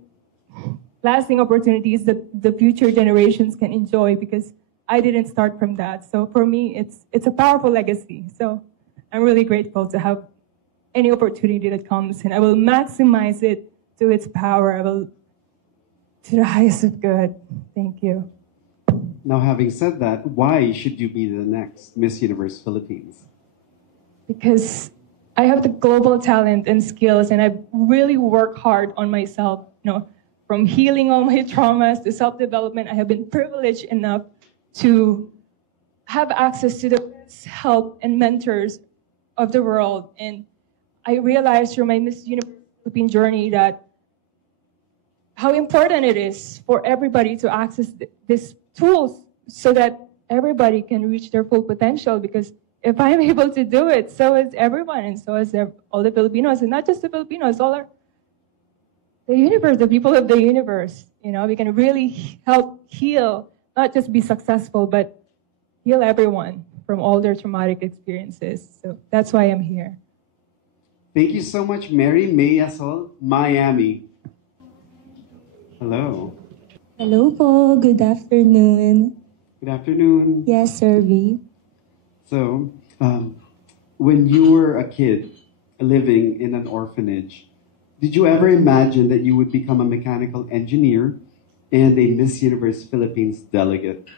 lasting opportunities that the future generations can enjoy, because I didn't start from that. So for me, it's a powerful legacy. So I'm really grateful to have any opportunity that comes, and I will maximize it to its power. I will to the highest of good. Thank you. Now, having said that, why should you be the next Miss Universe Philippines? Because I have the global talent and skills, and I really work hard on myself. From healing all my traumas to self-development, I have been privileged enough to have access to the best help and mentors of the world. And I realized through my Miss Universe Philippines journey that how important it is for everybody to access these tools so that everybody can reach their full potential. Because if I'm able to do it, so is everyone, and so is all the Filipinos, and not just the Filipinos, the universe, the people of the universe. We can really help heal, not just be successful, but heal everyone from all their traumatic experiences. So that's why I'm here. Thank you so much, Mary Mayasol, Miami. Hello. Hello po. Good afternoon. Good afternoon. Yes, Sir V. So, when you were a kid living in an orphanage, did you ever imagine that you would become a mechanical engineer and a Miss Universe Philippines delegate?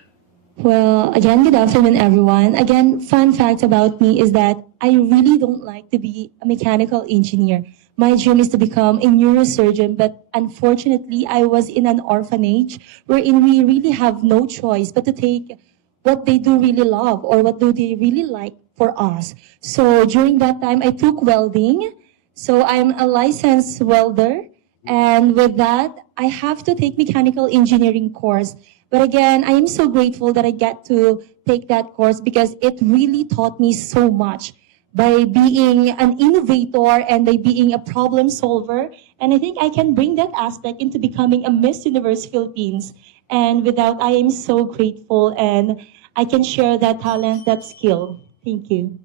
Well, again, good afternoon, everyone. Again, fun fact about me is that I really don't like to be a mechanical engineer. My dream is to become a neurosurgeon, but unfortunately, I was in an orphanage wherein we really have no choice but to take what they do really love or what do they really like for us. So during that time, I took welding. So I'm a licensed welder. And with that, I have to take mechanical engineering course. But again, I am so grateful that I get to take that course because it really taught me so much by being an innovator and by being a problem solver. And I think I can bring that aspect into becoming a Miss Universe Philippines. And with that, I am so grateful and I can share that talent, that skill. Thank you.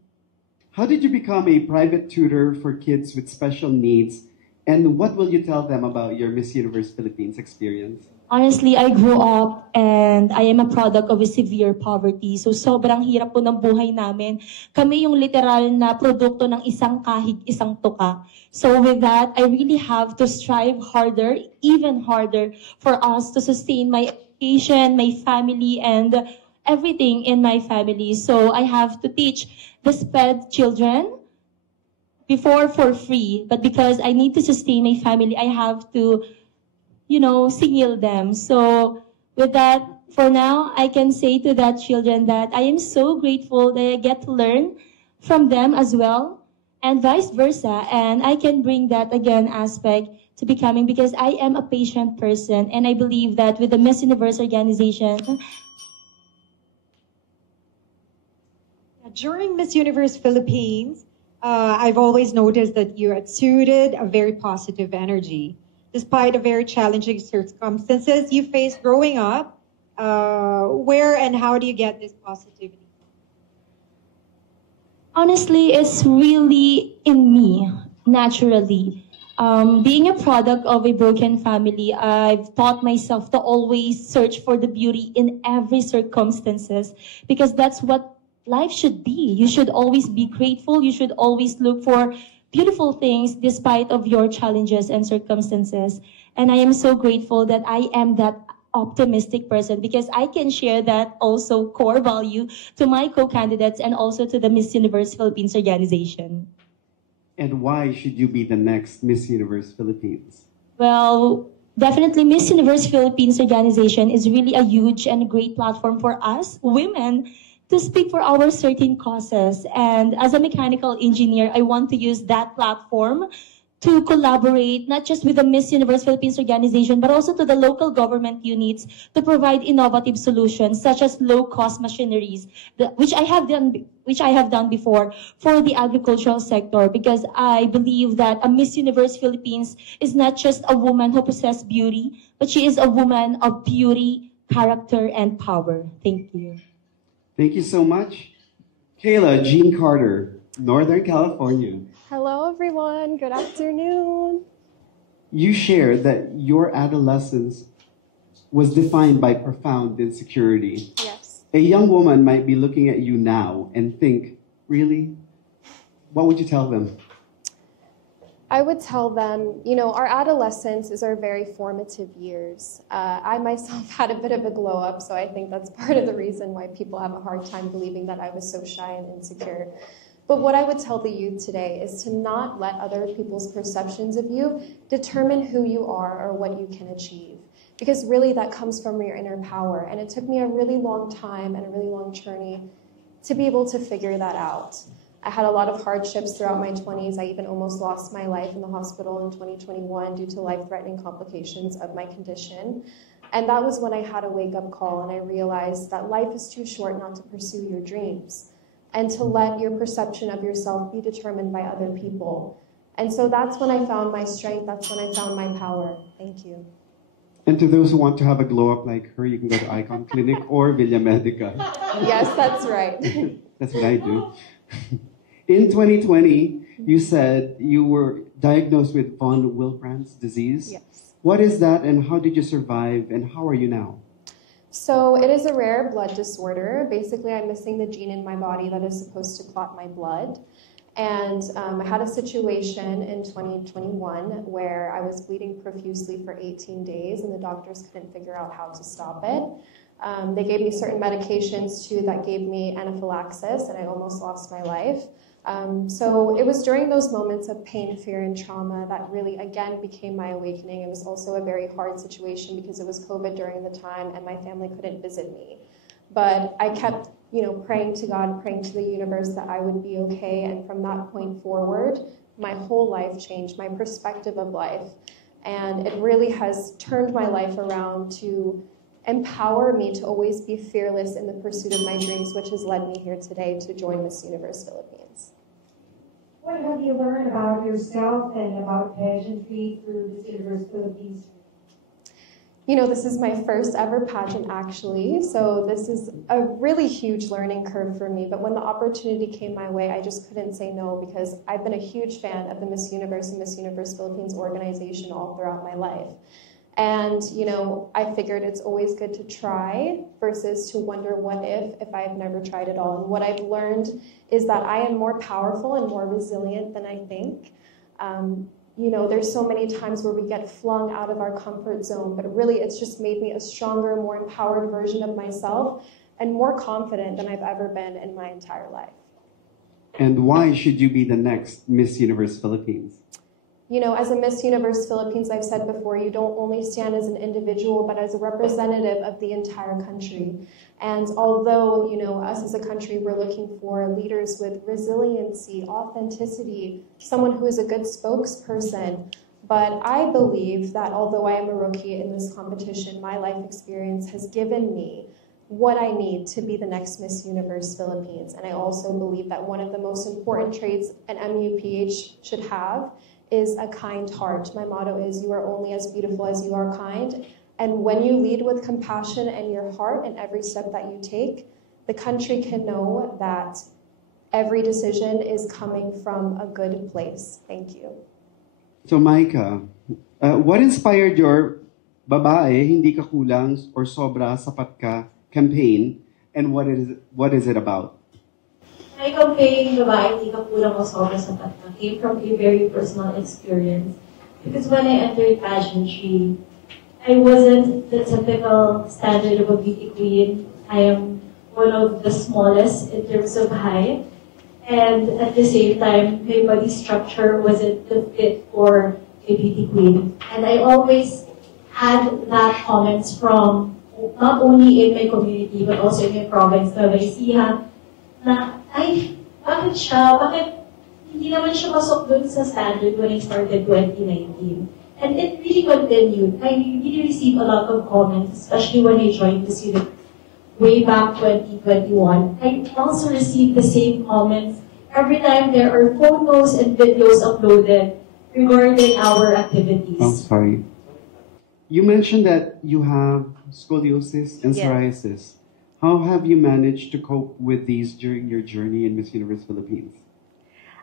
How did you become a private tutor for kids with special needs? And what will you tell them about your Miss Universe Philippines experience? Honestly, I grew up and I am a product of a severe poverty. So sobrang hirap po ng buhay namin. Kami yung literal na produkto ng isang kahig, isang tuka. So with that, I really have to strive harder, even harder, for us to sustain my education, my family, and everything in my family. So I have to teach the SPED children before for free. But because I need to sustain my family, I have to singil them. So with that, for now, I can say to that children that I am so grateful that I get to learn from them as well, and vice versa. And I can bring that again aspect to becoming, because I am a patient person, and I believe that with the Miss Universe organization. During Miss Universe Philippines, I've always noticed that you exuded a very positive energy. Despite the very challenging circumstances you faced growing up, where and how do you get this positivity? Honestly, it's really in me, naturally. Being a product of a broken family, I've taught myself to always search for the beauty in every circumstances, because that's what life should be. You should always be grateful. You should always look for beautiful things despite of your challenges and circumstances. And I am so grateful that I am that optimistic person, because I can share that also core value to my co-candidates and also to the Miss Universe Philippines organization. And why should you be the next Miss Universe Philippines? Well, definitely Miss Universe Philippines organization is really a huge and great platform for us women to speak for our certain causes. And as a mechanical engineer, I want to use that platform to collaborate not just with the Miss Universe Philippines organization, but also to the local government units to provide innovative solutions such as low-cost machineries, which I have done before for the agricultural sector, because I believe that a Miss Universe Philippines is not just a woman who possesses beauty, but she is a woman of beauty, character, and power. Thank you. Thank you so much. Kayla Jean Carter, Northern California. Hello, everyone. Good afternoon. You shared that your adolescence was defined by profound insecurity. Yes. A young woman might be looking at you now and think, really? What would you tell them? I would tell them, our adolescence is our very formative years. I myself had a bit of a glow up, so I think that's part of the reason why people have a hard time believing that I was so shy and insecure. But what I would tell the youth today is to not let other people's perceptions of you determine who you are or what you can achieve. Because really that comes from your inner power. And it took me a really long time and a really long journey to be able to figure that out. I had a lot of hardships throughout my 20s. I even almost lost my life in the hospital in 2021 due to life-threatening complications of my condition. And that was when I had a wake-up call and I realized that life is too short not to pursue your dreams and to let your perception of yourself be determined by other people. And so that's when I found my strength, that's when I found my power. Thank you. And to those who want to have a glow up like her, you can go to Icon Clinic or Villa Medica. Yes, that's right. That's what I do. In 2020, you said you were diagnosed with von Willebrand's disease. Yes. What is that and how did you survive and how are you now? So it is a rare blood disorder. Basically, I'm missing the gene in my body that is supposed to clot my blood. And I had a situation in 2021 where I was bleeding profusely for 18 days and the doctors couldn't figure out how to stop it. They gave me certain medications too that gave me anaphylaxis and I almost lost my life. So it was during those moments of pain, fear, and trauma that really, again, became my awakening. It was also a very hard situation because it was COVID during the time and my family couldn't visit me. But I kept praying to God, praying to the universe that I would be okay. And from that point forward, my whole life changed, my perspective of life. And it really has turned my life around to empower me to always be fearless in the pursuit of my dreams, which has led me here today to join Miss Universe Philippines. What have you learned about yourself and about pageantry through Miss Universe Philippines? This is my first ever pageant, actually, so this is a really huge learning curve for me, but when the opportunity came my way, I just couldn't say no, because I've been a huge fan of the Miss Universe and Miss Universe Philippines organization all throughout my life. And, I figured it's always good to try versus to wonder what if I've never tried at all. And what I've learned is that I am more powerful and more resilient than I think. There's so many times where we get flung out of our comfort zone, but really it's just made me a stronger, more empowered version of myself and more confident than I've ever been in my entire life. And why should you be the next Miss Universe Philippines? As a Miss Universe Philippines, I've said before, you don't only stand as an individual, but as a representative of the entire country. And although, us as a country, we're looking for leaders with resiliency, authenticity, someone who is a good spokesperson, but I believe that although I am a rookie in this competition, my life experience has given me what I need to be the next Miss Universe Philippines. And I also believe that one of the most important traits an MUPH should have is a kind heart. My motto is, you are only as beautiful as you are kind. And when you lead with compassion and your heart in every step that you take, the country can know that every decision is coming from a good place. Thank you. So Micah, what inspired your babae, hindi ka kulang or sobra sapat ka campaign, and what is it about? My campaign, babae, hindi ka kulang o sobra sapat ka, came from a very personal experience. Because when I entered pageantry, I wasn't the typical standard of a beauty queen. I am one of the smallest in terms of height. And at the same time, my body structure wasn't the fit for a beauty queen. And I always had that comments from not only in my community, but also in my province, Nueva Ecija, na, ay, bakit hindi naman siya pasok dun sa standard when I started 2019. And it really continued. I really received a lot of comments, especially when I joined this unit way back 2021. I also received the same comments every time there are photos and videos uploaded regarding our activities. Oh, sorry. You mentioned that you have scoliosis and Yes. psoriasis. How have you managed to cope with these during your journey in Miss Universe Philippines?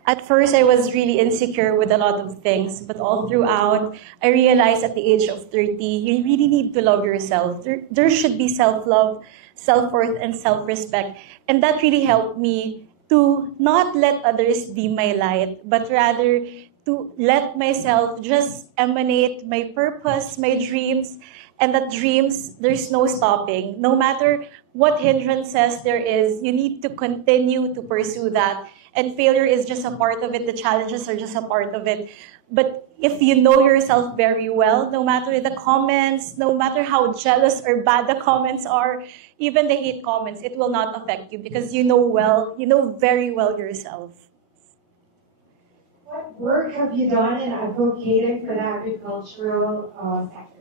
At first, I was really insecure with a lot of things, but all throughout, I realized at the age of 30, you really need to love yourself. There should be self-love, self-worth, and self-respect. And that really helped me to not let others dim my light, but rather to let myself just emanate my purpose, my dreams, and that dreams, there's no stopping. No matter what hindrances there is, you need to continue to pursue that. And failure is just a part of it. The challenges are just a part of it. But if you know yourself very well, no matter the comments, no matter how jealous or bad the comments are, even the hate comments, it will not affect you because you know very well yourself. What work have you done in advocating for the agricultural sector?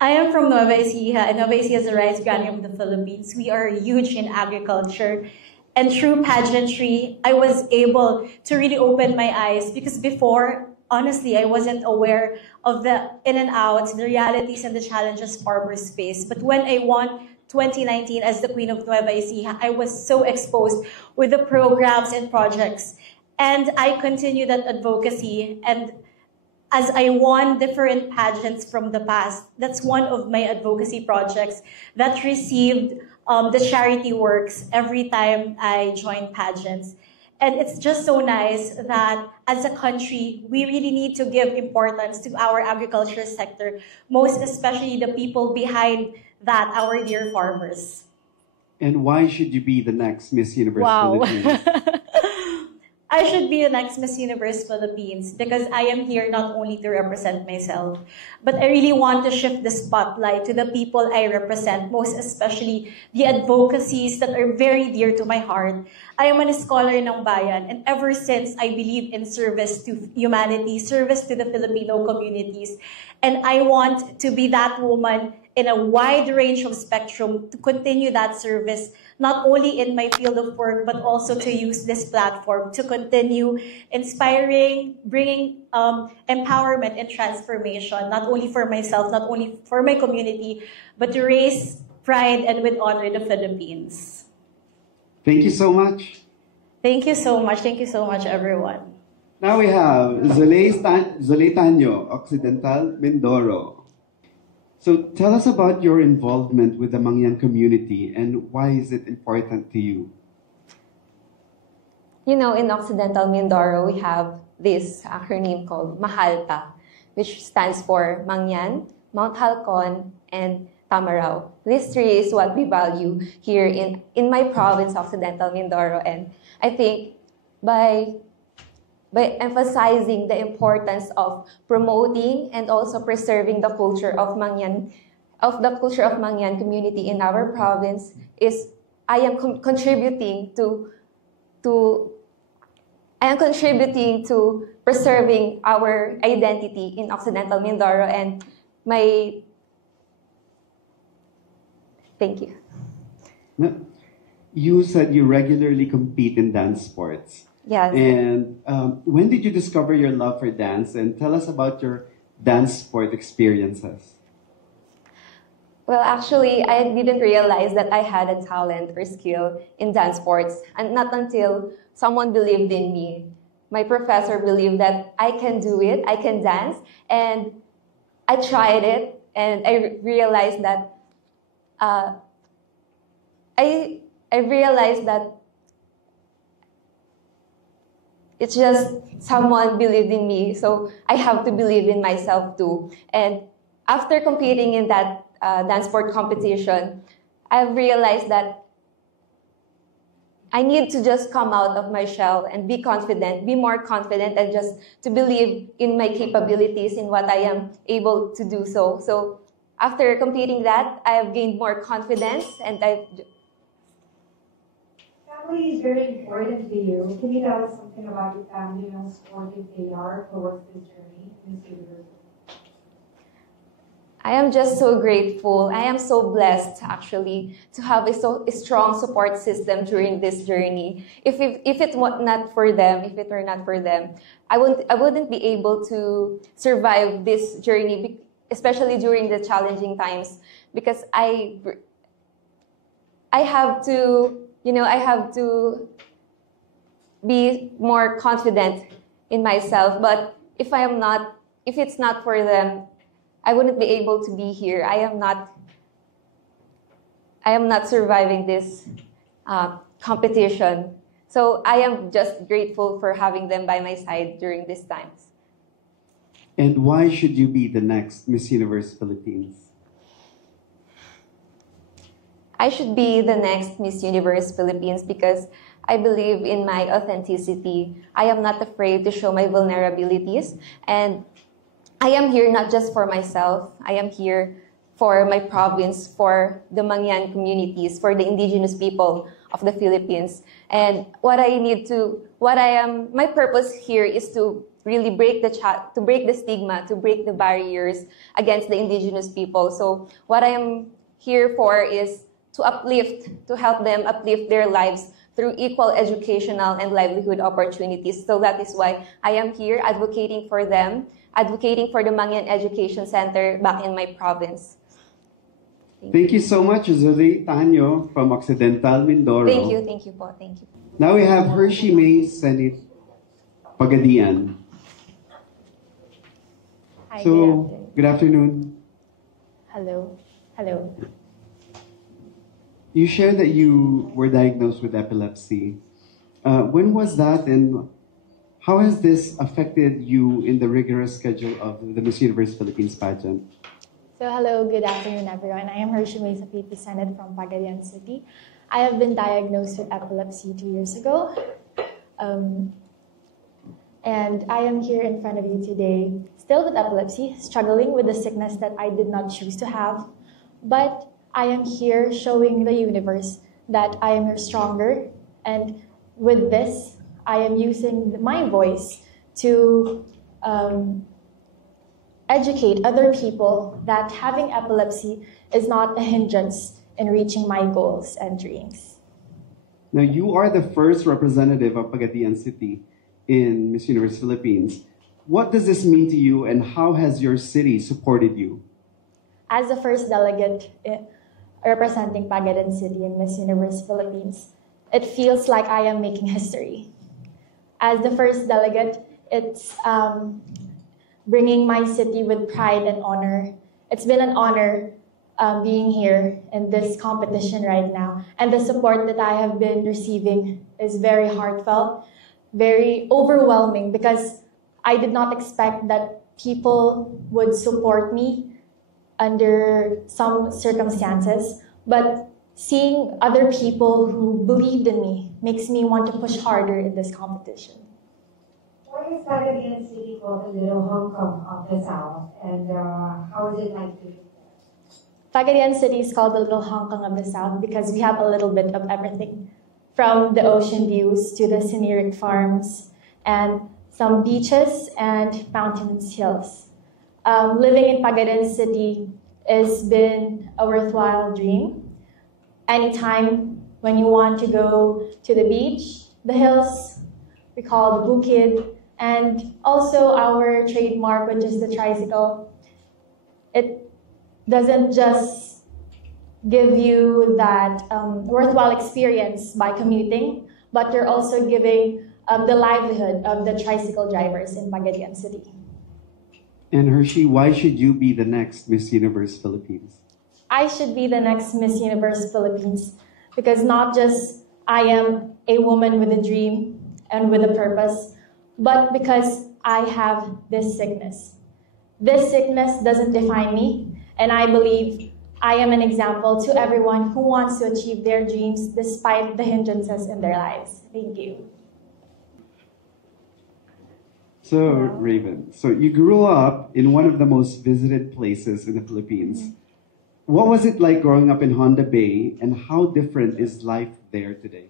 I am from Nueva Ecija, and Nueva Ecija is the rice granary of the Philippines. We are huge in agriculture. And through pageantry, I was able to really open my eyes because before, honestly, I wasn't aware of the in and outs, the realities and the challenges farmers face. But when I won 2019 as the Queen of Nueva Ecija, I was so exposed with the programs and projects. And I continued that advocacy. And as I won different pageants from the past, that's one of my advocacy projects that received the charity works every time I join pageants. And it's just so nice that as a country, we really need to give importance to our agriculture sector, most especially the people behind that, our dear farmers. And why should you be the next Miss Universe Wow. Philippines? I should be the next Miss Universe Philippines because I am here not only to represent myself, but I really want to shift the spotlight to the people I represent, most especially the advocacies that are very dear to my heart. I am a scholar ng bayan, and ever since I believe in service to humanity, service to the Filipino communities, and I want to be that woman in a wide range of spectrum to continue that service, not only in my field of work, but also to use this platform to continue inspiring, bringing empowerment and transformation, not only for myself, not only for my community, but to raise pride and with honor the Philippines. Thank you so much. Thank you so much. Thank you so much, everyone. Now we have Zolay Tanyo, Occidental Mindoro. So tell us about your involvement with the Mangyan community and why is it important to you? You know, in Occidental Mindoro, we have this acronym called MAHALTA, which stands for Mangyan, Mount Halcon, and Tamarao. These three is what we value here in my province, Occidental Mindoro. And I think by emphasizing the importance of promoting and also preserving the culture of Mangyan community in our province is I am contributing to preserving our identity in Occidental Mindoro and my thank you. You said you regularly compete in dance sports. Yes. And when did you discover your love for dance? And tell us about your dance sport experiences. Well, actually, I didn't realize that I had a talent or skill in dance sports, and not until someone believed in me. My professor believed that I can do it, I can dance, and I tried it, and I realized that it's just someone believed in me, so I have to believe in myself too. And after competing in that dance sport competition, I've realized that I need to just come out of my shell and be confident, be more confident, and just to believe in my capabilities, in what I am able to do so. So after competing that, I have gained more confidence, and Family is very important to you. Can you tell us something about your family and how supportive they are towards this journey in this university? I am just so grateful. I am so blessed, actually, to have a strong support system during this journey. If it were not for them, I wouldn't be able to survive this journey, especially during the challenging times, because I have to be more confident in myself. But if it's not for them, I wouldn't be able to be here. I am not surviving this competition. So I am just grateful for having them by my side during these times. And why should you be the next Miss Universe Philippines? I should be the next Miss Universe Philippines because I believe in my authenticity. I am not afraid to show my vulnerabilities, and I am here not just for myself. I am here for my province, for the Mangyan communities, for the indigenous people of the Philippines. And my purpose here is to really break the stigma, to break the barriers against the indigenous people. So what I am here for is to help them uplift their lives through equal educational and livelihood opportunities. So that is why I am here advocating for them, advocating for the Mangyan Education Center back in my province. Thank you so much, Zolay Tanyo from Occidental Mindoro. Thank you po, thank you. Now we have Hershey May Senate Pagadian. Hi, so, good afternoon. Hello. You shared that you were diagnosed with epilepsy. When was that, and how has this affected you in the rigorous schedule of the Miss Universe Philippines pageant? So hello, good afternoon everyone. I am Hershey May Senate from Pagadian City. I have been diagnosed with epilepsy 2 years ago. And I am here in front of you today, still with epilepsy, struggling with the sickness that I did not choose to have. But I am here showing the universe that I am stronger. And with this, I am using my voice to educate other people that having epilepsy is not a hindrance in reaching my goals and dreams. Now, you are the first representative of Pagadian City in Miss Universe Philippines. What does this mean to you, and how has your city supported you? As the first delegate representing Pagadian City in Miss Universe Philippines, it feels like I am making history. As the first delegate, it's bringing my city with pride and honor. It's been an honor being here in this competition right now. And the support that I have been receiving is very heartfelt, very overwhelming, because I did not expect that people would support me under some circumstances. But seeing other people who believed in me makes me want to push harder in this competition. Why is Pagadian City called the Little Hong Kong of the South, and how is it like to live there? Pagadian City is called the Little Hong Kong of the South because we have a little bit of everything, from the ocean views to the scenic farms and some beaches and mountains, hills. Living in Pagadian City has been a worthwhile dream. Anytime when you want to go to the beach, the hills, we call the bukid, and also our trademark, which is the tricycle. It doesn't just give you that worthwhile experience by commuting, but you're also giving the livelihood of the tricycle drivers in Pagadian City. And Hershey, why should you be the next Miss Universe Philippines? I should be the next Miss Universe Philippines because not just I am a woman with a dream and with a purpose, but because I have this sickness. This sickness doesn't define me, and I believe I am an example to everyone who wants to achieve their dreams despite the hindrances in their lives. Thank you. So, Raven, so you grew up in one of the most visited places in the Philippines. What was it like growing up in Honda Bay, and how different is life there today?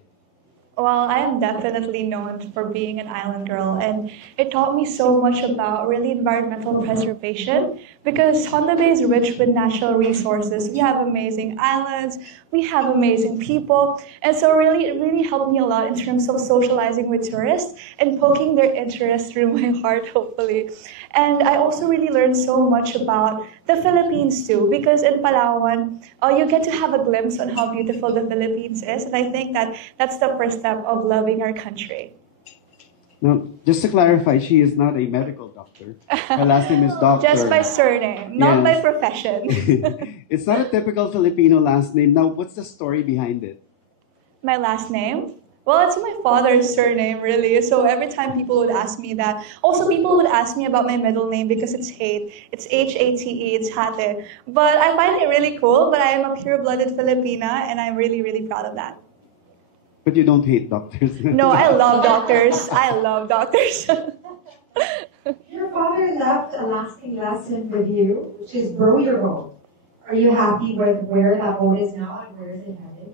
Well, I am definitely known for being an island girl, and it taught me so much about really environmental preservation because Honda Bay is rich with natural resources. We have amazing islands, we have amazing people, and so it really helped me a lot in terms of socializing with tourists and poking their interest through my heart, hopefully. And I also really learned so much about the Philippines too, because in Palawan, you get to have a glimpse on how beautiful the Philippines is, and I think that that's the first step of loving our country. Now, just to clarify, she is not a medical doctor. Her last name is Doctor. Just by surname, not by profession. It's not a typical Filipino last name. Now, what's the story behind it? My last name? Well, it's my father's surname, really. So every time people would ask me that. Also, people would ask me about my middle name because it's Hate. It's H-A-T-E, it's Hate. But I find it really cool, but I am a pure-blooded Filipina, and I'm really, really proud of that. But you don't hate doctors. No, I love doctors. I love doctors. Your father left a lasting lesson with you, which is grow your boat. Are you happy with where that boat is now and where is it headed?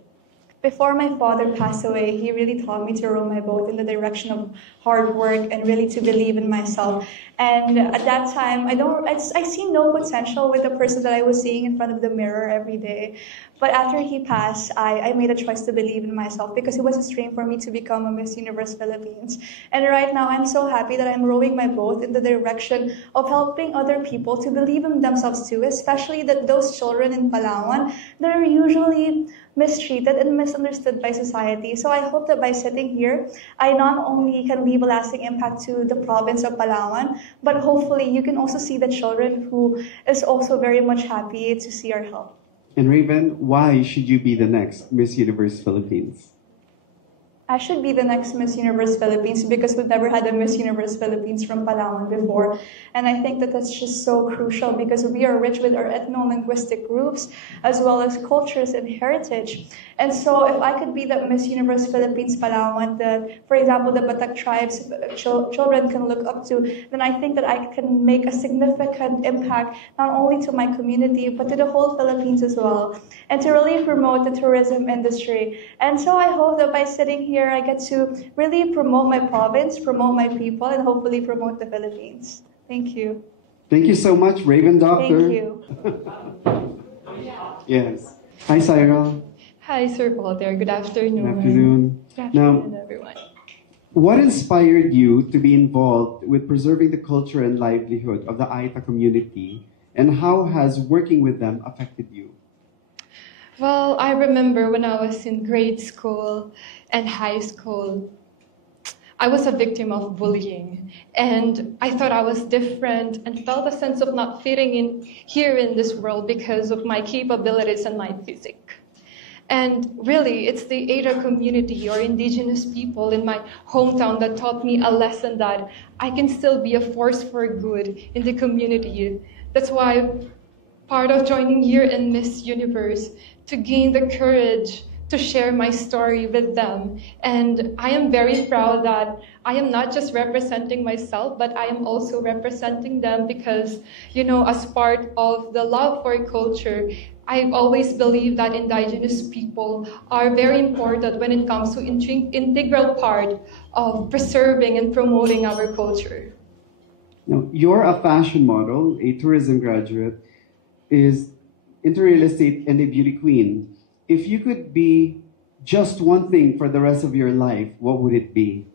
Before my father passed away, he really taught me to row my boat in the direction of hard work and really to believe in myself. And at that time, I see no potential with the person that I was seeing in front of the mirror every day. But after he passed, I made a choice to believe in myself because it was a dream for me to become a Miss Universe Philippines. And right now, I'm so happy that I'm rowing my boat in the direction of helping other people to believe in themselves too, especially those children in Palawan that are usually mistreated and misunderstood by society. So I hope that by sitting here, I not only can leave a lasting impact to the province of Palawan, but hopefully you can also see the children who is also very much happy to see our help. And Raven, why should you be the next Miss Universe Philippines? I should be the next Miss Universe Philippines because we've never had a Miss Universe Philippines from Palawan before. And I think that that's just so crucial because we are rich with our ethno-linguistic groups as well as cultures and heritage. And so if I could be the Miss Universe Philippines Palawan that, for example, the Batak tribes children can look up to, then I think that I can make a significant impact not only to my community but to the whole Philippines as well, and to really promote the tourism industry. And so I hope that by sitting here I get to really promote my province, promote my people, and hopefully promote the Philippines. Thank you. Thank you so much, Raven Doctor. Thank you. Yes. Hi, Cyril. Hi, Sir Walter. Good afternoon. Good afternoon. Good afternoon, Now, everyone. what inspired you to be involved with preserving the culture and livelihood of the Aita community, and how has working with them affected you? Well, I remember when I was in grade school and high school, I was a victim of bullying, and I thought I was different and felt a sense of not fitting in here in this world because of my capabilities and my physique. And really, it's the Aita community or indigenous people in my hometown that taught me a lesson that I can still be a force for good in the community. That's why part of joining here in Miss Universe, to gain the courage to share my story with them. And I am very proud that I am not just representing myself, but I am also representing them because, you know, as part of the love for culture, I've always believed that indigenous people are very important when it comes to integral part of preserving and promoting our culture. Now, you're a fashion model, a tourism graduate, is into real estate and a beauty queen. If you could be just one thing for the rest of your life, what would it be?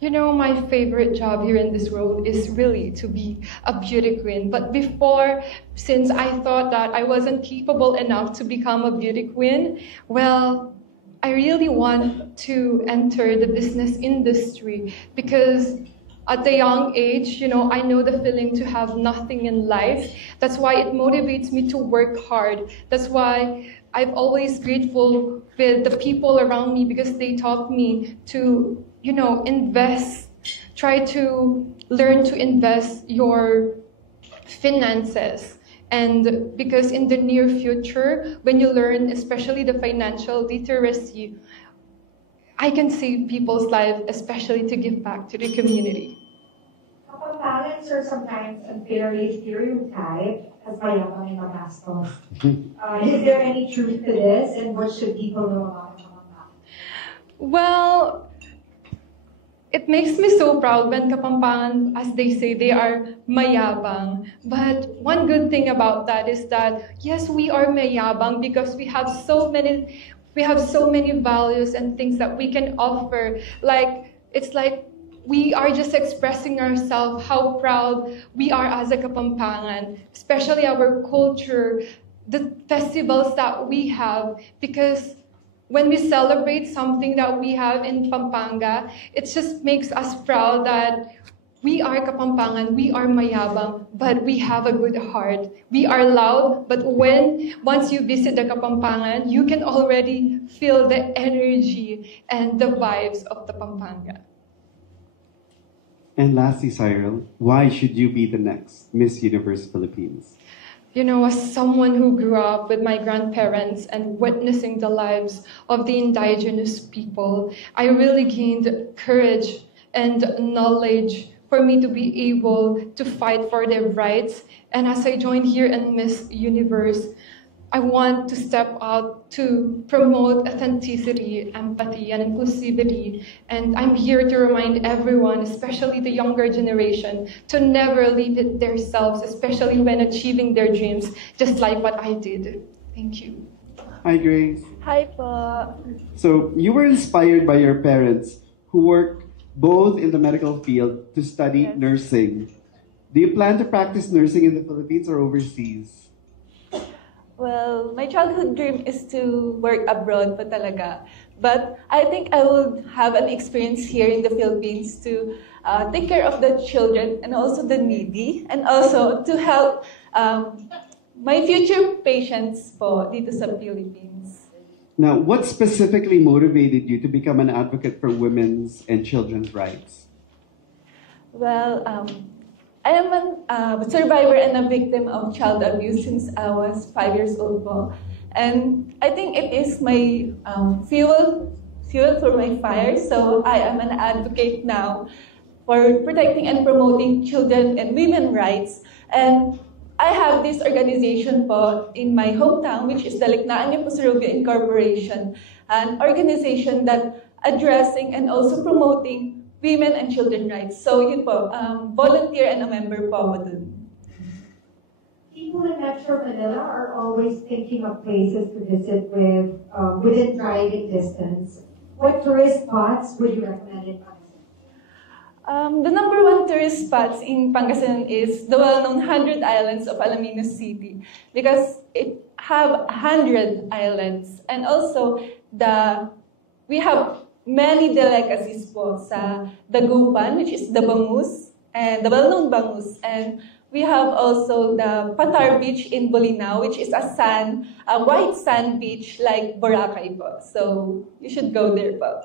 You know, my favorite job here in this world is really to be a beauty queen. But before, since I thought that I wasn't capable enough to become a beauty queen, well, I really want to enter the business industry because at a young age, you know, I know the feeling to have nothing in life. That's why it motivates me to work hard. That's why I'm always grateful with the people around me because they taught me to, you know, invest. Try to learn to invest your finances. And because in the near future, when you learn, especially the financial literacy, I can save people's lives, especially to give back to the community. Kapampangans are sometimes unfairly stereotyped as mayabang and magastos. Is there any truth to this, and what should people know about Kapampangan? Well, it makes me so proud when Kapampangan, as they say, they are mayabang. But one good thing about that is that, yes, we are mayabang because we have so many values and things that we can offer. Like, it's like we are just expressing ourselves, how proud we are as a Kapampangan, especially our culture, the festivals that we have, because when we celebrate something that we have in Pampanga, it just makes us proud that we are Kapampangan, we are mayabang, but we have a good heart. We are loud, but once you visit the Kapampangan, you can already feel the energy and the vibes of the Pampanga. And lastly, Cyril, why should you be the next Miss Universe Philippines? You know, as someone who grew up with my grandparents and witnessing the lives of the indigenous people, I really gained courage and knowledge for me to be able to fight for their rights. And as I joined here in Miss Universe, I want to step out to promote authenticity, empathy, and inclusivity. And I'm here to remind everyone, especially the younger generation, to never leave it themselves, especially when achieving their dreams, just like what I did. Thank you. Hi, Grace. Hi po. So you were inspired by your parents who work both in the medical field to study nursing. Do you plan to practice nursing in the Philippines or overseas? Well, my childhood dream is to work abroad pa talaga. But I think I will have an experience here in the Philippines to take care of the children and also the needy, and also to help my future patients po dito sa Philippines. Now, what specifically motivated you to become an advocate for women's and children's rights? Well, I am a survivor and a victim of child abuse since I was 5 years old po. And I think it is my fuel for my fire. So I am an advocate now for protecting and promoting children and women's rights. And I have this organization po in my hometown, which is the Liknaan Pusurubio Incorporation, an organization that addressing and also promoting women and children rights. So yun po, volunteer and a member po ako dun. People in Metro Manila are always thinking of places to visit within driving distance. What tourist spots would you recommend in Pangasinan? The number one tourist spots in Pangasinan is the well-known 100 Islands of Alaminos City because it have 100 islands. And also, we have many delicacies po sa Dagupan, which is the bangus, and the well-known bangus. And we have also the Patar Beach in Bolinao, which is a white sand beach like Boracay po. So you should go there po.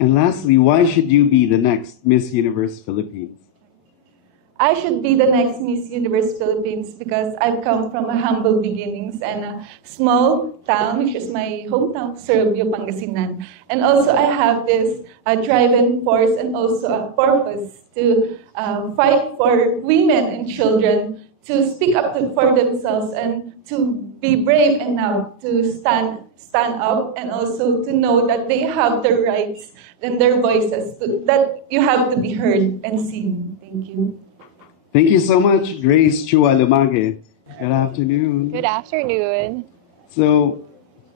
And lastly, why should you be the next Miss Universe Philippines? I should be the next Miss Universe Philippines because I've come from a humble beginnings and a small town, which is my hometown, Surubio, Pangasinan. And also I have this driving force and also a purpose to fight for women and children to speak up for themselves and to be brave enough to stand up and also to know that they have their rights and their voices, that you have to be heard and seen. Thank you. Thank you so much, Grace Chua Lumage. Good afternoon. Good afternoon. So,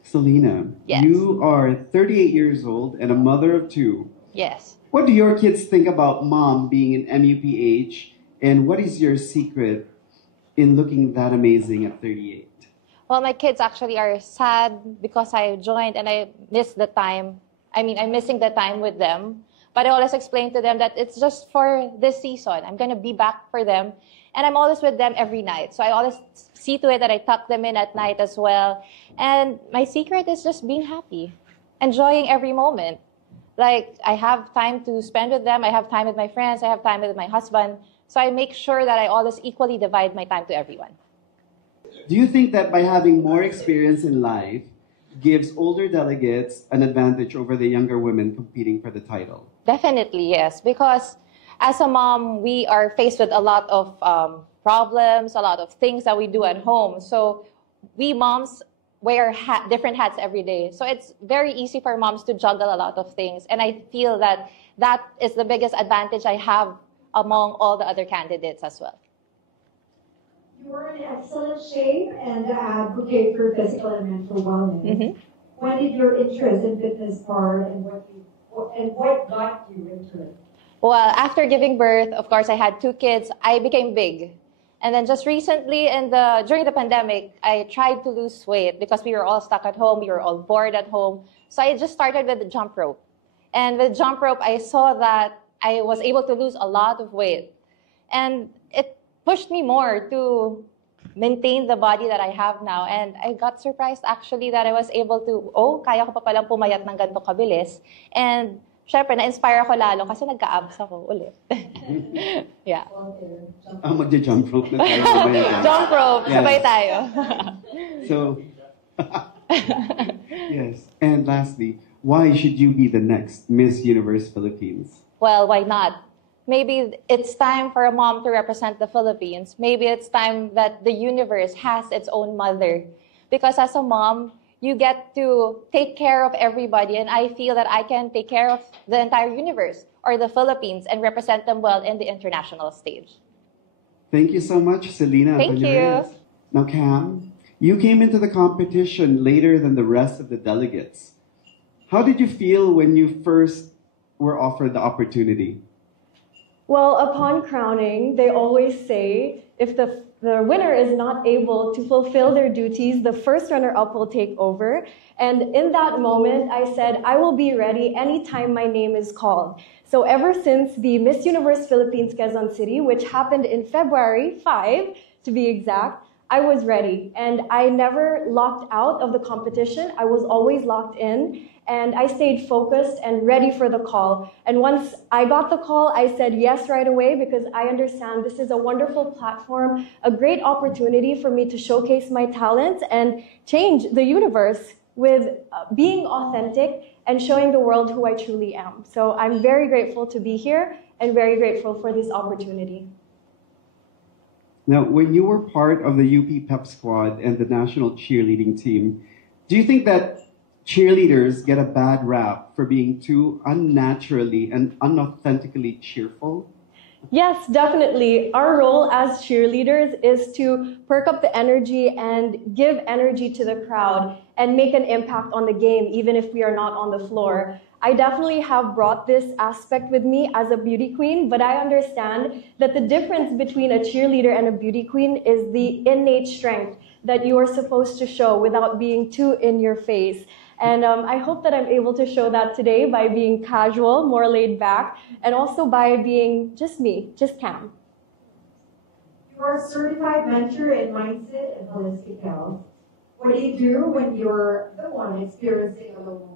Selena, yes. You are 38 years old and a mother of 2. Yes. What do your kids think about mom being in MUPH, and what is your secret in looking that amazing at 38? Well, my kids actually are sad because I joined and I missed the time. I'm missing the time with them. But I always explain to them that it's just for this season. I'm going to be back for them. And I'm always with them every night. So I always see to it that I tuck them in at night as well. And my secret is just being happy, enjoying every moment. Like, I have time to spend with them. I have time with my friends. I have time with my husband. So I make sure that I always equally divide my time to everyone. Do you think that by having more experience in life gives older delegates an advantage over the younger women competing for the title? Definitely, yes. Because as a mom, we are faced with a lot of problems, a lot of things that we do at home. So we moms wear different hats every day. So it's very easy for moms to juggle a lot of things. And I feel that that is the biggest advantage I have among all the other candidates as well. You are in excellent shape and advocate for physical and mental wellness. Mm-hmm. When did your interest in fitness start, and what got you into it? Well, after giving birth, of course, I had 2 kids. I became big. And then just recently, during the pandemic, I tried to lose weight because we were all stuck at home. We were all bored at home. So I just started with the jump rope. And with jump rope, I saw that I was able to lose a lot of weight. And it pushed me more to maintain the body that I have now. And I got surprised actually that I was able to, kaya ko pa palang pumayat ng ganito kabilis. And syempre, na-inspire ako lalo kasi nagka-abs ako ulit. Yeah. Magja-jump rope na tayo. Jump rope, yes. Sabay tayo. So, yes. And lastly, why should you be the next Miss Universe Philippines? Well, why not? Maybe it's time for a mom to represent the Philippines. Maybe it's time that the universe has its own mother. Because as a mom, you get to take care of everybody, and I feel that I can take care of the entire universe or the Philippines and represent them well in the international stage. Thank you so much, Selena. Thank you. Now, Cam, you came into the competition later than the rest of the delegates. How did you feel when you first were offered the opportunity? Well, upon crowning, they always say if the winner is not able to fulfill their duties, the first runner-up will take over. And in that moment, I said, I will be ready anytime my name is called. So ever since the Miss Universe Philippines Quezon City, which happened in February 5, to be exact, I was ready, and I never locked out of the competition. I was always locked in, and I stayed focused and ready for the call. And once I got the call, I said yes right away, because I understand this is a wonderful platform, a great opportunity for me to showcase my talents and change the universe with being authentic and showing the world who I truly am. So I'm very grateful to be here and very grateful for this opportunity. Now, when you were part of the UP Pep Squad and the national cheerleading team, do you think that cheerleaders get a bad rap for being too unnaturally and unauthentically cheerful? Yes, definitely. Our role as cheerleaders is to perk up the energy and give energy to the crowd and make an impact on the game, even if we are not on the floor. I definitely have brought this aspect with me as a beauty queen, but I understand that the difference between a cheerleader and a beauty queen is the innate strength that you are supposed to show without being too in your face. And I hope that I'm able to show that today by being casual, more laid back, and also by being just me, just Cam. You are a certified mentor in mindset and holistic health. What do you do when you're the one experiencing a low moment?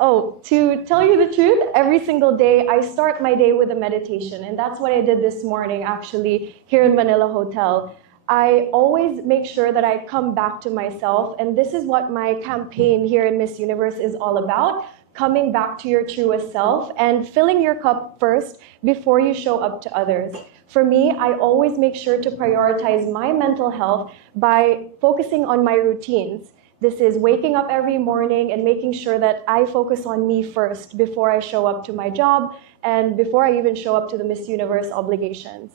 Oh, to tell you the truth, every single day I start my day with a meditation, and that's what I did this morning actually here in Manila Hotel. I always make sure that I come back to myself, and this is what my campaign here in Miss Universe is all about, coming back to your truest self and filling your cup first before you show up to others. For me, I always make sure to prioritize my mental health by focusing on my routines. This is waking up every morning and making sure that I focus on me first before I show up to my job and before I even show up to the Miss Universe obligations.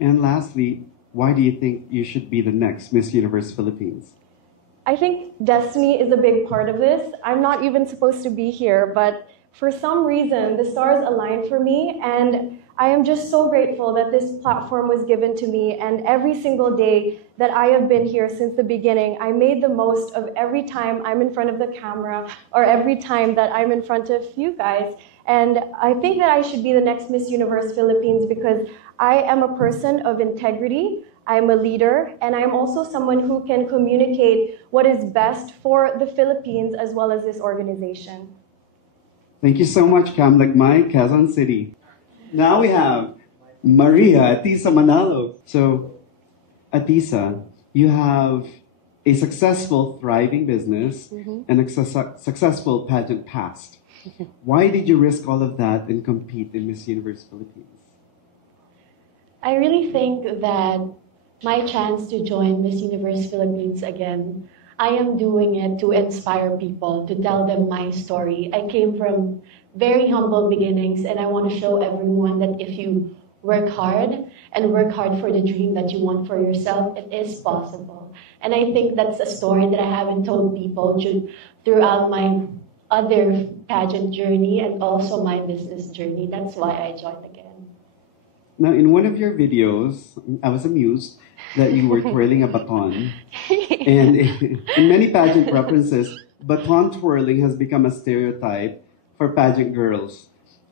And lastly, why do you think you should be the next Miss Universe Philippines? I think destiny is a big part of this. I'm not even supposed to be here, but for some reason, the stars aligned for me, and I am just so grateful that this platform was given to me, and every single day that I have been here since the beginning, I made the most of every time I'm in front of the camera or every time that I'm in front of you guys. And I think that I should be the next Miss Universe Philippines because I am a person of integrity, I'm a leader, and I'm also someone who can communicate what is best for the Philippines as well as this organization. Thank you so much, Cam Lagmay, Quezon City. Now we have Maria Atisa Manalo. So, Atisa, you have a successful, thriving business and a successful pageant past. Why did you risk all of that and compete in Miss Universe Philippines? I really think that my chance to join Miss Universe Philippines again, I am doing it to inspire people, to tell them my story. I came from very humble beginnings, and I want to show everyone that if you work hard and work hard for the dream that you want for yourself, it is possible. And I think that's a story that I haven't told people throughout my other pageant journey and also my business journey. That's why I joined again. Now, in one of your videos, I was amused that you were twirling a baton. And in many pageant references, baton twirling has become a stereotype for pageant girls.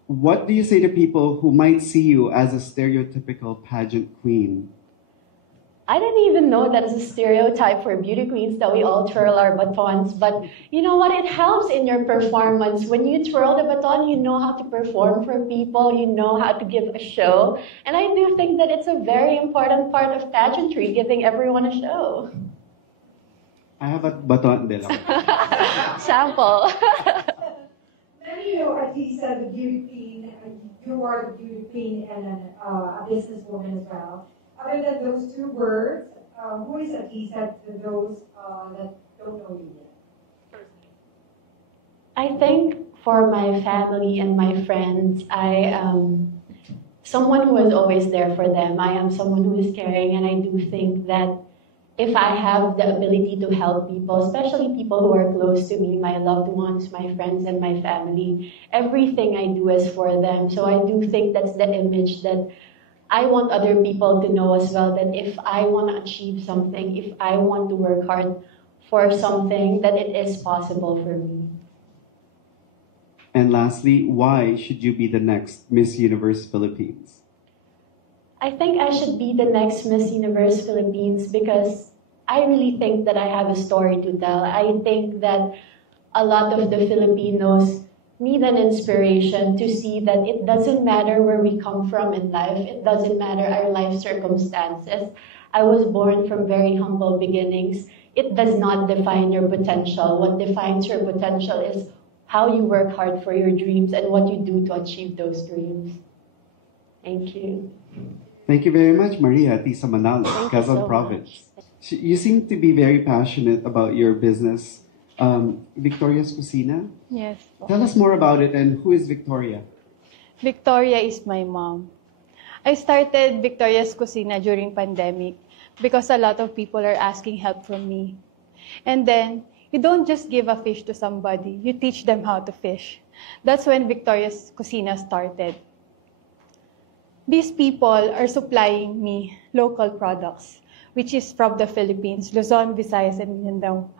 What do you say to people who might see you as a stereotypical pageant queen? I didn't even know that's a stereotype for beauty queens that we all twirl our batons. But you know what? It helps in your performance. When you twirl the baton, you know how to perform for people. You know how to give a show. And I do think that it's a very important part of pageantry, giving everyone a show. I have a baton de la. Sample. Many know Atisa, the beauty queen. You are the beauty queen and a businesswoman as well. Other than those two words, who is Atisa to those that don't know you yet? I think for my family and my friends, I am someone who is always there for them. I am someone who is caring, and I do think that if I have the ability to help people, especially people who are close to me, my loved ones, my friends, and my family, everything I do is for them. So I do think that's the image that I want other people to know as well, that if I want to achieve something, if I want to work hard for something, that it is possible for me. And lastly, why should you be the next Miss Universe Philippines? I think I should be the next Miss Universe Philippines because I really think that I have a story to tell. I think that a lot of the Filipinos need an inspiration to see that it doesn't matter where we come from in life. It doesn't matter our life circumstances. I was born from very humble beginnings. It does not define your potential. What defines your potential is how you work hard for your dreams and what you do to achieve those dreams. Thank you. Thank you very much, Maria Tisa Manalo, Thank you Quezon so Province. You seem to be very passionate about your business, Victoria's Cucina. Yes. Tell us more about it and who is Victoria? Victoria is my mom. I started Victoria's Cucina during pandemic because a lot of people are asking help from me. And then, you don't just give a fish to somebody, you teach them how to fish. That's when Victoria's Cucina started. These people are supplying me local products, which is from the Philippines, Luzon, Visayas, and Mindanao.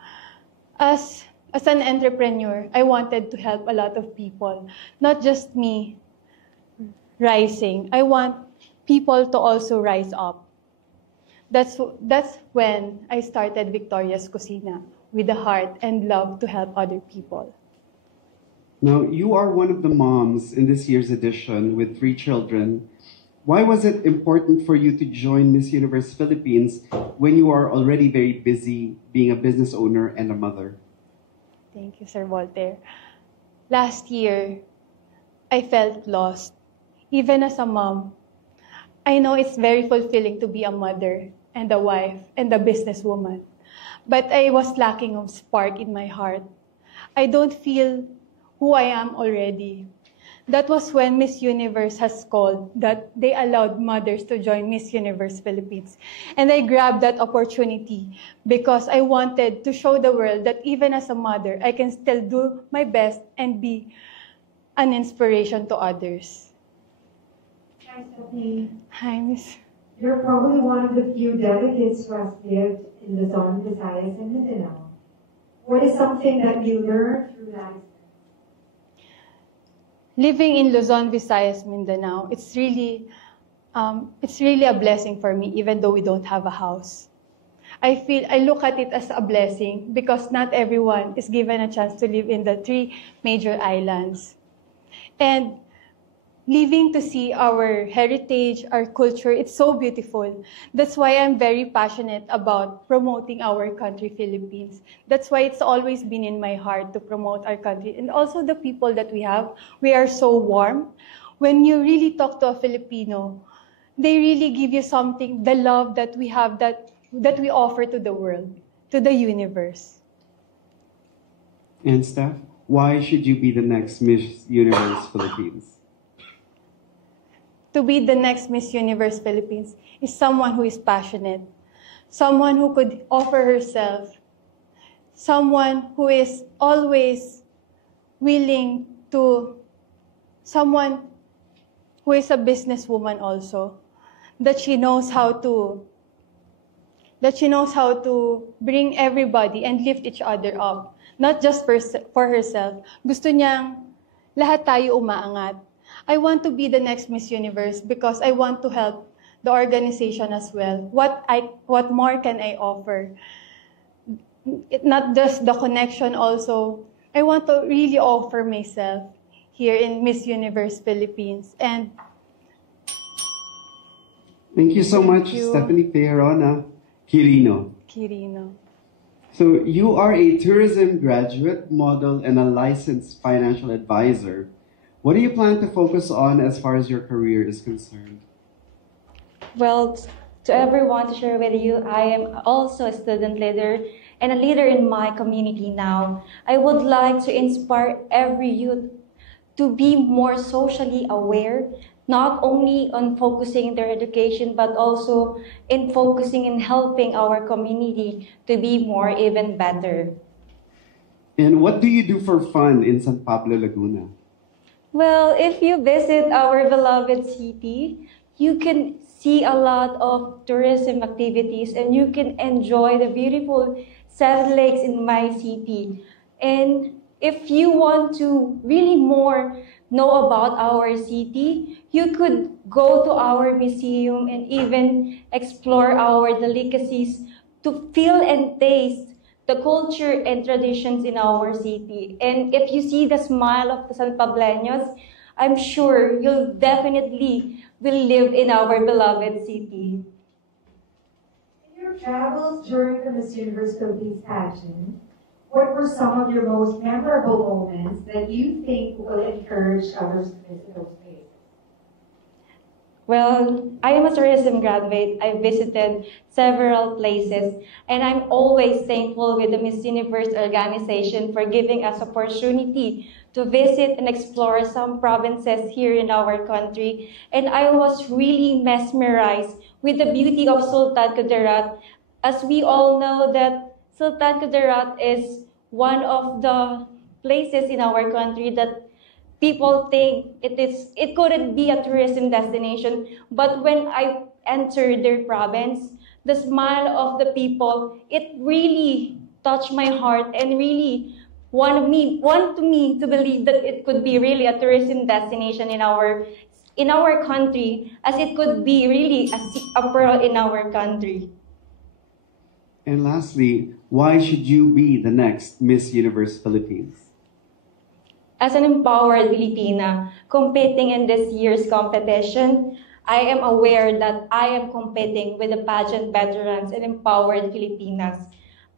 As an entrepreneur, I wanted to help a lot of people, not just me rising. I want people to also rise up. That's when I started Victoria's Cucina, with a heart and love to help other people. Now, you are one of the moms in this year's edition with 3 children. Why was it important for you to join Miss Universe Philippines when you are already very busy being a business owner and a mother? Thank you, Sir Voltaire. Last year, I felt lost. Even as a mom, I know it's very fulfilling to be a mother and a wife and a businesswoman. But I was lacking of spark in my heart. I don't feel who I am already. That was when Miss Universe has called that they allowed mothers to join Miss Universe Philippines. And I grabbed that opportunity because I wanted to show the world that even as a mother, I can still do my best and be an inspiration to others. Hi, Stephanie. Hi, Miss. You're probably one of the few delegates who has lived in Luzon, Visayas, and Mindanao. What is something that you learned through that experience? Living in Luzon, Visayas, Mindanao, it's really a blessing for me, even though we don't have a house. I look at it as a blessing because not everyone is given a chance to live in the 3 major islands. And living to see our heritage, our culture, it's so beautiful. That's why I'm very passionate about promoting our country, Philippines. That's why it's always been in my heart to promote our country. And also the people that we have, we are so warm. When you really talk to a Filipino, they really give you something, the love that we have, that we offer to the world, to the universe. And Steph, why should you be the next Miss Universe Philippines? To be the next Miss Universe Philippines is someone who is passionate, someone who could offer herself, someone who is always willing to, someone who is a businesswoman also, that she knows how to bring everybody and lift each other up, not just for herself. Gusto niyang lahat tayo umaangat. I want to be the next Miss Universe because I want to help the organization as well. What more can I offer? Not just the connection also. I want to really offer myself here in Miss Universe Philippines. And thank you so much, Stephanie Tejerona Quirino. So you are a tourism graduate, model, and a licensed financial advisor. What do you plan to focus on as far as your career is concerned? Well, to everyone to share with you, I am also a student leader and a leader in my community now. I would like to inspire every youth to be more socially aware, not only on focusing their education, but also in focusing in helping our community to be more even better. And what do you do for fun in San Pablo, Laguna? Well, if you visit our beloved city, you can see a lot of tourism activities and you can enjoy the beautiful 7 lakes in my city. And if you want to really more know about our city, you could go to our museum, and even explore our delicacies to feel and taste the culture and traditions in our city. And if you see the smile of the San Pableños, I'm sure you'll definitely will live in our beloved city. In your travels during the Miss Universe Philippines pageant, what were some of your most memorable moments that you think will encourage others to visit those places? Well, I am a tourism graduate. I visited several places, and I'm always thankful with the Miss Universe organization for giving us opportunity to visit and explore some provinces here in our country. And I was really mesmerized with the beauty of Sultan Kudarat. As we all know that Sultan Kudarat is one of the places in our country that people think it couldn't be a tourism destination, but when I entered their province, the smile of the people, it really touched my heart and really want me to believe that it could be really a tourism destination in our country, as it could be really a pearl in our country. And lastly, why should you be the next Miss Universe Philippines? As an empowered Filipina competing in this year's competition, I am aware that I am competing with the pageant veterans and empowered Filipinas.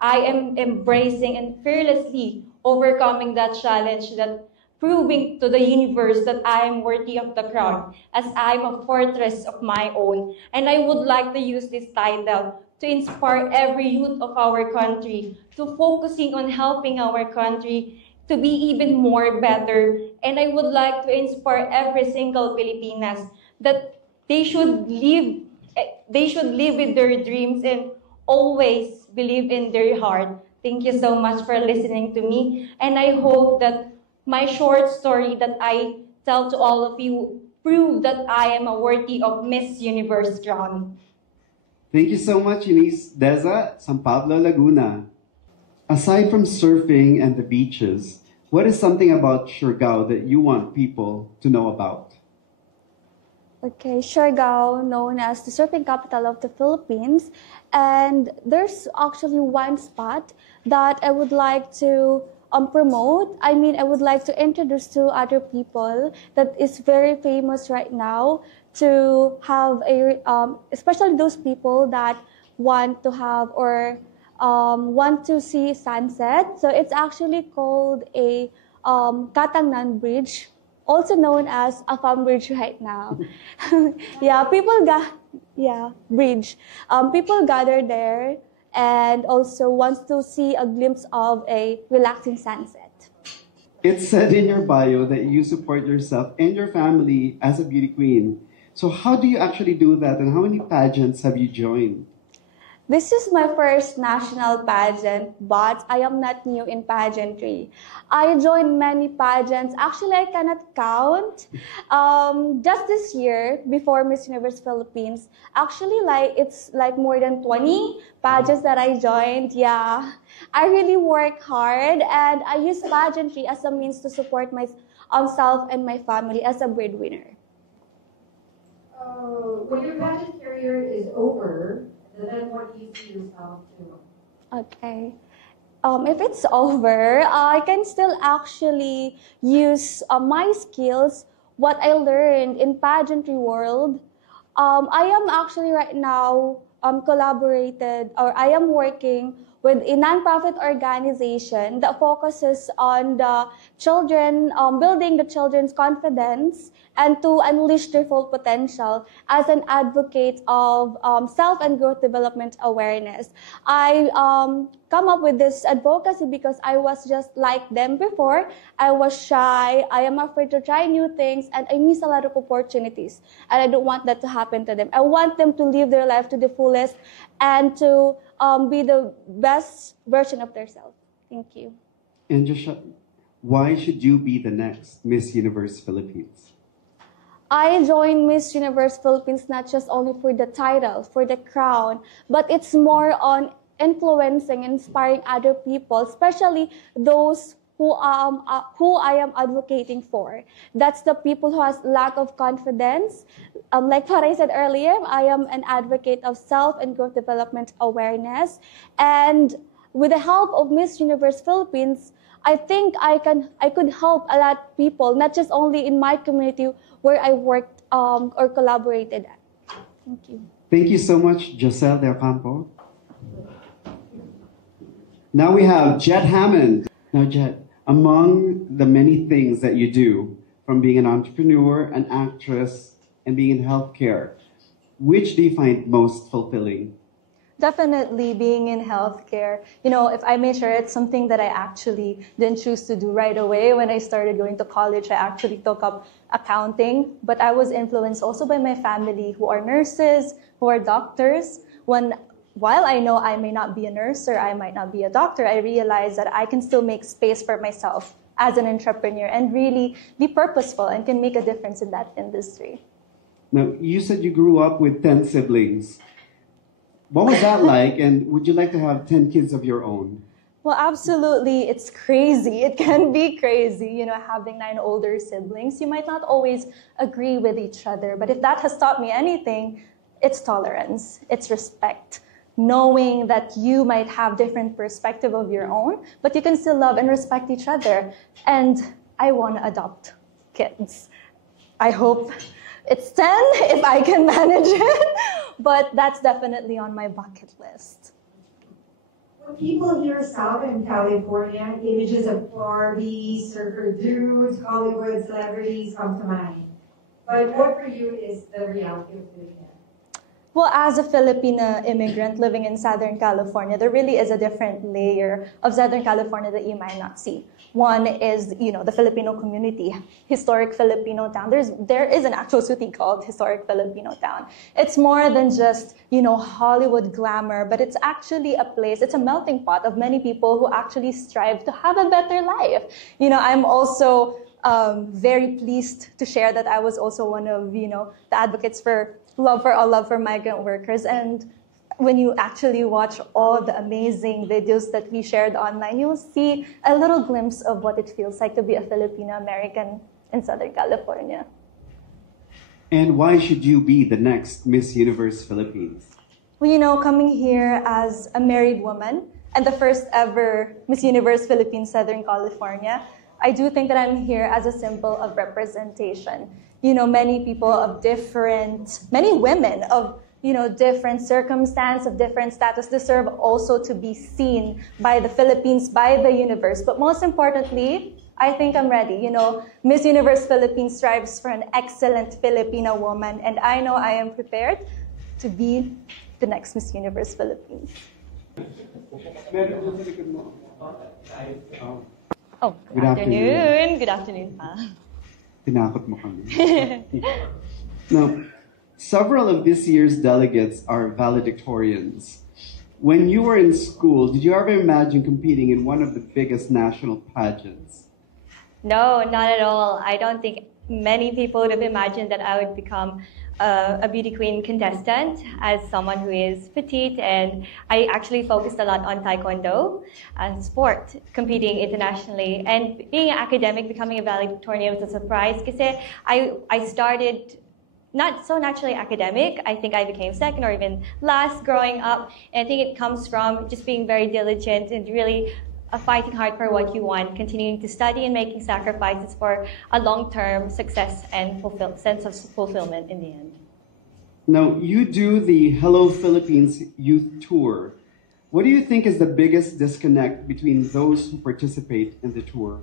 I am embracing and fearlessly overcoming that challenge, that proving to the universe that I am worthy of the crown, as I am a fortress of my own. And I would like to use this title to inspire every youth of our country to focusing on helping our country to be even more better. And I would like to inspire every single Filipinas that they should live with their dreams and always believe in their heart. Thank you so much for listening to me. And I hope that my short story that I tell to all of you prove that I am a worthy of Miss Universe crown. Thank you so much, Eunice Deza, San Pablo, Laguna. Aside from surfing and the beaches, what is something about Siargao that you want people to know about? Okay, Siargao, known as the surfing capital of the Philippines, and there's actually one spot that I would like to promote. I would like to introduce to other people that is very famous right now to have especially those people that want to have or want to see sunset. So it's actually called a Katangnan Bridge, also known as a farm bridge right now. Bridge. People gather there and also wants to see a glimpse of a relaxing sunset. It's said in your bio that you support yourself and your family as a beauty queen. So how do you actually do that, and how many pageants have you joined? This is my first national pageant, but I am not new in pageantry. I joined many pageants. Actually, I cannot count. Just this year, before Miss Universe Philippines, actually, it's more than 20 pageants that I joined. Yeah, I really work hard, and I use pageantry as a means to support myself and my family as a breadwinner. When your pageant career is over, then what do you see yourself doing? Okay. If it's over, I can still actually use my skills, what I learned in pageantry world. I am actually right now I am working with a nonprofit organization that focuses on the children, building the children's confidence and to unleash their full potential as an advocate of self and growth development awareness. I come up with this advocacy because I was just like them before. I was shy, I am afraid to try new things, and I miss a lot of opportunities. And I don't want that to happen to them. I want them to live their life to the fullest and to be the best version of themselves. Thank you. And Joshua, why should you be the next Miss Universe Philippines? I joined Miss Universe Philippines not just only for the title, for the crown, but it's more on influencing, inspiring other people, especially those who I am advocating for. That's the people who has lack of confidence. Like what I said earlier, I am an advocate of self and growth development awareness. And with the help of Miss Universe Philippines, I think I could help a lot of people, not just only in my community where I worked or collaborated at. Thank you. Thank you so much, Joselle Del Campo. Now we have Jet Hammond. Now, Jet, among the many things that you do, from being an entrepreneur, an actress, and being in healthcare, which do you find most fulfilling? Definitely being in healthcare. You know, if I may share, it's something that I actually didn't choose to do right away. When I started going to college, I actually took up accounting, but I was influenced also by my family who are nurses, who are doctors. While I know I may not be a nurse or I might not be a doctor, I realized that I can still make space for myself as an entrepreneur and really be purposeful and can make a difference in that industry. Now, you said you grew up with 10 siblings. What was that like, and would you like to have 10 kids of your own? Well, absolutely. It's crazy. It can be crazy, you know, having 9 older siblings. You might not always agree with each other, but if that has taught me anything, it's tolerance, it's respect. Knowing that you might have different perspective of your own, but you can still love and respect each other. And I want to adopt kids. I hope it's 10 if I can manage it, but that's definitely on my bucket list. When people hear Southern California, images of Barbies, surfer dudes, Hollywood celebrities come to mind. But what for you is the reality of living there? Well, as a Filipino immigrant living in Southern California, there really is a different layer of Southern California that you might not see. One is, you know, the Filipino community, historic Filipino town. There is an actual city called Historic Filipino Town. It's more than just, you know, Hollywood glamour, but it's actually a place, it's a melting pot of many people who actually strive to have a better life. You know, I'm also very pleased to share that I was also one of, you know, the advocates for love for migrant workers. And when you actually watch all the amazing videos that we shared online, you'll see a little glimpse of what it feels like to be a Filipino American in Southern California. And why should you be the next Miss Universe Philippines? Well, you know, coming here as a married woman and the first ever Miss Universe Philippines Southern California, I do think that I'm here as a symbol of representation. You know, many people of many women of, you know, different circumstance, of different status deserve also to be seen by the Philippines, by the universe. But most importantly, I think I'm ready. You know, Miss Universe Philippines strives for an excellent Filipino woman, and I know I am prepared to be the next Miss Universe Philippines. Oh, good afternoon. Good afternoon, pa. Tinakot mo kami. Now, several of this year's delegates are valedictorians. When you were in school, did you ever imagine competing in one of the biggest national pageants? No, not at all. I don't think many people would have imagined that I would become a beauty queen contestant as someone who is petite, and I actually focused a lot on taekwondo and sport, competing internationally. And being an academic, becoming a valedictorian was a surprise because I started not so naturally academic. I think I became second or even last growing up. And I think it comes from just being very diligent and really fighting hard for what you want, continuing to study and making sacrifices for a long-term success and sense of fulfillment in the end. Now, you do the Hello Philippines Youth Tour. What do you think is the biggest disconnect between those who participate in the tour?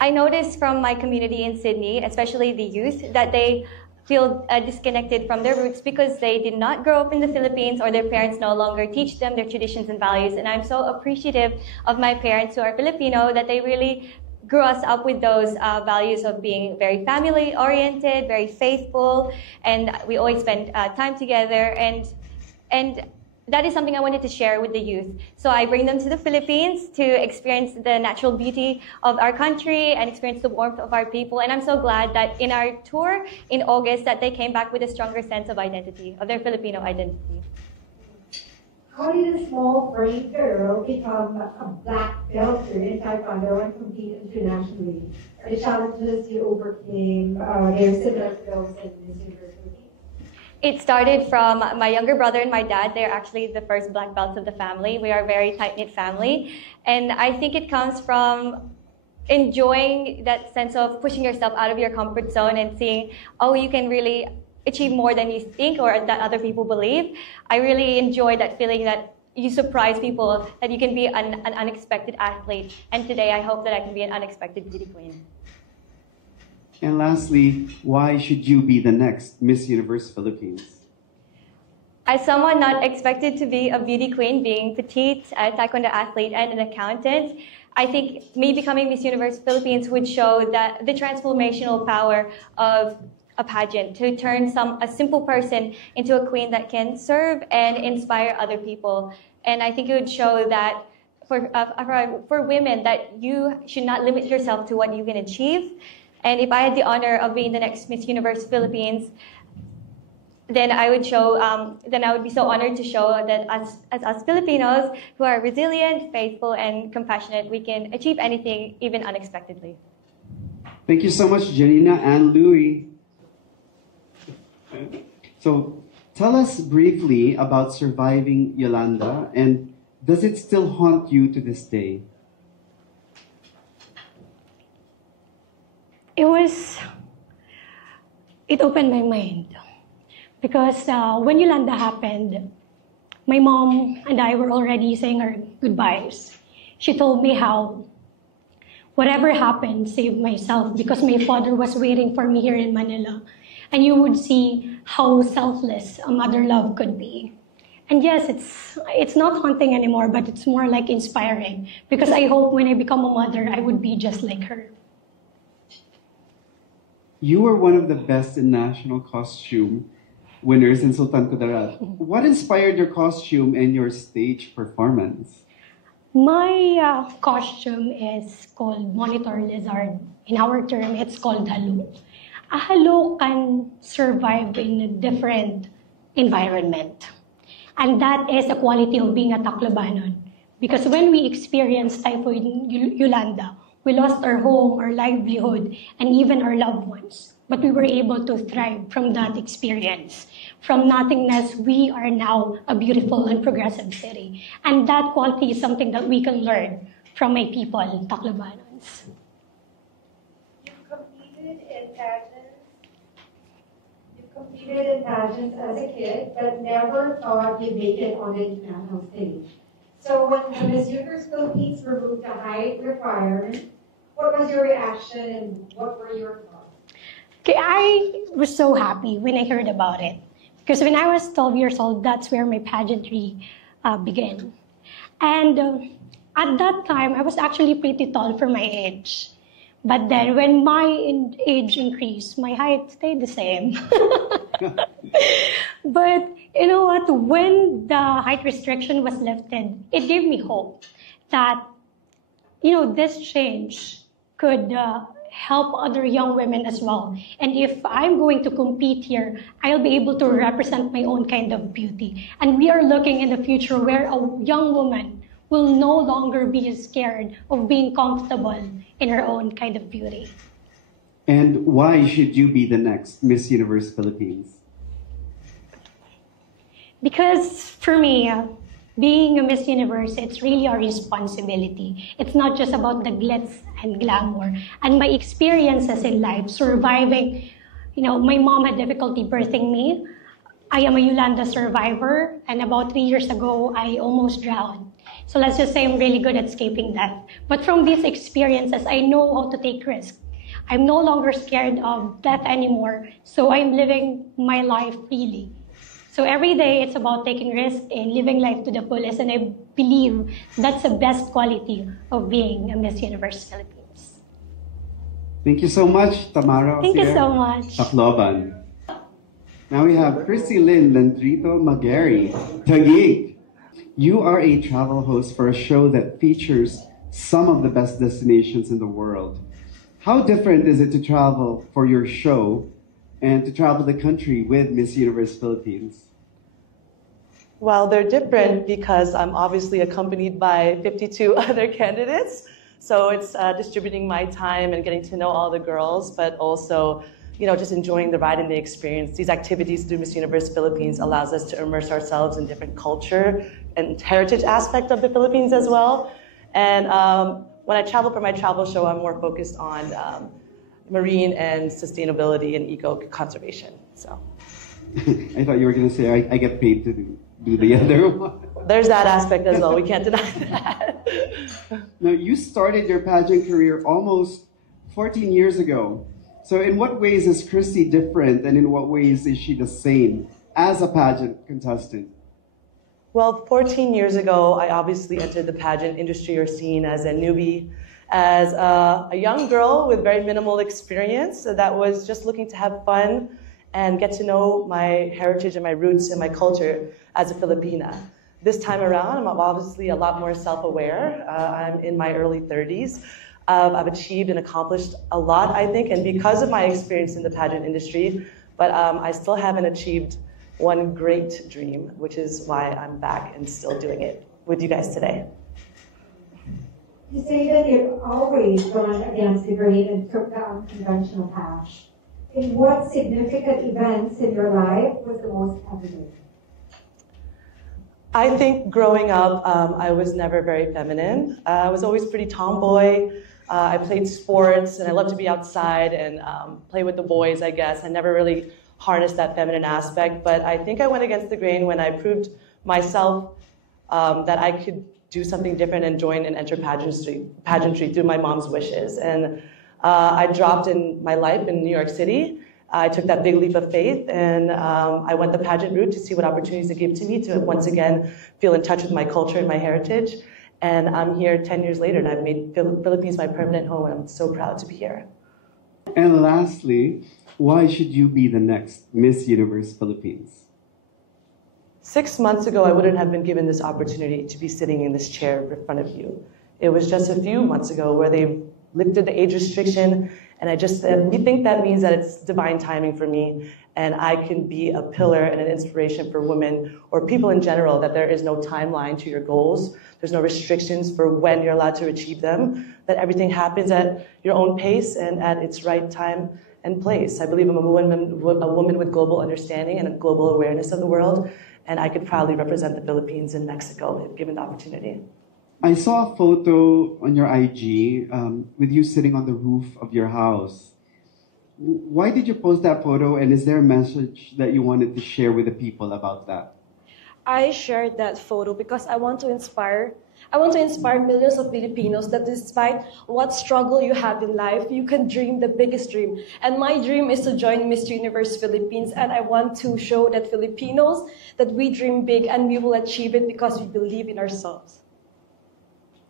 I noticed from my community in Sydney, especially the youth, that they feel disconnected from their roots because they did not grow up in the Philippines, or their parents no longer teach them their traditions and values. And I'm so appreciative of my parents who are Filipino that they really grew us up with those values of being very family-oriented, very faithful, and we always spend time together. And that is something I wanted to share with the youth. So I bring them to the Philippines to experience the natural beauty of our country and experience the warmth of our people. And I'm so glad that in our tour in August that they came back with a stronger sense of identity, of their Filipino identity. how did a small brave girl become a black belter in Taekwondo and compete internationally? Are the challenges you overcame there similar to those in Miss Universe Philippines? It started from my younger brother and my dad. They're actually the first black belts of the family. We are a very tight-knit family. And I think it comes from enjoying that sense of pushing yourself out of your comfort zone and seeing, oh, you can really achieve more than you think or that other people believe. I really enjoy that feeling that you surprise people, that you can be an unexpected athlete. And today I hope that I can be an unexpected beauty queen. And lastly, why should you be the next Miss Universe Philippines? As someone not expected to be a beauty queen, being petite, a taekwondo athlete, and an accountant, I think me becoming Miss Universe Philippines would show that the transformational power of a pageant to turn a simple person into a queen that can serve and inspire other people. And I think it would show that for women that you should not limit yourself to what you can achieve. And if I had the honor of being the next Miss Universe Philippines, then I would be so honored to show that as us Filipinos who are resilient, faithful, and compassionate, we can achieve anything, even unexpectedly. Thank you so much, Janina and Louie. So tell us briefly about surviving Yolanda, and does it still haunt you to this day? It opened my mind. Because when Yolanda happened, my mom and I were already saying our goodbyes. She told me how whatever happened, save myself, because my father was waiting for me here in Manila. And you would see how selfless a mother love could be. And yes, it's not haunting anymore, but it's more like inspiring. Because I hope when I become a mother, I would be just like her. You were one of the best in national costume winners in Sultan Kudarat. What inspired your costume and your stage performance? My costume is called Monitor Lizard. In our term, it's called halo. A halo can survive in a different environment. And that is a quality of being a Taclobanon. Because when we experienced Typhoon Yolanda, we lost our home, our livelihood, and even our loved ones. But we were able to thrive from that experience. From nothingness, we are now a beautiful and progressive city. And that quality is something that we can learn from my people, Taclobanons. You've competed in pageants as a kid, but never thought you'd make it on the international stage. So when the Miss Universe Philippines removed the height requirement, what was your reaction and what were your thoughts? Okay, I was so happy when I heard about it. Because when I was 12 years old, that's where my pageantry began. And at that time, I was actually pretty tall for my age. But then when my age increased, my height stayed the same. But you know what? When the height restriction was lifted, it gave me hope that, this change could help other young women as well. And if I'm going to compete here, I'll be able to represent my own kind of beauty. And we are looking in the future where a young woman will no longer be scared of being comfortable in her own kind of beauty. And why should you be the next Miss Universe Philippines? Because for me, being a Miss Universe, it's really a responsibility. It's not just about the glitz and glamour. And my experiences in life, surviving, my mom had difficulty birthing me. I am a Yolanda survivor, and about 3 years ago, I almost drowned. So let's just say I'm really good at escaping death. But from these experiences, I know how to take risks. I'm no longer scared of death anymore, so I'm living my life freely. So every day, it's about taking risks and living life to the fullest, and I believe that's the best quality of being a Miss Universe Philippines. Thank you so much, Tamara. Thank you so much. Tacloban. Now we have Chrissy Lynn Lentrito Magari, Taguig. You are a travel host for a show that features some of the best destinations in the world. How different is it to travel for your show and to travel the country with Miss Universe Philippines? Well, they're different because I'm obviously accompanied by 52 other candidates. So it's distributing my time and getting to know all the girls, but also, just enjoying the ride and the experience. These activities through Miss Universe Philippines allows us to immerse ourselves in different culture and heritage aspect of the Philippines as well. And when I travel for my travel show, I'm more focused on marine and sustainability and eco-conservation. So. I thought you were going to say I get paid to do the other one. There's that aspect as well. We can't deny that. Now, you started your pageant career almost 14 years ago. So in what ways is Christy different, and in what ways is she the same as a pageant contestant? Well, 14 years ago, I obviously entered the pageant industry or scene as a newbie, as a young girl with very minimal experience that was just looking to have fun and get to know my heritage and my roots and my culture as a Filipina. This time around, I'm obviously a lot more self-aware. I'm in my early 30s. I've achieved and accomplished a lot, I think, and because of my experience in the pageant industry, but I still haven't achieved one great dream, which is why I'm back and still doing it with you guys today. You say that you've always gone against the grain and took the unconventional path. In what significant events in your life was the most evident? I think growing up, I was never very feminine. I was always pretty tomboy. I played sports, and I loved to be outside and play with the boys, I guess. I never really harnessed that feminine aspect, but I think I went against the grain when I proved myself that I could do something different and join and enter pageantry through my mom's wishes. And I dropped in my life in New York City. I took that big leap of faith, and I went the pageant route to see what opportunities it gave to me to once again feel in touch with my culture and my heritage. And I'm here 10 years later, and I've made Philippines my permanent home, and I'm so proud to be here. And lastly, why should you be the next Miss Universe Philippines? 6 months ago, I wouldn't have been given this opportunity to be sitting in this chair in front of you. It was just a few months ago where they lifted the age restriction, and we think that means that it's divine timing for me, and I can be a pillar and an inspiration for women or people in general, that there is no timeline to your goals. There's no restrictions for when you're allowed to achieve them, that everything happens at your own pace and at its right time and place. I believe I'm a woman with global understanding and a global awareness of the world, and I could proudly represent the Philippines and Mexico if given the opportunity. I saw a photo on your IG with you sitting on the roof of your house. Why did you post that photo, and is there a message that you wanted to share with the people about that? I shared that photo because I want to inspire millions of Filipinos that despite what struggle you have in life, you can dream the biggest dream. And my dream is to join Miss Universe Philippines, and I want to show that Filipinos that we dream big and we will achieve it because we believe in ourselves.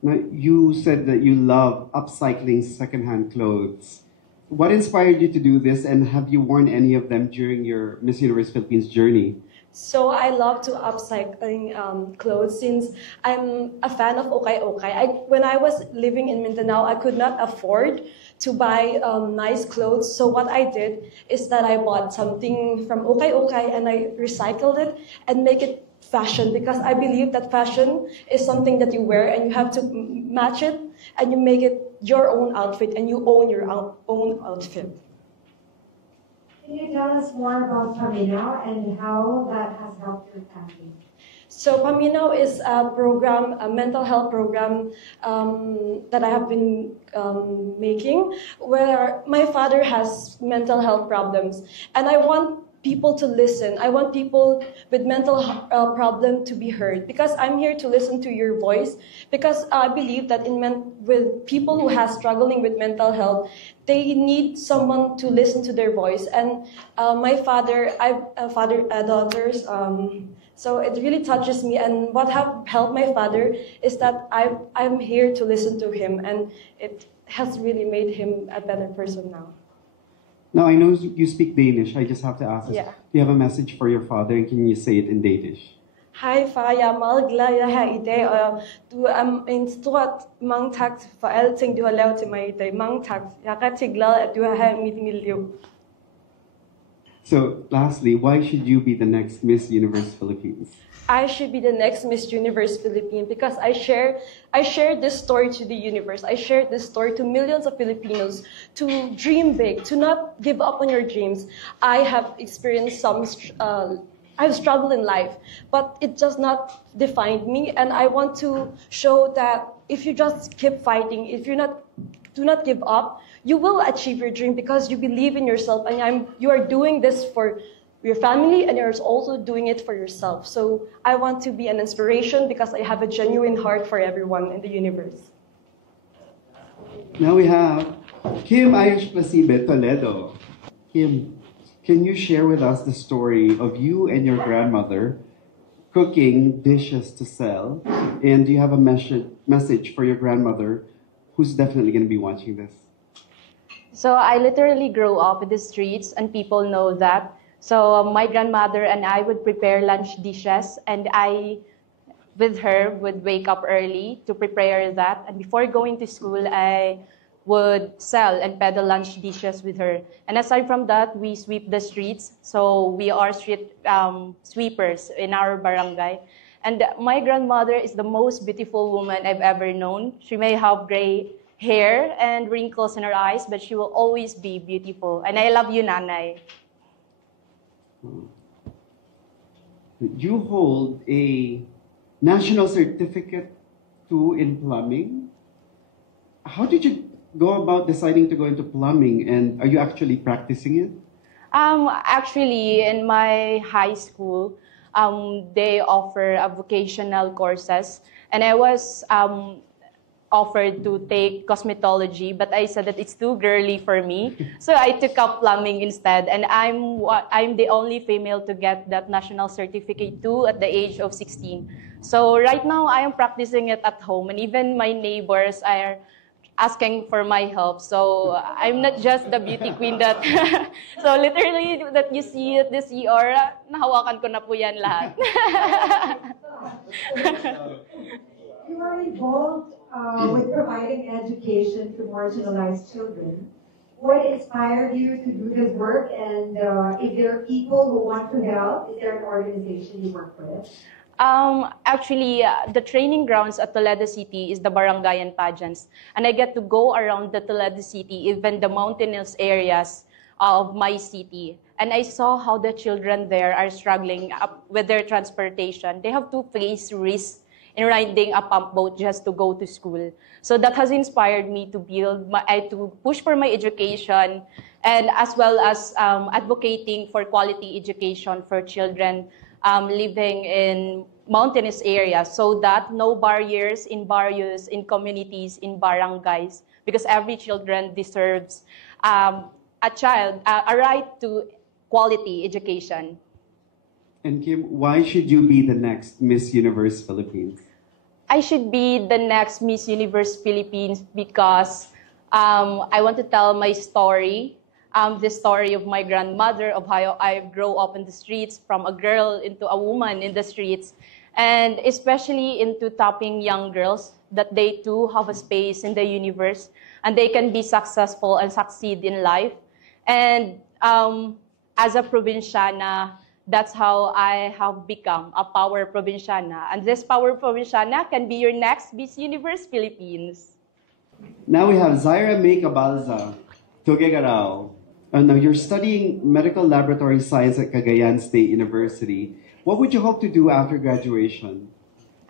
Now, you said that you love upcycling secondhand clothes. What inspired you to do this, and have you worn any of them during your Miss Universe Philippines journey? So I love to upcycling clothes since I'm a fan of okay. When I was living in Mindanao, I could not afford to buy nice clothes. So what I did is that I bought something from okay and I recycled it and make it fashion, because I believe that fashion is something that you wear and you have to match it and you make it your own outfit and you own your own outfit. Can you tell us more about Paminaw and how that has helped your family? So Paminaw is a mental health program that I have been making, where my father has mental health problems, and I want people to listen. I want people with mental problem to be heard, because I'm here to listen to your voice, because I believe that with people who are struggling with mental health, they need someone to listen to their voice. And my father, I've daughters, so it really touches me. And what have helped my father is that I'm here to listen to him, and it has really made him a better person now. Now, I know you speak Danish. I just have to ask this. Yeah. Do you have a message for your father, and can you say it in Danish? Hej far, jeg er meget glad, jeg er her i dag, og du er en stor mange tak for alle ting, du har lavet til mig i dag. Mange tak. Jeg er rigtig glad, at du er her i mit liv. So, lastly, why should you be the next Miss Universe Philippines? I should be the next Miss Universe Philippines because I share this story to the universe. I share this story to millions of Filipinos to dream big, to not give up on your dreams. I have experienced I've struggled in life, but it does not define me. And I want to show that if you just keep fighting, if you do not give up, you will achieve your dream because you believe in yourself. And you are doing this for your family, and you're also doing it for yourself. So I want to be an inspiration because I have a genuine heart for everyone in the universe. Now we have Kim Ayush Placibe Toledo. Kim, can you share with us the story of you and your grandmother cooking dishes to sell? And do you have a message for your grandmother who's definitely going to be watching this? So I literally grew up in the streets, and people know that. So my grandmother and I would prepare lunch dishes, and I, with her, would wake up early to prepare that. And before going to school, I would sell and peddle lunch dishes with her. And aside from that, we sweep the streets. So we are street sweepers in our barangay. And my grandmother is the most beautiful woman I've ever known. She may have gray hair and wrinkles in her eyes, but she will always be beautiful. And I love you, Nanay. You hold a national certificate too in plumbing. How did you go about deciding to go into plumbing, and are you actually practicing it? Actually, in my high school, they offer vocational courses, and I was offered to take cosmetology, but I said that it's too girly for me. So I took up plumbing instead, and I'm the only female to get that national certificate too at the age of 16. So right now I am practicing it at home, and even my neighbors are asking for my help. So I'm not just the beauty queen that, so literally that you see at this ER, nahawakan ko na po yan lahat. You are involved with providing education to marginalized children. What inspired you to do this work? And if there are people who want to help, is there an organization you work with? Actually, the training grounds at Toledo City is the barangay and pageants. And I get to go around the Toledo City, even the mountainous areas of my city. And I saw how the children there are struggling with their transportation. They have to face risks in riding a pump boat just to go to school. So that has inspired me to to push for my education, and as well as advocating for quality education for children living in mountainous areas, so that no barriers in barrios, in communities, in barangays, because every children deserves a right to quality education. And Kim, why should you be the next Miss Universe Philippines? I should be the next Miss Universe Philippines because I want to tell my story, the story of my grandmother, of how I grew up in the streets, from a girl into a woman in the streets, and especially into topping young girls, that they too have a space in the universe and they can be successful and succeed in life. And as a provinciana, that's how I have become a power provinciana. And this power provinciana can be your next Miss Universe Philippines. Now we have Zaira May Cabalza, Tuguegarao. Now you're studying medical laboratory science at Cagayan State University. What would you hope to do after graduation?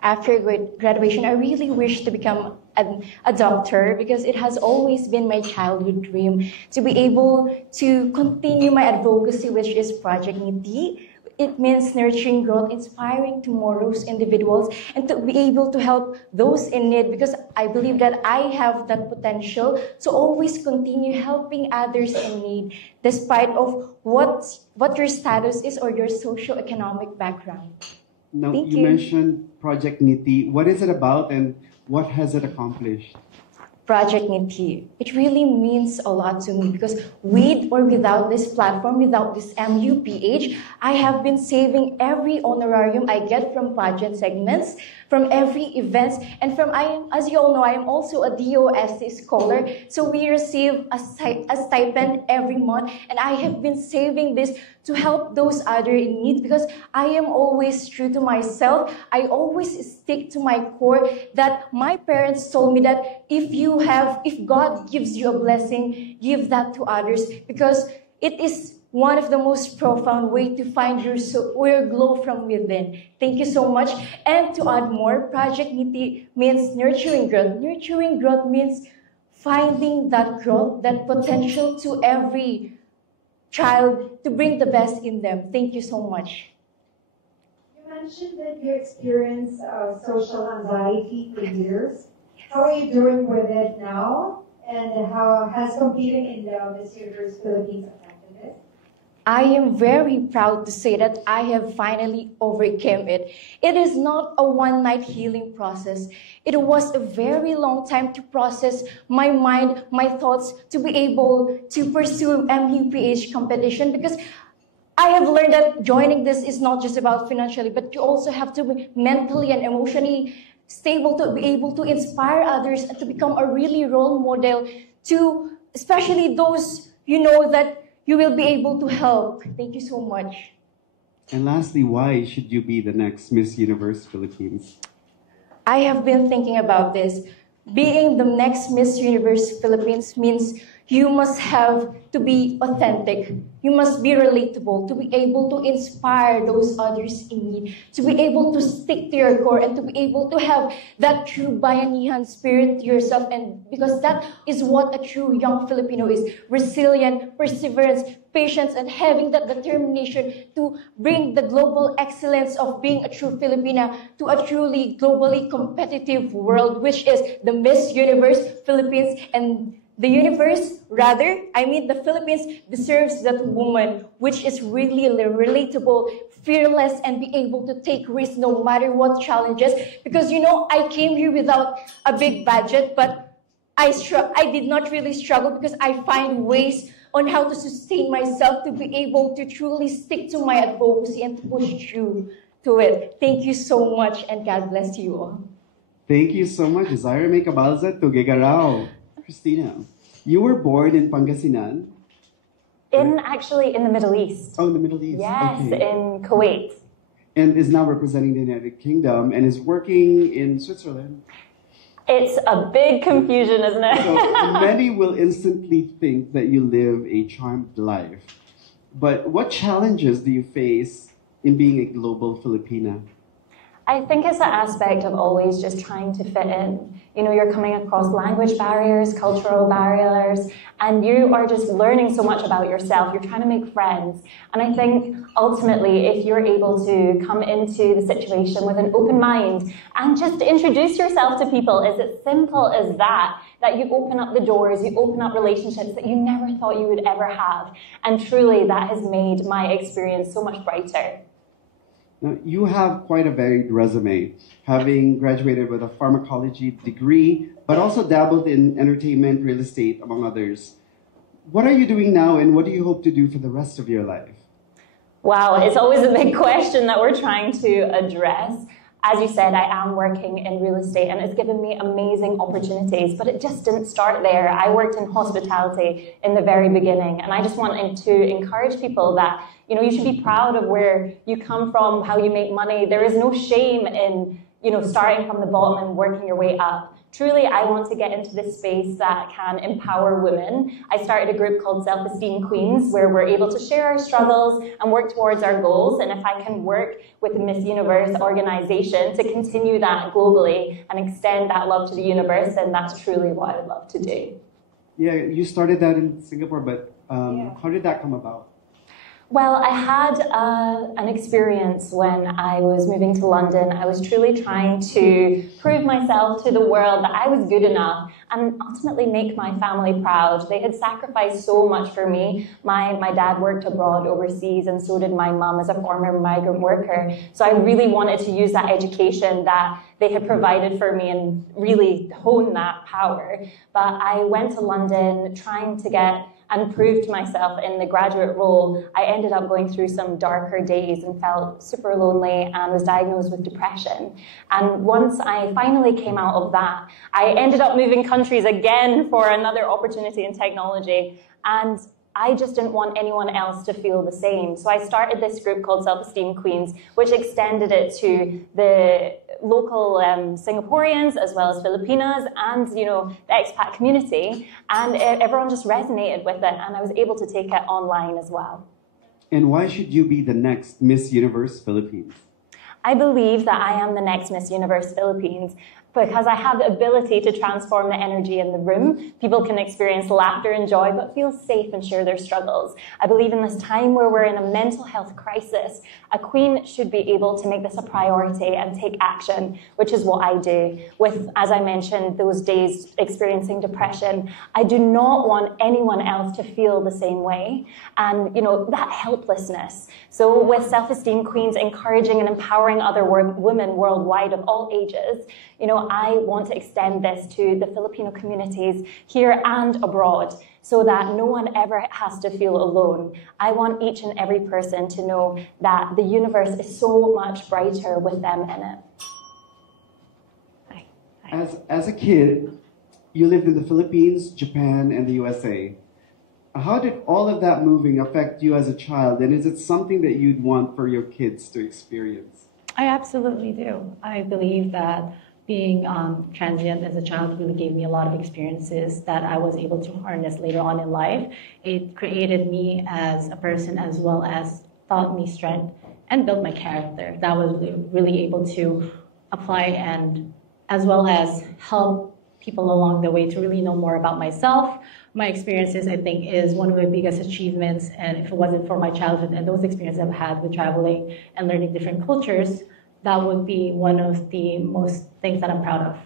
After graduation, I really wish to become a doctor because it has always been my childhood dream to be able to continue my advocacy, which is Project Ngiti. It means nurturing growth, inspiring tomorrow's individuals, and to be able to help those in need, because I believe that I have that potential to always continue helping others in need, despite of what your status is or your socio-economic background. Now, Thank you mentioned Project Ngiti. What is it about and what has it accomplished? Project Niti. It really means a lot to me because with or without this platform, without this MUPH, I have been saving every honorarium I get from pageant segments, from every events, and as you all know, I am also a DOST scholar, so we receive a stipend every month, and I have been saving this to help those other in need because I am always true to myself. I always stick to my core that my parents told me that if God gives you a blessing, give that to others because it is one of the most profound way to find your glow from within. Thank you so much. And to add more, Project Niti means nurturing growth. Nurturing growth means finding that growth, that potential to every child to bring the best in them. Thank you so much. You mentioned that you experienced social anxiety for years. How are you doing with it now? And how has competing in the Miss Universe Philippines affected it? I am very proud to say that I have finally overcome it. It is not a one-night healing process. It was a very long time to process my mind, my thoughts, to be able to pursue MUPH competition because I have learned that joining this is not just about financially, but you also have to be mentally and emotionally stable to be able to inspire others and to become a really role model to especially those you know that you will be able to help. Thank you so much. And lastly, why should you be the next Miss Universe Philippines? I have been thinking about this. Being the next Miss Universe Philippines means you must have to be authentic. You must be relatable to be able to inspire those others in need, to be able to stick to your core and to be able to have that true bayanihan spirit to yourself. And because that is what a true young Filipino is, resilient, perseverance, patience, and having that determination to bring the global excellence of being a true Filipina to a truly globally competitive world, which is the Miss Universe Philippines. And the the Philippines deserves that woman, which is really relatable, fearless, and be able to take risks no matter what challenges. Because, I came here without a big budget, but I did not really struggle because I find ways on how to sustain myself to be able to truly stick to my advocacy and to push through to it. Thank you so much, and God bless you all. Thank you so much. Zaira may kabalza Tugigarao. Christina, you were born in Pangasinan? Actually in the Middle East. Oh, in the Middle East. Yes, okay. in Kuwait. And is now representing the United Kingdom and is working in Switzerland. It's a big confusion, isn't it? So many will instantly think that you live a charmed life. But what challenges do you face in being a global Filipina? I think it's the aspect of always just trying to fit in. You're coming across language barriers, cultural barriers, and you are just learning so much about yourself. You're trying to make friends. And I think ultimately, if you're able to come into the situation with an open mind and just introduce yourself to people, it's as simple as that you open up the doors, you open up relationships that you never thought you would ever have. And truly, that has made my experience so much brighter. Now, you have quite a varied resume, having graduated with a pharmacology degree, but also dabbled in entertainment, real estate, among others. What are you doing now, and what do you hope to do for the rest of your life? Wow, it's always a big question that we're trying to address. As you said, I am working in real estate, and it's given me amazing opportunities, but it just didn't start there. I worked in hospitality in the very beginning, and I just wanted to encourage people that you should be proud of where you come from, how you make money. There is no shame in starting from the bottom and working your way up. Truly, I want to get into this space that can empower women. I started a group called Self-Esteem Queens, where we're able to share our struggles and work towards our goals. And if I can work with the Miss Universe organization to continue that globally and extend that love to the universe, then that's truly what I would love to do. Yeah, you started that in Singapore, but how did that come about? Well, I had an experience when I was moving to London. I was truly trying to prove myself to the world that I was good enough and ultimately make my family proud. They had sacrificed so much for me. My dad worked abroad overseas, and so did my mum as a former migrant worker. So I really wanted to use that education that they had provided for me and really hone that power. But I went to London trying to get and proved myself in the graduate role. I ended up going through some darker days and felt super lonely and was diagnosed with depression. And once I finally came out of that, I ended up moving countries again for another opportunity in technology. And I just didn't want anyone else to feel the same. So I started this group called Self-Esteem Queens, which extended it to the local Singaporeans as well as Filipinas and, you know, the expat community. And everyone just resonated with it, and I was able to take it online as well. And why should you be the next Miss Universe Philippines? I believe that I am the next Miss Universe Philippines because I have the ability to transform the energy in the room. People can experience laughter and joy, but feel safe and share their struggles. I believe in this time where we're in a mental health crisis, a queen should be able to make this a priority and take action, which is what I do. With, as I mentioned, those days experiencing depression, I do not want anyone else to feel the same way. And, you know, that helplessness. So with Self-Esteem Queens encouraging and empowering other women worldwide of all ages, you know, I want to extend this to the Filipino communities here and abroad so that no one ever has to feel alone. I want each and every person to know that the universe is so much brighter with them in it. As a kid, you lived in the Philippines, Japan, and the USA. How did all of that moving affect you as a child, and is it something that you'd want for your kids to experience? I absolutely do. I believe that being transient as a child really gave me a lot of experiences that I was able to harness later on in life. It created me as a person as well as taught me strength and built my character. That was really able to apply and as well as help people along the way to really know more about myself. My experiences, I think, is one of my biggest achievements, and if it wasn't for my childhood and those experiences I've had with traveling and learning different cultures, that would be one of the most things that I'm proud of.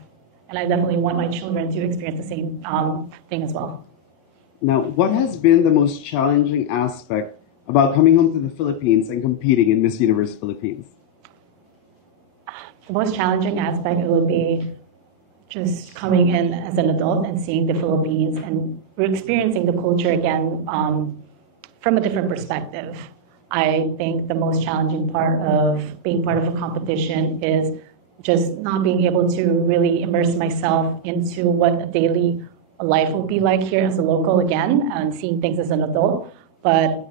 And I definitely want my children to experience the same thing as well. Now, what has been the most challenging aspect about coming home to the Philippines and competing in Miss Universe Philippines? The most challenging aspect would be just coming in as an adult and seeing the Philippines and experiencing the culture again from a different perspective. I think the most challenging part of being part of a competition is just not being able to really immerse myself into what a daily life will be like here as a local again and seeing things as an adult. But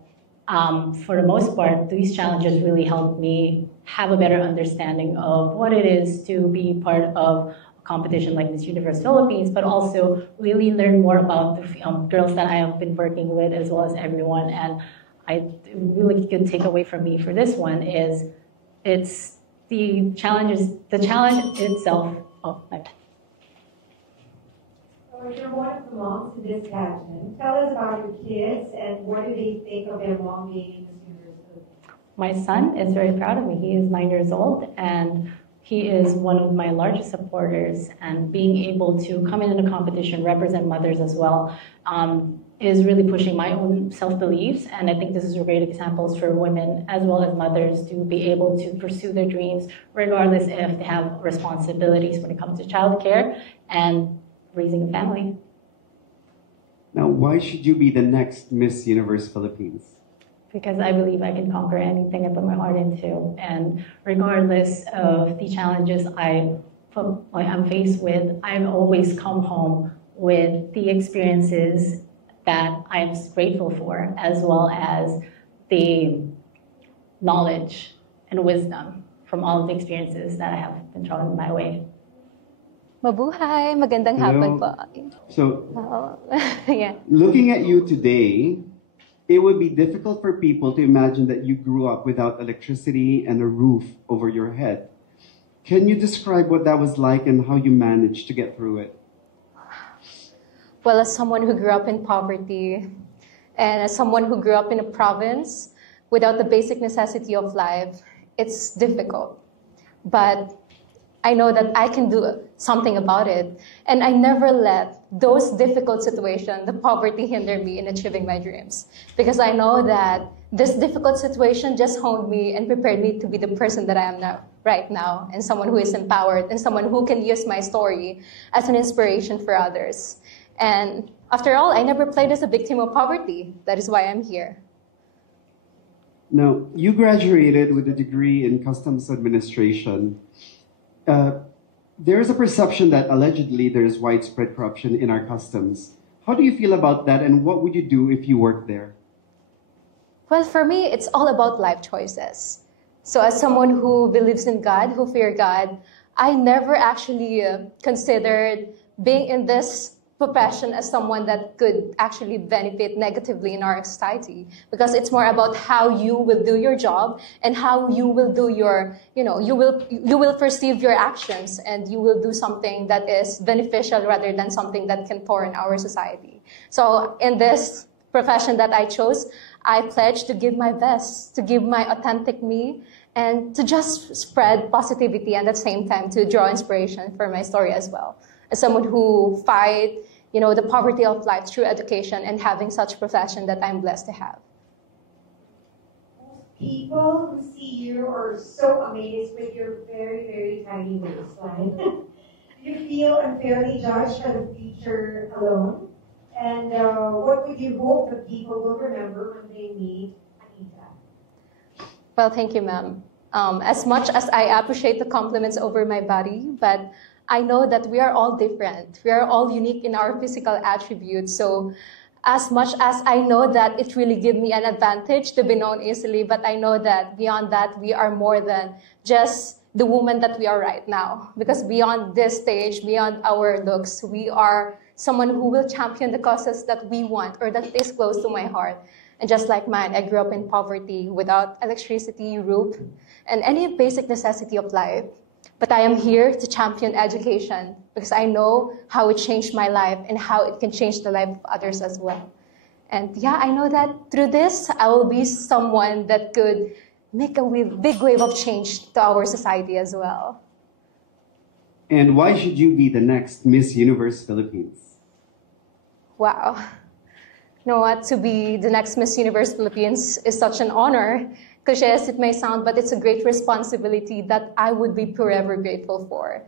for the most part, these challenges really helped me have a better understanding of what it is to be part of competition like Miss Universe Philippines, but also really learn more about the girls that I have been working with as well as everyone. And I really good takeaway from me for this one is it's the challenge itself. Oh, my bad. So you're one of the moms to this pageant. Tell us about your kids and what do they think of their mom being in Miss Universe Philippines? My son is very proud of me. He is 9 years old and he is one of my largest supporters, and being able to come in a competition, represent mothers as well, is really pushing my own self-beliefs. And I think this is a great example for women as well as mothers to be able to pursue their dreams, regardless if they have responsibilities when it comes to childcare and raising a family. Now, why should you be the next Miss Universe Philippines? Because I believe I can conquer anything I put my heart into. And regardless of the challenges I'm faced with, I've always come home with the experiences that I'm grateful for, as well as the knowledge and wisdom from all of the experiences that I have been thrown my way. Mabuhay! Magandang hapon po. So, Yeah. looking at you today, it would be difficult for people to imagine that you grew up without electricity and a roof over your head. Can you describe what that was like and how you managed to get through it? Well, as someone who grew up in poverty and as someone who grew up in a province, without the basic necessity of life, it's difficult. But I know that I can do something about it. And I never let those difficult situations, the poverty, hinder me in achieving my dreams. Because I know that this difficult situation just honed me and prepared me to be the person that I am now, right now, and someone who is empowered, and someone who can use my story as an inspiration for others. And after all, I never played as a victim of poverty. That is why I'm here. Now, you graduated with a degree in customs administration. There is a perception that allegedly there is widespread corruption in our customs. How do you feel about that, and what would you do if you worked there? Well, for me, it's all about life choices. So as someone who believes in God, who fears God, I never actually considered being in this profession as someone that could actually benefit negatively in our society, because it's more about how you will do your job and how you will do your, you will perceive your actions, and you will do something that is beneficial rather than something that can pour in our society. So in this profession that I chose, I pledge to give my best, to give my authentic me, and to just spread positivity, and at the same time to draw inspiration for my story as well. As someone who fight, the poverty of life through education and having such profession that I'm blessed to have. People who see you are so amazed with your very, very tiny waistline. Do you feel unfairly judged by the feature alone? And what would you hope the people will remember when they meet Anita? Well, thank you, ma'am. As much as I appreciate the compliments over my body, but I know that we are all different. We are all unique in our physical attributes. So as much as I know that it really gives me an advantage to be known easily, but I know that beyond that, we are more than just the woman that we are right now. Because beyond this stage, beyond our looks, we are someone who will champion the causes that we want or that is close to my heart. And just like mine, I grew up in poverty without electricity, roof, and any basic necessity of life. But I am here to champion education because I know how it changed my life and how it can change the life of others as well. And yeah, I know that through this, I will be someone that could make a big wave of change to our society as well. And why should you be the next Miss Universe Philippines? Wow. You know what? To be the next Miss Universe Philippines is such an honor. Cliche as it may sound, but it's a great responsibility that I would be forever grateful for.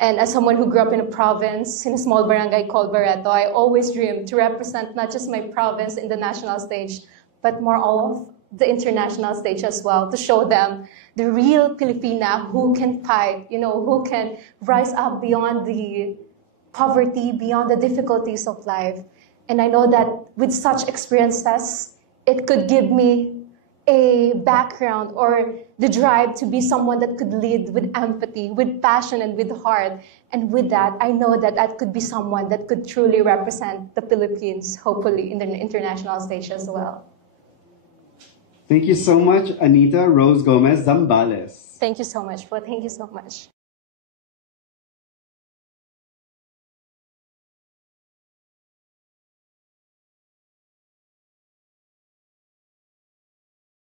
And as someone who grew up in a province, in a small barangay called Barreto, I always dreamed to represent not just my province in the national stage, but more all of the international stage as well, to show them the real Filipina who can fight, who can rise up beyond the poverty, beyond the difficulties of life. And I know that with such experiences, it could give me a background or the drive to be someone that could lead with empathy, with passion, and with heart. And with that, I know that I could be someone that could truly represent the Philippines, hopefully in the international stage as well. Thank you so much, Anita Rose Gomez Zambales. Thank you so much. Well, thank you so much.